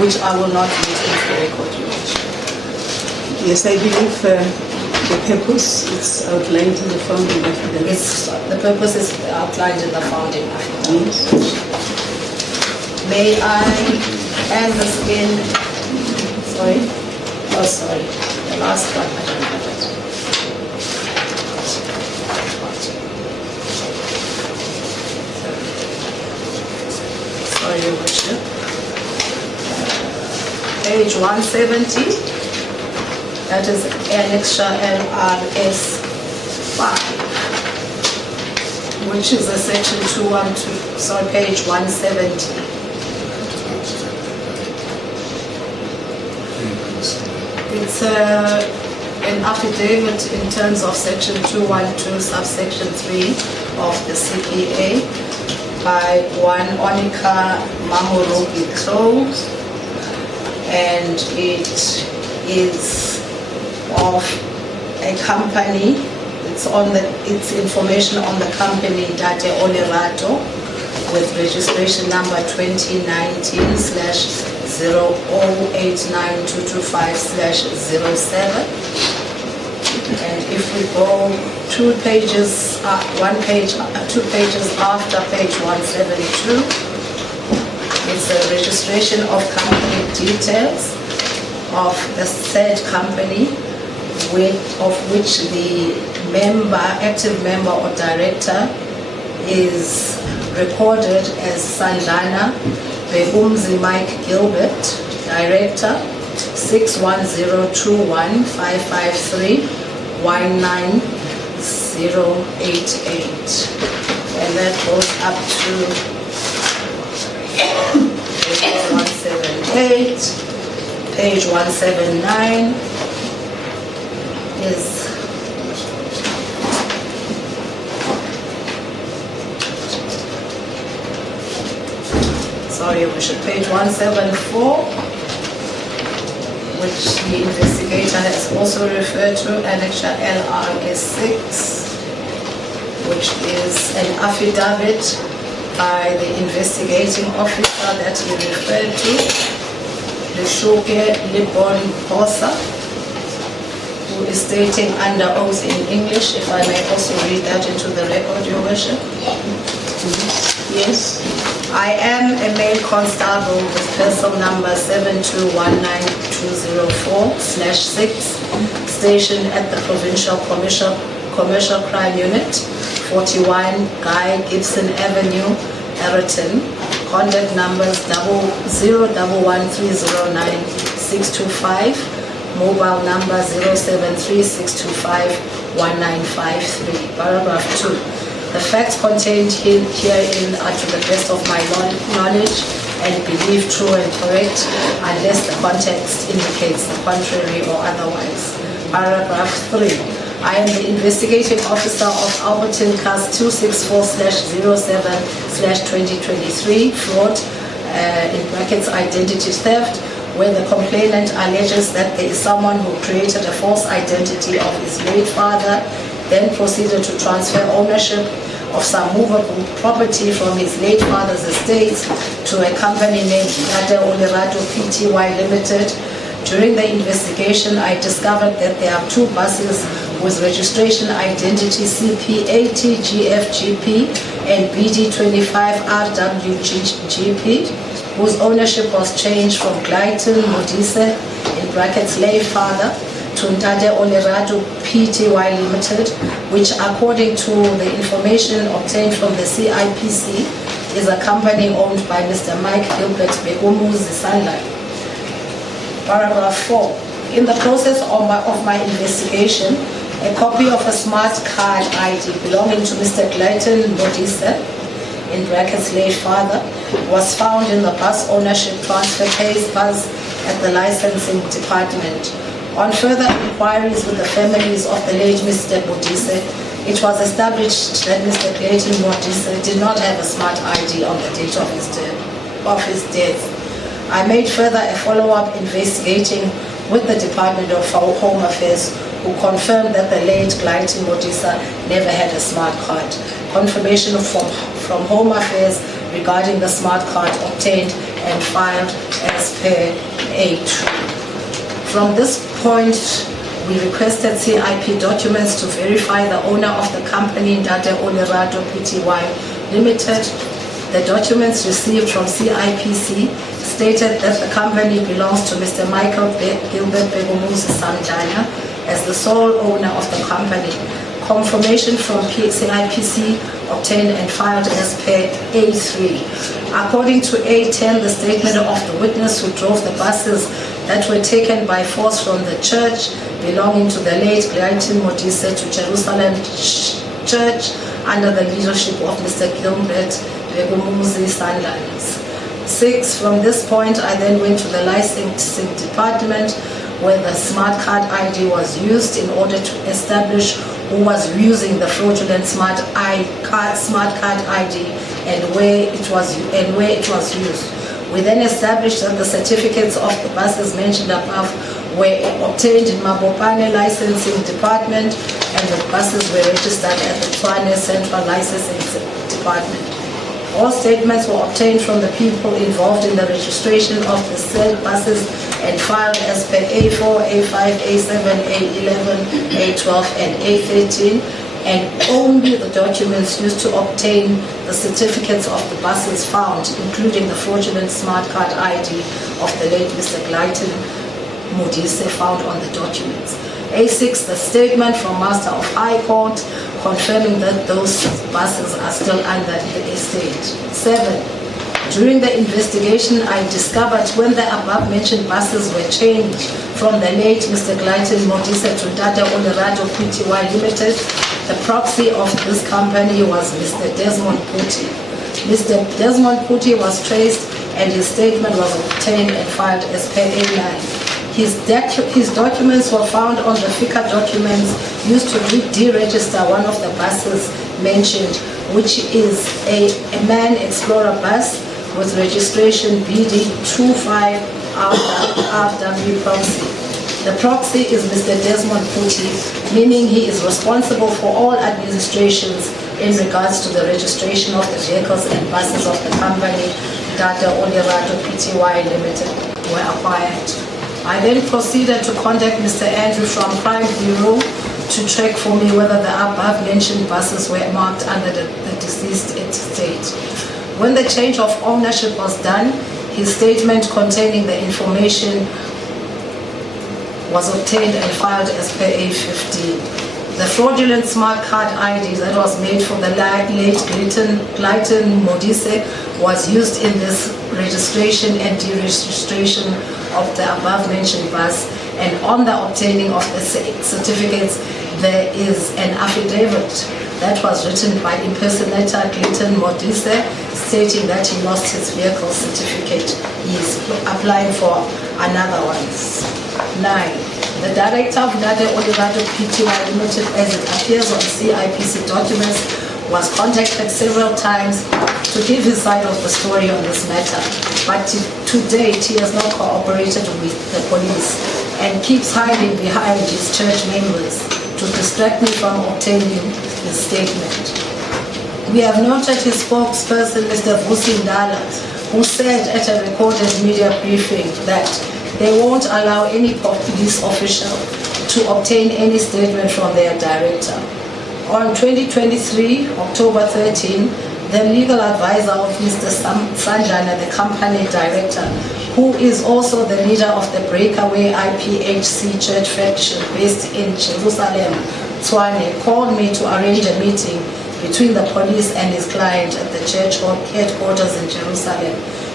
Which I will not read into the record. Yes, I believe the purpose is outlined in the founding affidavit. The purpose is outlined in the founding affidavit. Yes. May I hand this in? Sorry? Oh, sorry. The last one, I don't have it. Sorry, Your Worship. Page 170. That is Annexure LRS5, which is a section 212, sorry, page 170. It's an affidavit in terms of section 212, subsection 3 of the CPA by one Onika Mamorogi-Klo, and it is of a company. It's information on the company Date Olerato with registration number 2019/0089225/07. And if we go 2 pages after page 172, it's a registration of company details of the said company, of which the active member or director is recorded as Sandlana 𝐬𝐮𝐬𝐫𝐿𝐵𝐿, director, 6102155319088, and that goes up to page 178. Page 179 is sorry, we should page 174, which the investigator has also referred to, annexure LRS6, which is an affidavit by the investigating officer that he referred to, 𝐿𝐮𝐬𝐫𝐿𝐿𝐫𝐠𝐿𝐿, who is stating under oath in English, if I may also read that into the record, Your Worship. Yes. I am a male constable with parcel number 7219204/6, stationed at the Provincial Commercial Crime Unit, 41 𝐦𝐨𝐫𝐞 Avenue, Ariton. Contact numbers 001309625, mobile number 073625195 Paragraph 2. The facts contained herein are to the best of my knowledge and believed true and correct, unless the context indicates the contrary or otherwise. Paragraph 3. I am the investigating officer of Alberton Cast 264/07/2023 fraud, in brackets identity theft, where the complainant alleges that there is someone who created a false identity of his late father, then proceeded to transfer ownership of some movable property from his late father's estate to a company named 𝐟𝐨𝐫𝐽𝐻𝐵 Pty Limited. During the investigation, I discovered that there are 2 buses with registration identity CP80GFGP and BD25RWGP, whose ownership was changed from 𝐦𝐿𝐫𝐽𝐻𝐵 Modise, in brackets late father, to 𝐟𝐨𝐫𝐽𝐻𝐵 Pty Limited, which according to the information obtained from the CIPC is a company owned by Mr. 𝐬𝐮𝐬𝐜𝐫𝐽𝐻𝐵𝐻𝐵. Paragraph 4. In the process of my investigation, a copy of a smart card ID belonging to Mr. 𝐦𝐿𝐫𝐽𝐻𝐵 Modise, in brackets late father, was found in the bus ownership transfer case bus at the licensing department. On further inquiries with the families of the late Mr. Modise, it was established that Mr. 𝐦𝐿𝐫𝐽𝐻𝐵 Modise did not have a smart ID on the date of his death. I made further a follow-up investigating with the Department of Home Affairs, who confirmed that the late 𝐦𝐿𝐫𝐽𝐻𝐵 Modise never had a smart card. Confirmation from Home Affairs regarding the smart card obtained and filed as per A2. From this point, we requested CIP documents to verify the owner of the company, 𝐟𝐨𝐫𝐽𝐻𝐵 Pty Limited. The documents received from CIPC stated that the company belongs to Mr. Michael Gilbert Sandlana as the sole owner of the company. Confirmation from CIPC obtained and filed as per A3. According to A10, the statement of the witness who drove the buses that were taken by force from the church belonging to the late 𝐦𝐿𝐫𝐽𝐻𝐵 Modise to Jerusalem Church under the leadership of Mr. Gilbert Sandlana. 6. From this point, I then went to the licensing department where the smart card ID was used in order to establish who was using the fraudulent smart card ID and where it was used. We then established that the certificates of the buses mentioned above were obtained in Mabopane Licensing Department and the buses were registered at the Tshwane Central Licensing Department. All statements were obtained from the people involved in the registration of the said buses and filed as per A4, A5, A7, A11, A12, and A13, and only the documents used to obtain the certificates of the buses found, including the fraudulent smart card ID of the late Mr. 𝐦𝐿𝐫𝐽𝐻𝐵 Modise found on the documents. A6, the statement from Master of High Court confirming that those buses are still under the estate. 7. During the investigation, I discovered when the above mentioned buses were changed from the late Mr. 𝐦𝐿𝐫𝐽𝐻𝐵 Modise to 𝐟𝐨𝐫𝐽𝐻𝐵 Pty Limited, the proxy of this company was Mr. Desmond Putti. Mr. Desmond Putti was traced and his statement was obtained and filed as per A9. His documents were found on the FICA documents used to deregister one of the buses mentioned, which is a MAN Explorer bus with registration BD25RW proxy. The proxy is Mr. Desmond Puti, meaning he is responsible for all administrations in regards to the registration of the vehicles and buses of the company 𝐷𝐴 Pty Limited were acquired. I then proceeded to contact Mr. Andrew from Crime Bureau to check for me whether the above mentioned buses were marked under the deceased estate. When the change of ownership was done, his statement containing the information was obtained and filed as per A15. The fraudulent smart card ID that was made for the late 𝐬𝐮𝐬𝐫𝐿 was used in this registration and deregistration of the above mentioned bus, and on the obtaining of the certificates there is an affidavit that was written by impersonator 𝐬𝐿 stating that he lost his vehicle certificate. He is applying for another one. 9. The director of 𝐷𝐴 Pty Limited, as it appears on CIPC documents, was contacted several times to give his side of the story on this matter, but to date he has not cooperated with the police and keeps hiding behind his church members to distract me from obtaining his statement. We have noted his spokesperson, Mr. Vusi Ndala, who said at a recorded media briefing that they won't allow any police official to obtain any statement from their director. On 2023, October 13, the legal advisor of Mr. Sandlana, the company director, who is also the leader of the breakaway IPHC church faction based in Jerusalem, 𝐬𝐮𝐬𝐫𝐿, called me to arrange a meeting between the police and his client at the church headquarters in Jerusalem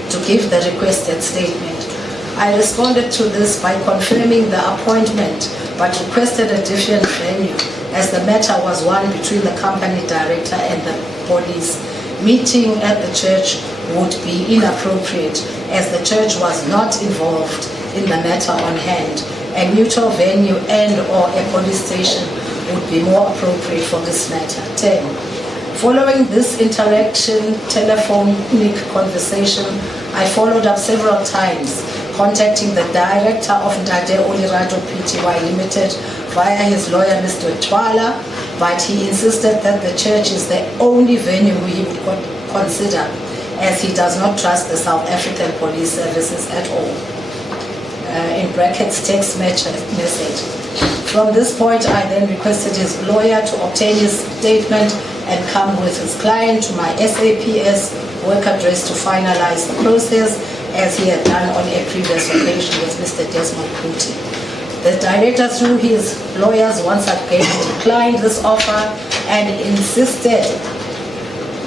to give the requested statement. I responded to this by confirming the appointment, but requested a different venue, as the matter was one between the company director and the police. Meeting at the church would be inappropriate, as the church was not involved in the matter on hand. A neutral venue and/or a police station would be more appropriate for this matter. 10. Following this interaction, telephonic conversation, I followed up several times, contacting the director of 𝐷𝐴 Pty Limited via his lawyer, Mr. Twala, but he insisted that the church is the only venue he would consider, as he does not trust the South African police services at all. In brackets, text message. From this point, I then requested his lawyer to obtain his statement and come with his client to my SAPS work address to finalize the process, as he had done on a previous occasion with Mr. Desmond Puti. The director, through his lawyers, once again declined this offer and insisted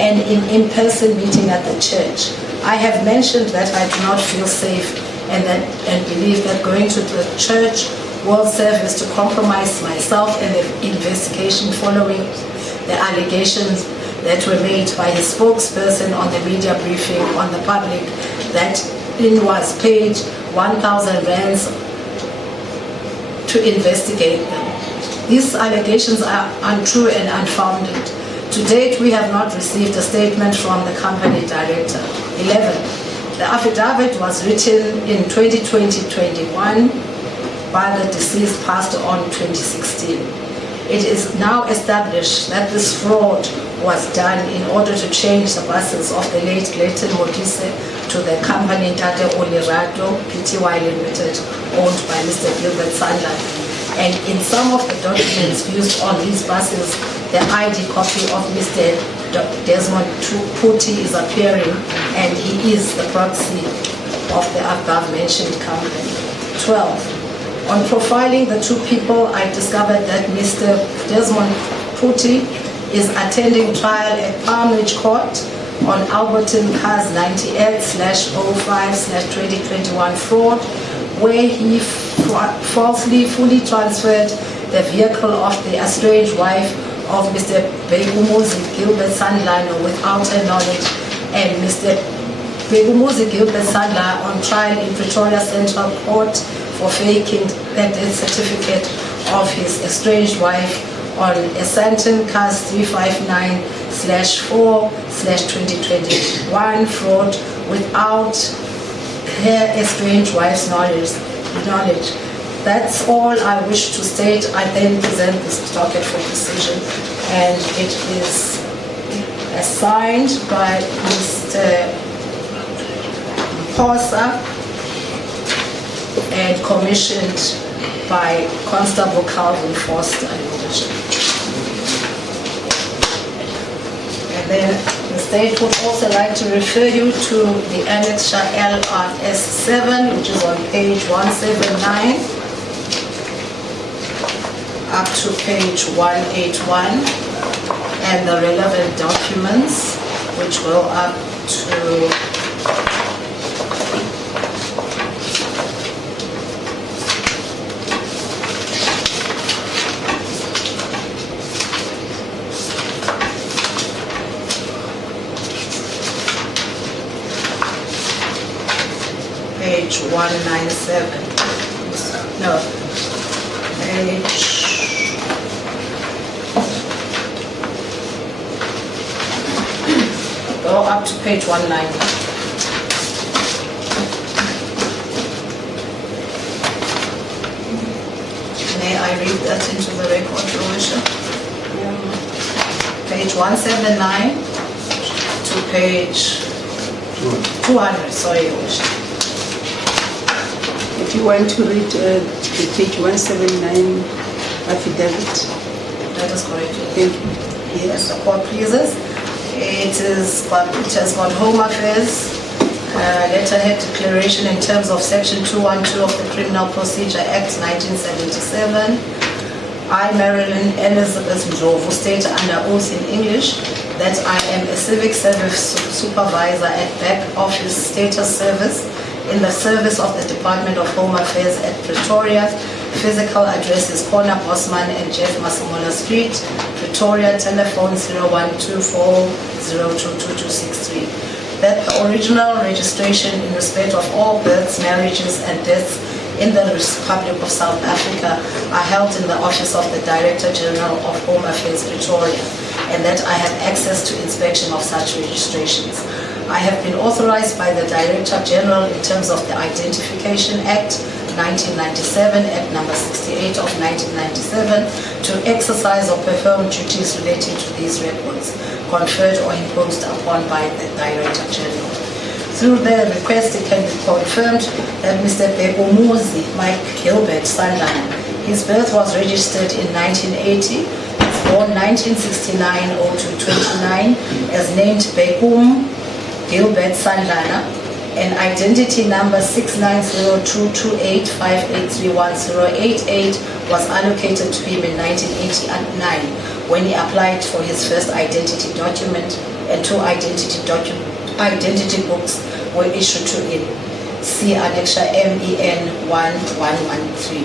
an in-person meeting at the church. I have mentioned that I do not feel safe and believe that going to the church will serve as to compromise myself in the investigation following the allegations that were made by his spokesperson on the media briefing on the public that he was paid 1,000 rands to investigate them. These allegations are untrue and unfounded. To date, we have not received a statement from the company director. 11. The affidavit was written in 2020-21 by the deceased pastor on 2016. It is now established that this fraud was done in order to change the buses of the late 𝐬𝐿 to the company 𝐷𝐴 Pty Limited, owned by Mr. Gilbert Sandlana. And in some of the documents used on these buses, the ID copy of Mr. Desmond Puti is appearing, and he is the proxy of the above-mentioned company. 12. On profiling the two people, I discovered that Mr. Desmond Puti is attending trial at Palm Ridge Court on Alberton Cars 98/05/2021 fraud, where he falsely fully transferred the vehicle of the estranged wife of Mr. 𝐵𝐵𝐿𝐵𝐿 Sandlana without her knowledge, and Mr. 𝐵𝐵𝐿𝐵𝐿 Sandlana on trial in Pretoria Central Court for faking the death certificate of his estranged wife on 𝐬𝐮𝐬𝐫𝐿 Cars 359/4/2021 fraud, without her estranged wife's knowledge. That's all I wish to state. I then present this docket for decision, and it is assigned by Mr. Mposa and commissioned by Constable Calvin Foster. And then the state would also like to refer you to the Annex LRS 7, which is on page 179 up to page 181, and the relevant documents, which go up to page 197. No, page 190. May I read that into the record, Your Worship? Page 179 to page 200, sorry, Your Worship. If you want to read the page 179 affidavit. That is correct. Thank you. Yes, the court pleases. It has got Home Affairs, letterhead declaration in terms of Section 212 of the Criminal Procedure Act 1977. I, Marilyn Elizabeth 𝐬𝐮𝐬𝐫𝐿𝐫𝐢, state under oath in English that I am a civic service supervisor at back office status service in the service of the Department of Home Affairs at Pretoria. Physical address is Corner Bosman and Jeff Masemola Street, Pretoria. Telephone 0124022263. That the original registration in respect of all births, marriages and deaths in the Republic of South Africa are held in the office of the Director General of Home Affairs, Pretoria, and that I have access to inspection of such registrations. I have been authorized by the Director General in terms of the Identification Act 1997, Act number 68 of 1997, to exercise or perform duties relating to these records, conferred or imposed upon by the Director General. Through the request, it can be confirmed that Mr. Michael Sandlana, his birth was registered in 1980, born 1969-02-29, as named 𝐵𝐿𝐵𝐿𝐵 Sandlana, and identity number 69022858310088 was allocated to him in 1989 when he applied for his first identity document, and two identity books were issued to him. See Annex MDN&113.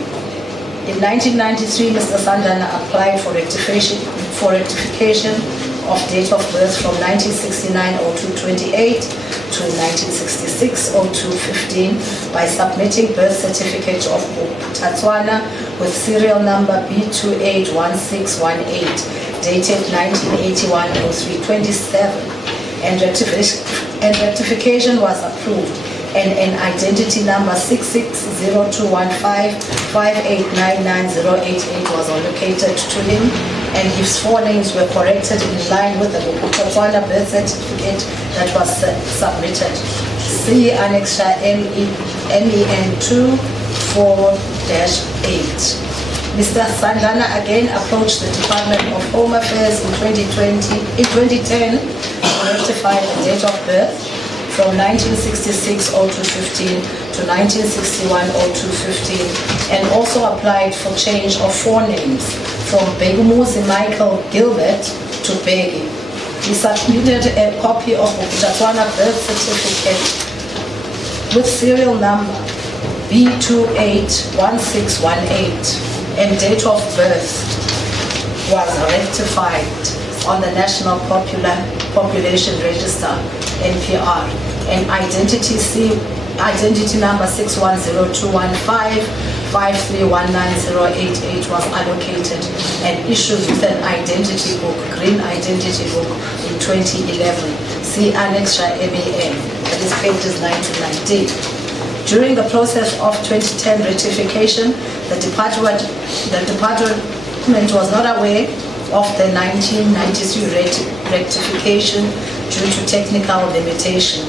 In 1993, Mr. Sandlana applied for rectification of date of birth from 1969-02-28 to 1966-02-15 by submitting birth certificate of Botswana with serial number B281618 dated 1981-03-27, and rectification was approved, and an identity number 660215589988 was allocated to him, and his forenames were corrected in line with the Botswana birth certificate that was submitted. See Annex MEN2 4-8. Mr. Sandlana again approached the Department of Home Affairs in 2010 to rectify the date of birth from 1966-02-15 to 1961-02-15, and also applied for change of forenames from Michael 𝐿𝐵𝐿𝐫𝐢 to Bheki. He submitted a copy of the Botswana birth certificate with serial number B281618, and date of birth was rectified on the National Population Register, NPR, and identity number 610215531988 was allocated and issued with an identity book, green identity book, in 2011. See Annex MEN. The is pages 9 to 19. During the process of 2010 rectification, the department was not aware of the 1993 rectification due to technical limitation.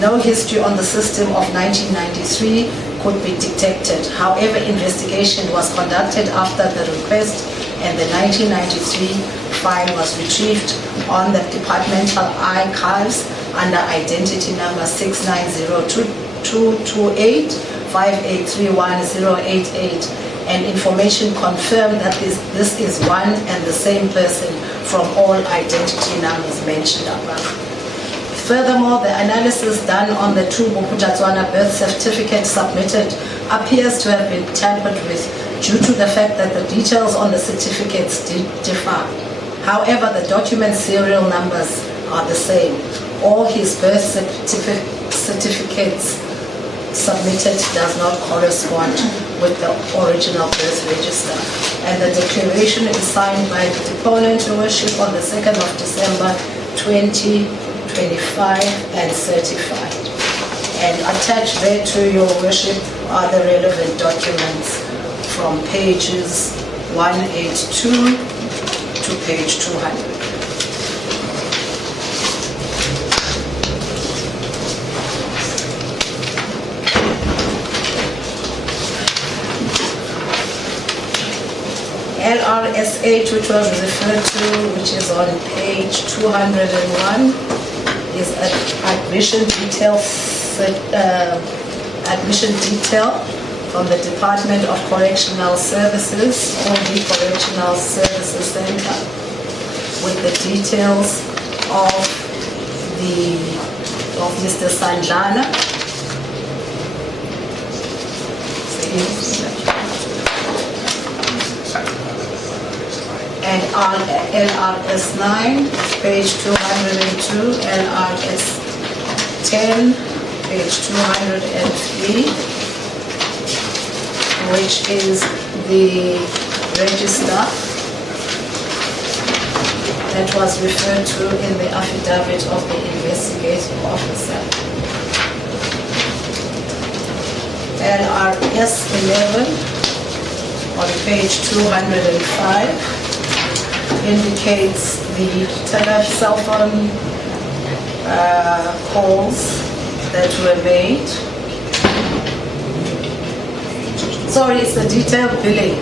No history on the system of 1993 could be detected. However, investigation was conducted after the request and the 1993 file was retrieved on the departmental archives under identity number 690222858310088, and information confirmed that this is one and the same person from all identity numbers mentioned above. Furthermore, the analysis done on the two Bophuthatswana birth certificates submitted appears to have been tampered with due to the fact that the details on the certificates differ. However, the document serial numbers are the same. All his birth certificates submitted does not correspond with the original birth register. And the declaration is signed by the deponent, Your Worship, on the 2nd of December 2025 and certified. And attached there to Your Worship are the relevant documents from pages 182 to page 200. LRS8, which was referred to, which is on page 201, is admission detail from the Department of Correctional Services or the Correctional Services Center, with the details of Mr. Sandlana. And on LRS9, page 202, LRS10, page 203, which is the register that was referred to in the affidavit of the investigating officer. LRS11 on page 205 indicates the telephone calls that were made. Sorry, it's the detailed billing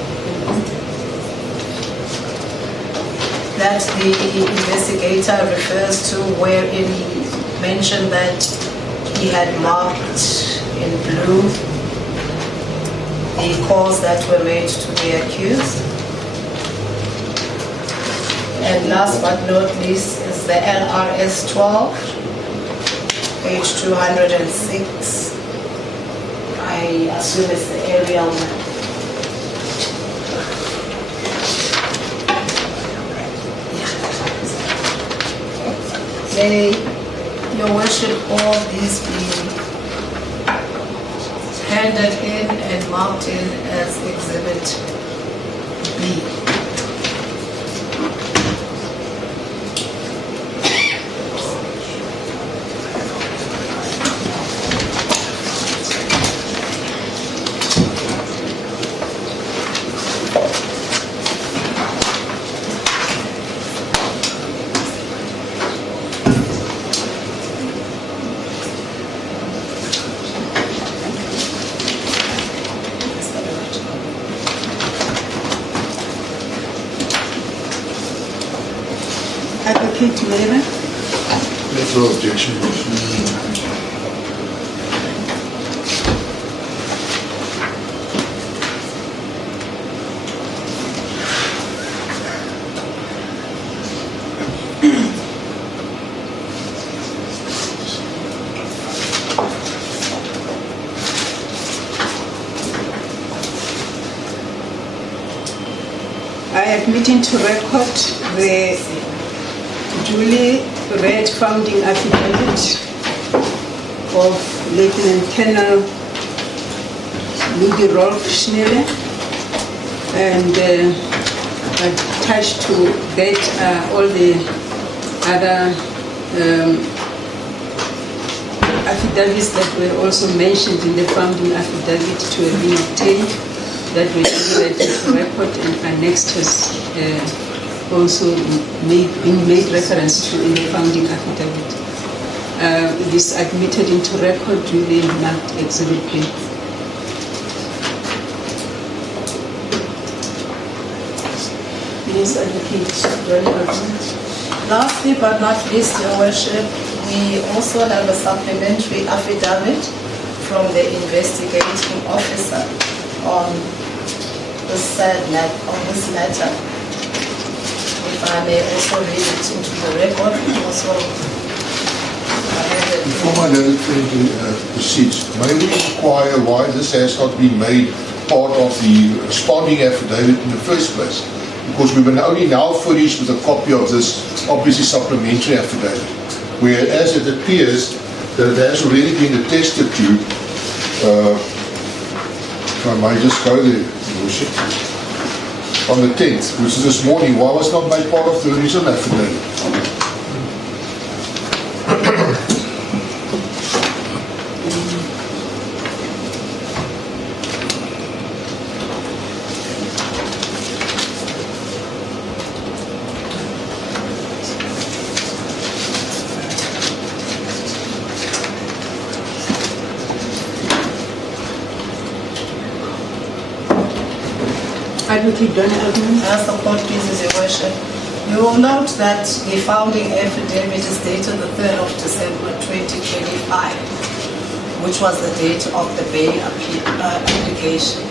that the investigator refers to, wherein he mentioned that he had marked in blue the calls that were made to the accused. And last but not least is the LRS 12, page 206. I assume it's the aerial map. May Your Worship, all these be handed in and marked in as Exhibit B. Advocate Mary. There's no objection. I admit into record the duly read founding affidavit of Lieutenant Colonel Ludi Rolf Schnelle, and attached to that all the other affidavits that were also mentioned in the founding affidavit to have been obtained, that were delivered into record and annexed has also been made reference to in the founding affidavit. It is admitted into record duly marked Exhibit B. Please, Advocate. Lastly but not least, Your Worship, we also have a supplementary affidavit from the investigating officer on this matter. If I may also read it into the record, also. Before my learned friend proceeds, may we inquire why this has not been made part of the responding affidavit in the first place? Because we were only now furnished with a copy of this, obviously supplementary affidavit, whereas it appears that it has already been attested to. If I may just go there, Your Worship. On the 10th, which is this morning, why was not made part of the original affidavit? Advocate Donald. As the court pleases, Your Worship, you will note that the founding affidavit is dated the 3rd of December 2025, which was the date of the bail application,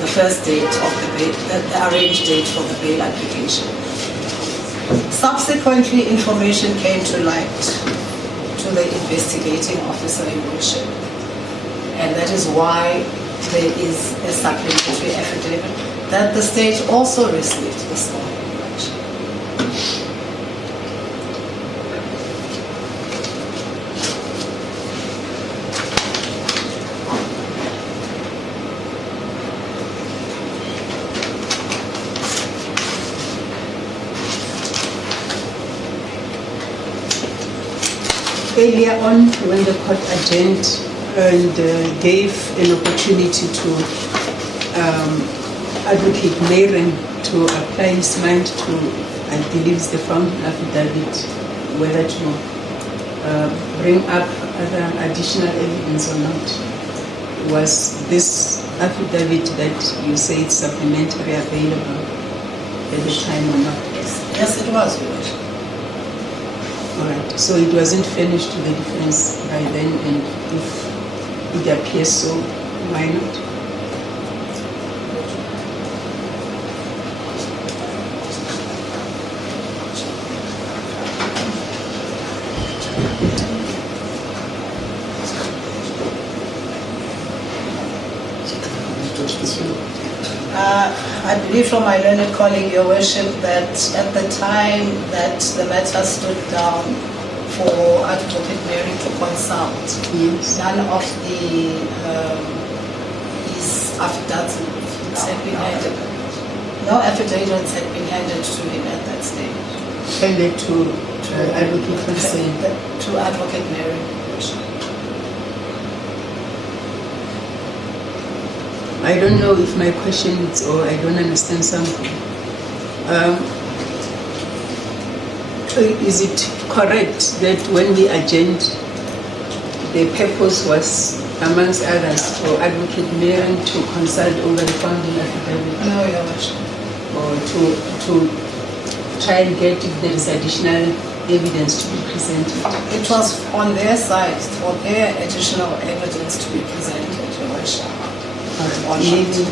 the first date of the bail, the arranged date for the bail application. Subsequently, information came to light to the investigating officer, Your Worship, and that is why there is a supplementary affidavit that the state also received this morning. Earlier on, when the court adjourned and gave an opportunity to Advocate Mayren to apply his mind to, I believe, the founding affidavit, whether to bring up other additional evidence or not. Was this affidavit that you say it's supplementary available at the time or not? Yes, it was, Your Worship. All right. So it wasn't furnished to the defense by then, and if it appears so, why not? I believe from my learned colleague, Your Worship, that at the time that the matter stood down for Advocate Mary to consult, Yes. none of his affidavits had been handed. No affidavits had been handed to him at that stage. Handed to Advocate Hussein. To Advocate Mary, Your Worship. I don't know if my question is, or I don't understand something. Is it correct that when we adjourned, the purpose was, amongst others, for Advocate Mayren to consult over the founding affidavit? No, Your Worship. Or to try and get if there is additional evidence to be presented? It was on their side for their additional evidence to be presented, Your Worship. Maybe,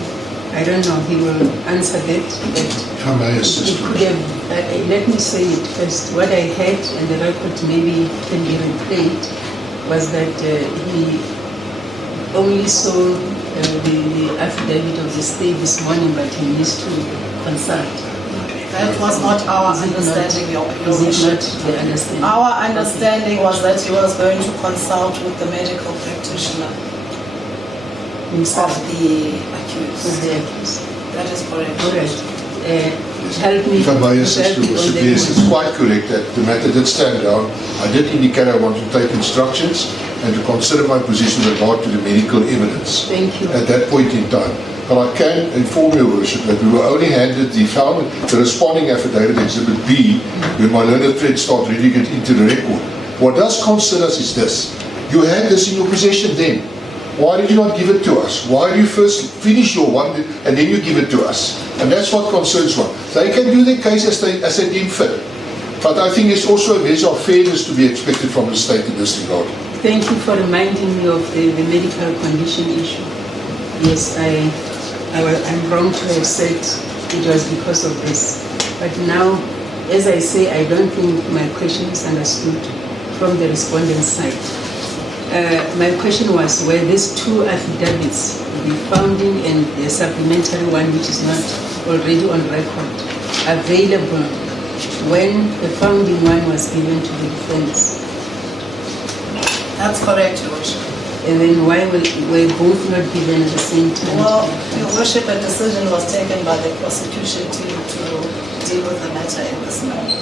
I don't know, he will answer that. If I may assist, It could have, let me say it first. What I heard, and the record maybe can be replayed, was that he only saw the affidavit of the state this morning, but he needs to consult. That was not our understanding, Your Is it Worship. not the understanding? Our understanding was that he was going to consult with the medical practitioner of the accused. Of the accused. That is correct. All right. Help me. if I may assist, help me Your on Worship, that yes, one. it's quite correct that the matter did stand down. I did indicate I want to take instructions, and to consider my position with regard to the medical evidence. Thank you. At that point in time. But I can inform your worship that we were only handed the responding affidavit, Exhibit B, when my learned friend started reading it into the record. What does concern us is this. You had this in your possession then. Why did you not give it to us? Why do you first finish your one and then you give it to us? And that's what concerns one. They can do their case as they deem fit. But I think there's also a measure of fairness to be expected from the state in this regard. Thank you for reminding me of the medical condition issue. Yes, I'm wrong to have said it was because of this. But now, as I say, I don't think my question is understood from the respondent's side. My question was, were these two affidavits, the founding and the supplementary one, which is not already on record, available when the founding one was given to the defense? That's correct, Your Worship. And then why were both not given at the same time? Well, Your Worship, a decision was taken by the prosecution team to deal with the matter in this manner.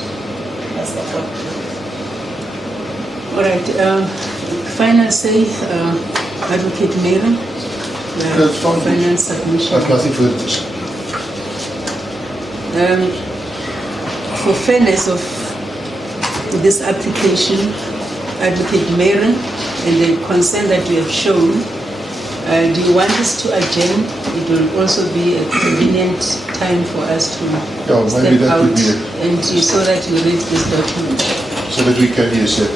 That's the problem. All right. Final say, Advocate Mary. That's fine. Final submission. I have nothing further to say. For fairness of this application, Advocate Mary, and the concern that you have shown, do you want us to adjourn? It will also be a convenient time for us to maybe step that out would be and so that you read this document. So that we can use it.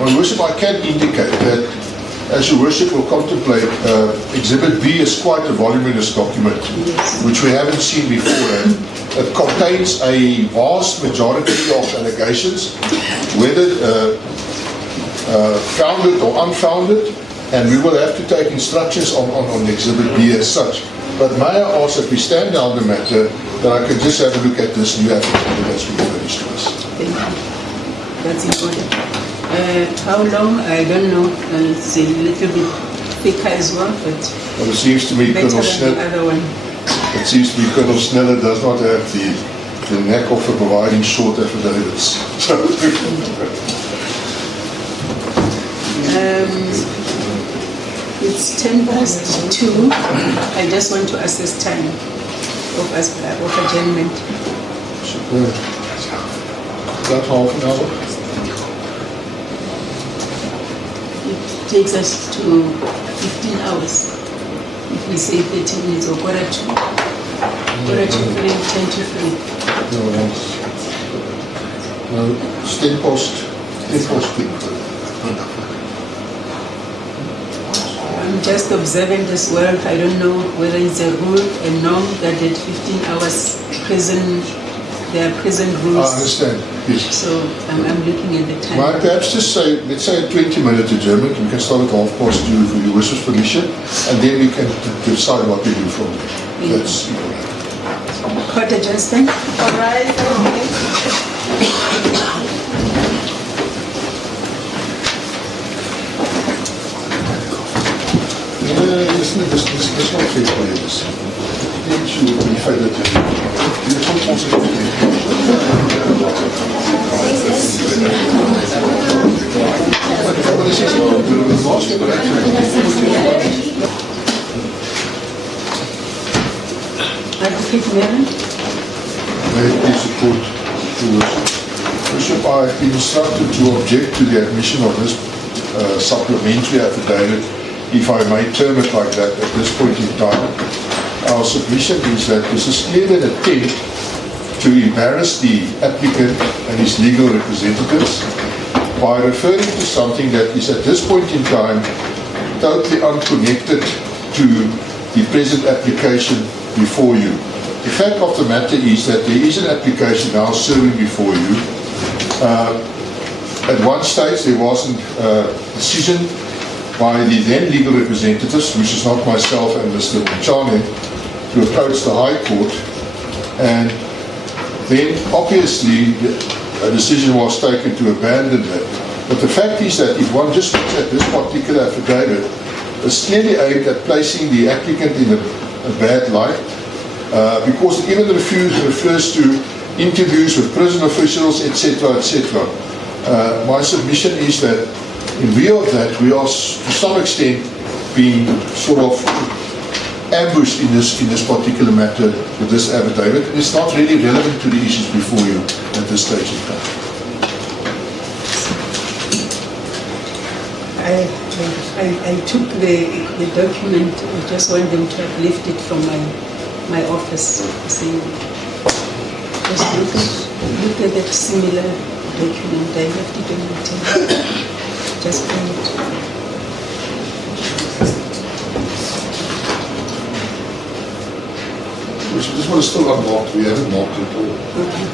My worship, I can indicate that as your worship will contemplate, Exhibit B is quite a voluminous document, Yes. which we haven't seen before. It contains a vast majority of allegations, whether founded or unfounded, and we will have to take instructions on Exhibit B as such. But may I ask that we stand down the matter, that I can just have a look at this new affidavit that's been furnished to us. Thank you. That's important. How long? I don't know. It's a little bit thicker as well, but Well, it seems to me better Colonel than the Snell, other one. it seems to me Colonel Sneller does not have the knack of providing short affidavits. It's 2:10. I just want to assess time of adjournment. Superb. About half an hour. It takes us to 15 hours. If we say 30 minutes or quarter to 3, 10 to 3. No, it's 10 past 3. I'm just observing this world. I don't know whether it's a rule, a norm that at 15 hours prison, there are prison I rules. understand, yes. So I'm looking at the time. Might I perhaps just say, let's say a 20-minute adjournment. We can start at 2:30 for your wishes permission, and then we can decide what we do from there. That's Court adjournment. All right. this not fair for you. This you would prefer that Advocate Mary. May it please support the worship. Bishop, I have been instructed to object to the admission of this supplementary affidavit, if I may term it like that, at this point in time. Our submission is that this is clearly an attempt to embarrass the applicant and his legal representatives by referring to something that is at this point in time totally unconnected to the present application before you. The fact of the matter is that there is an application now serving before you. At one stage there wasn't a decision by the then legal representatives, which is not myself and Mr. 𝐬𝐻𝐿, to approach the High Court, and then obviously a decision was taken to abandon that. But the fact is that if one just looks at this particular affidavit, it's clearly aimed at placing the applicant in a bad light, because it even refers to interviews with prison officials, etc., etc. My submission is that in view of that, we are to some extent being sort of ambushed in this particular matter with this affidavit, and it's not really relevant to the issues before you at this stage in time. I took the document. I just want them to have lifted from my office. Saying, just look at that similar document. I left it on the table. Just bring it. This one is still unmarked. We haven't marked it all. Okay.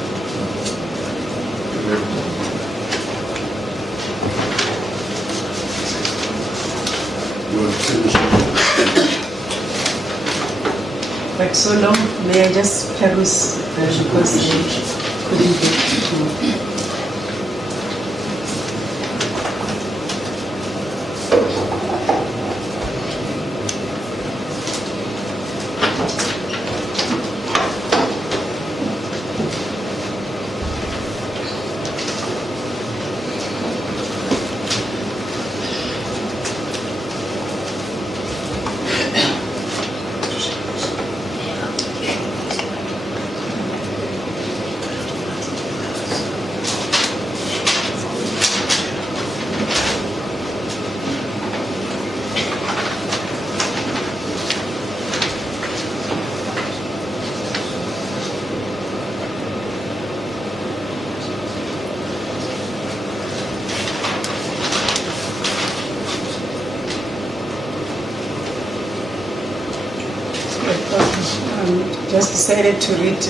But so long, may I just peruse because I couldn't get to. Just decided to read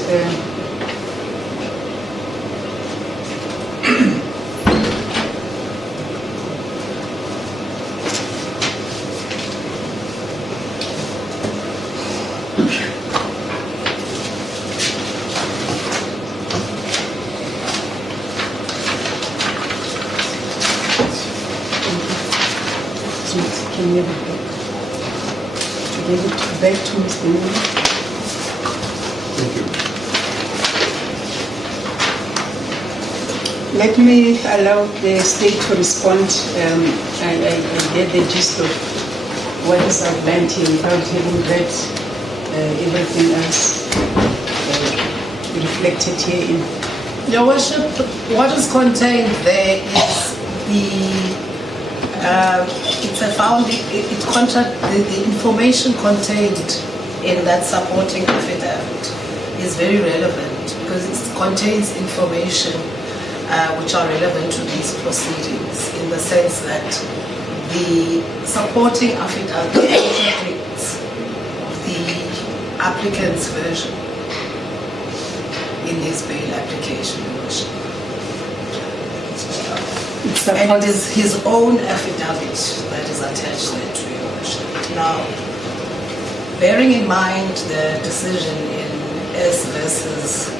can you give it back to Mr. Miller? Thank you. Let me allow the state to respond. I get the gist of what is outlined here without having read everything else reflected here in. Your Worship, what is contained there is the information contained in that supporting affidavit is very relevant because it contains information which are relevant to these proceedings in the sense that the supporting affidavit contradicts the applicant's version in his bail application. And it is his own affidavit that is attached there to your worship. Now, bearing in mind the decision in S versus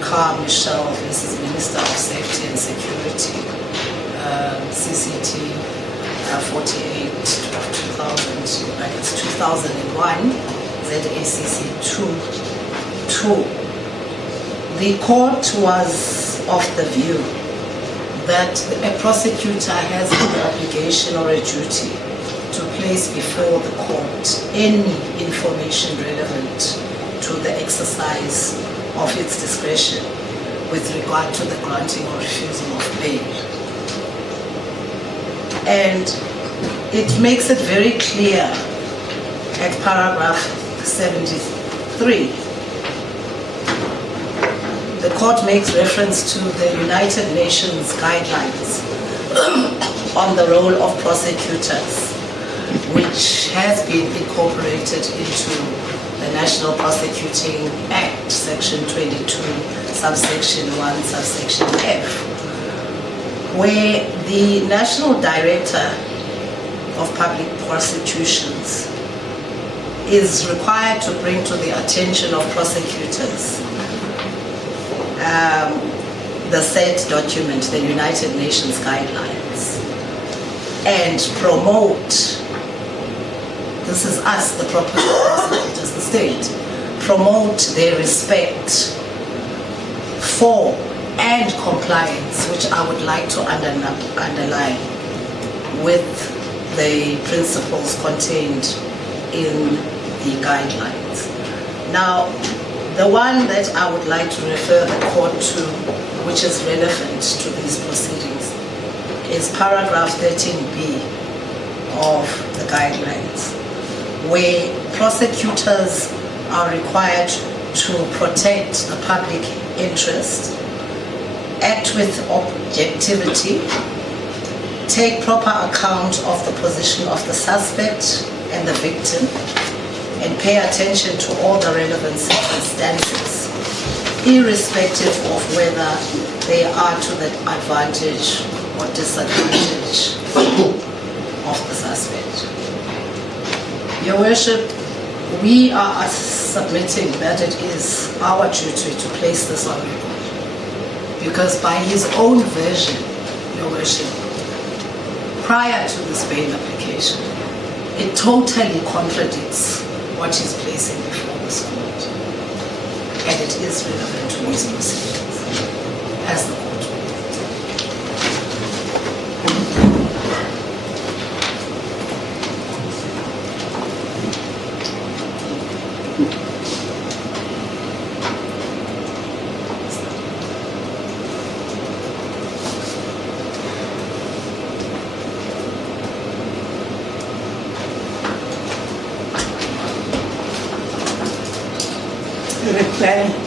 𝐃𝐨𝐬 versus Minister of Safety and Security, CCT 48 of 2000, like it's 2001, ZACC 2. The court was of the view that a prosecutor has an obligation or a duty to place before the court any information relevant to the exercise of its discretion with regard to the granting or refusal of bail. And it makes it very clear at paragraph 73. The court makes reference to the United Nations guidelines on the role of prosecutors, which has been incorporated into the National Prosecuting Act, section 22, subsection 1, subsection F, where the National Director of Public Prosecutions is required to bring to the attention of prosecutors the said document, the United Nations guidelines, and promote, this is us, the prosecutors, the state, promote their respect for and compliance, which I would like to underline, with the principles contained in the guidelines. Now, the one that I would like to refer the court to, which is relevant to these proceedings, is paragraph 13B of the guidelines, where prosecutors are required to protect the public interest, act with objectivity, take proper account of the position of the suspect and the victim, and pay attention to all the relevant circumstances, irrespective of whether they are to the advantage or disadvantage of the suspect. Your Worship, we are submitting that it is our duty to place this on record, because by his own version, Your Worship, prior to this bail application, it totally contradicts what he's placing before this court, and it is relevant to these proceedings, as the court will.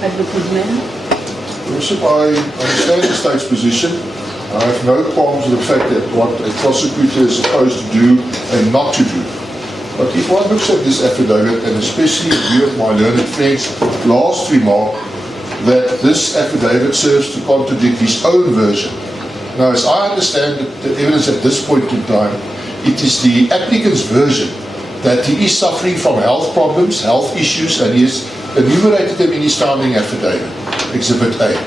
Advocate Mann. Worship, I understand the state's position. I have no qualms with the fact that what a prosecutor is supposed to do and not to do. But if one looks at this affidavit, and especially in view of my learned friend's last remark, that this affidavit serves to contradict his own version. Now, as I understand the evidence at this point in time, it is the applicant's version that he is suffering from health problems, health issues, and he has enumerated them in his founding affidavit, Exhibit A.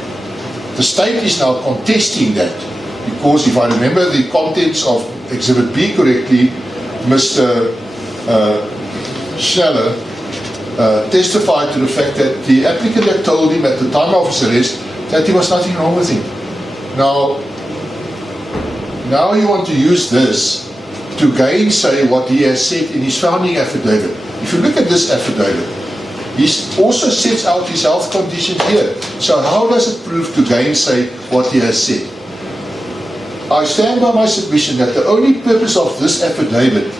The state is now contesting that because, if I remember the contents of Exhibit B correctly, Mr. Schneller testified to the fact that the applicant had told him at the time of his arrest that there was nothing wrong with him. Now you want to use this to gainsay what he has said in his founding affidavit. If you look at this affidavit, he also sets out his health conditions here. So how does it prove to gainsay what he has said? I stand by my submission that the only purpose of this affidavit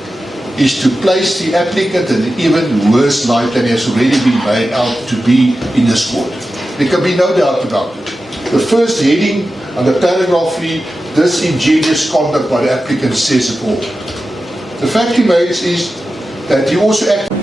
is to place the applicant in an even worse light than has already been made out to be in this court. There can be no doubt about it. The first heading under paragraph 3, disingenuous conduct by the applicant, says it all. The fact remains is that he also acted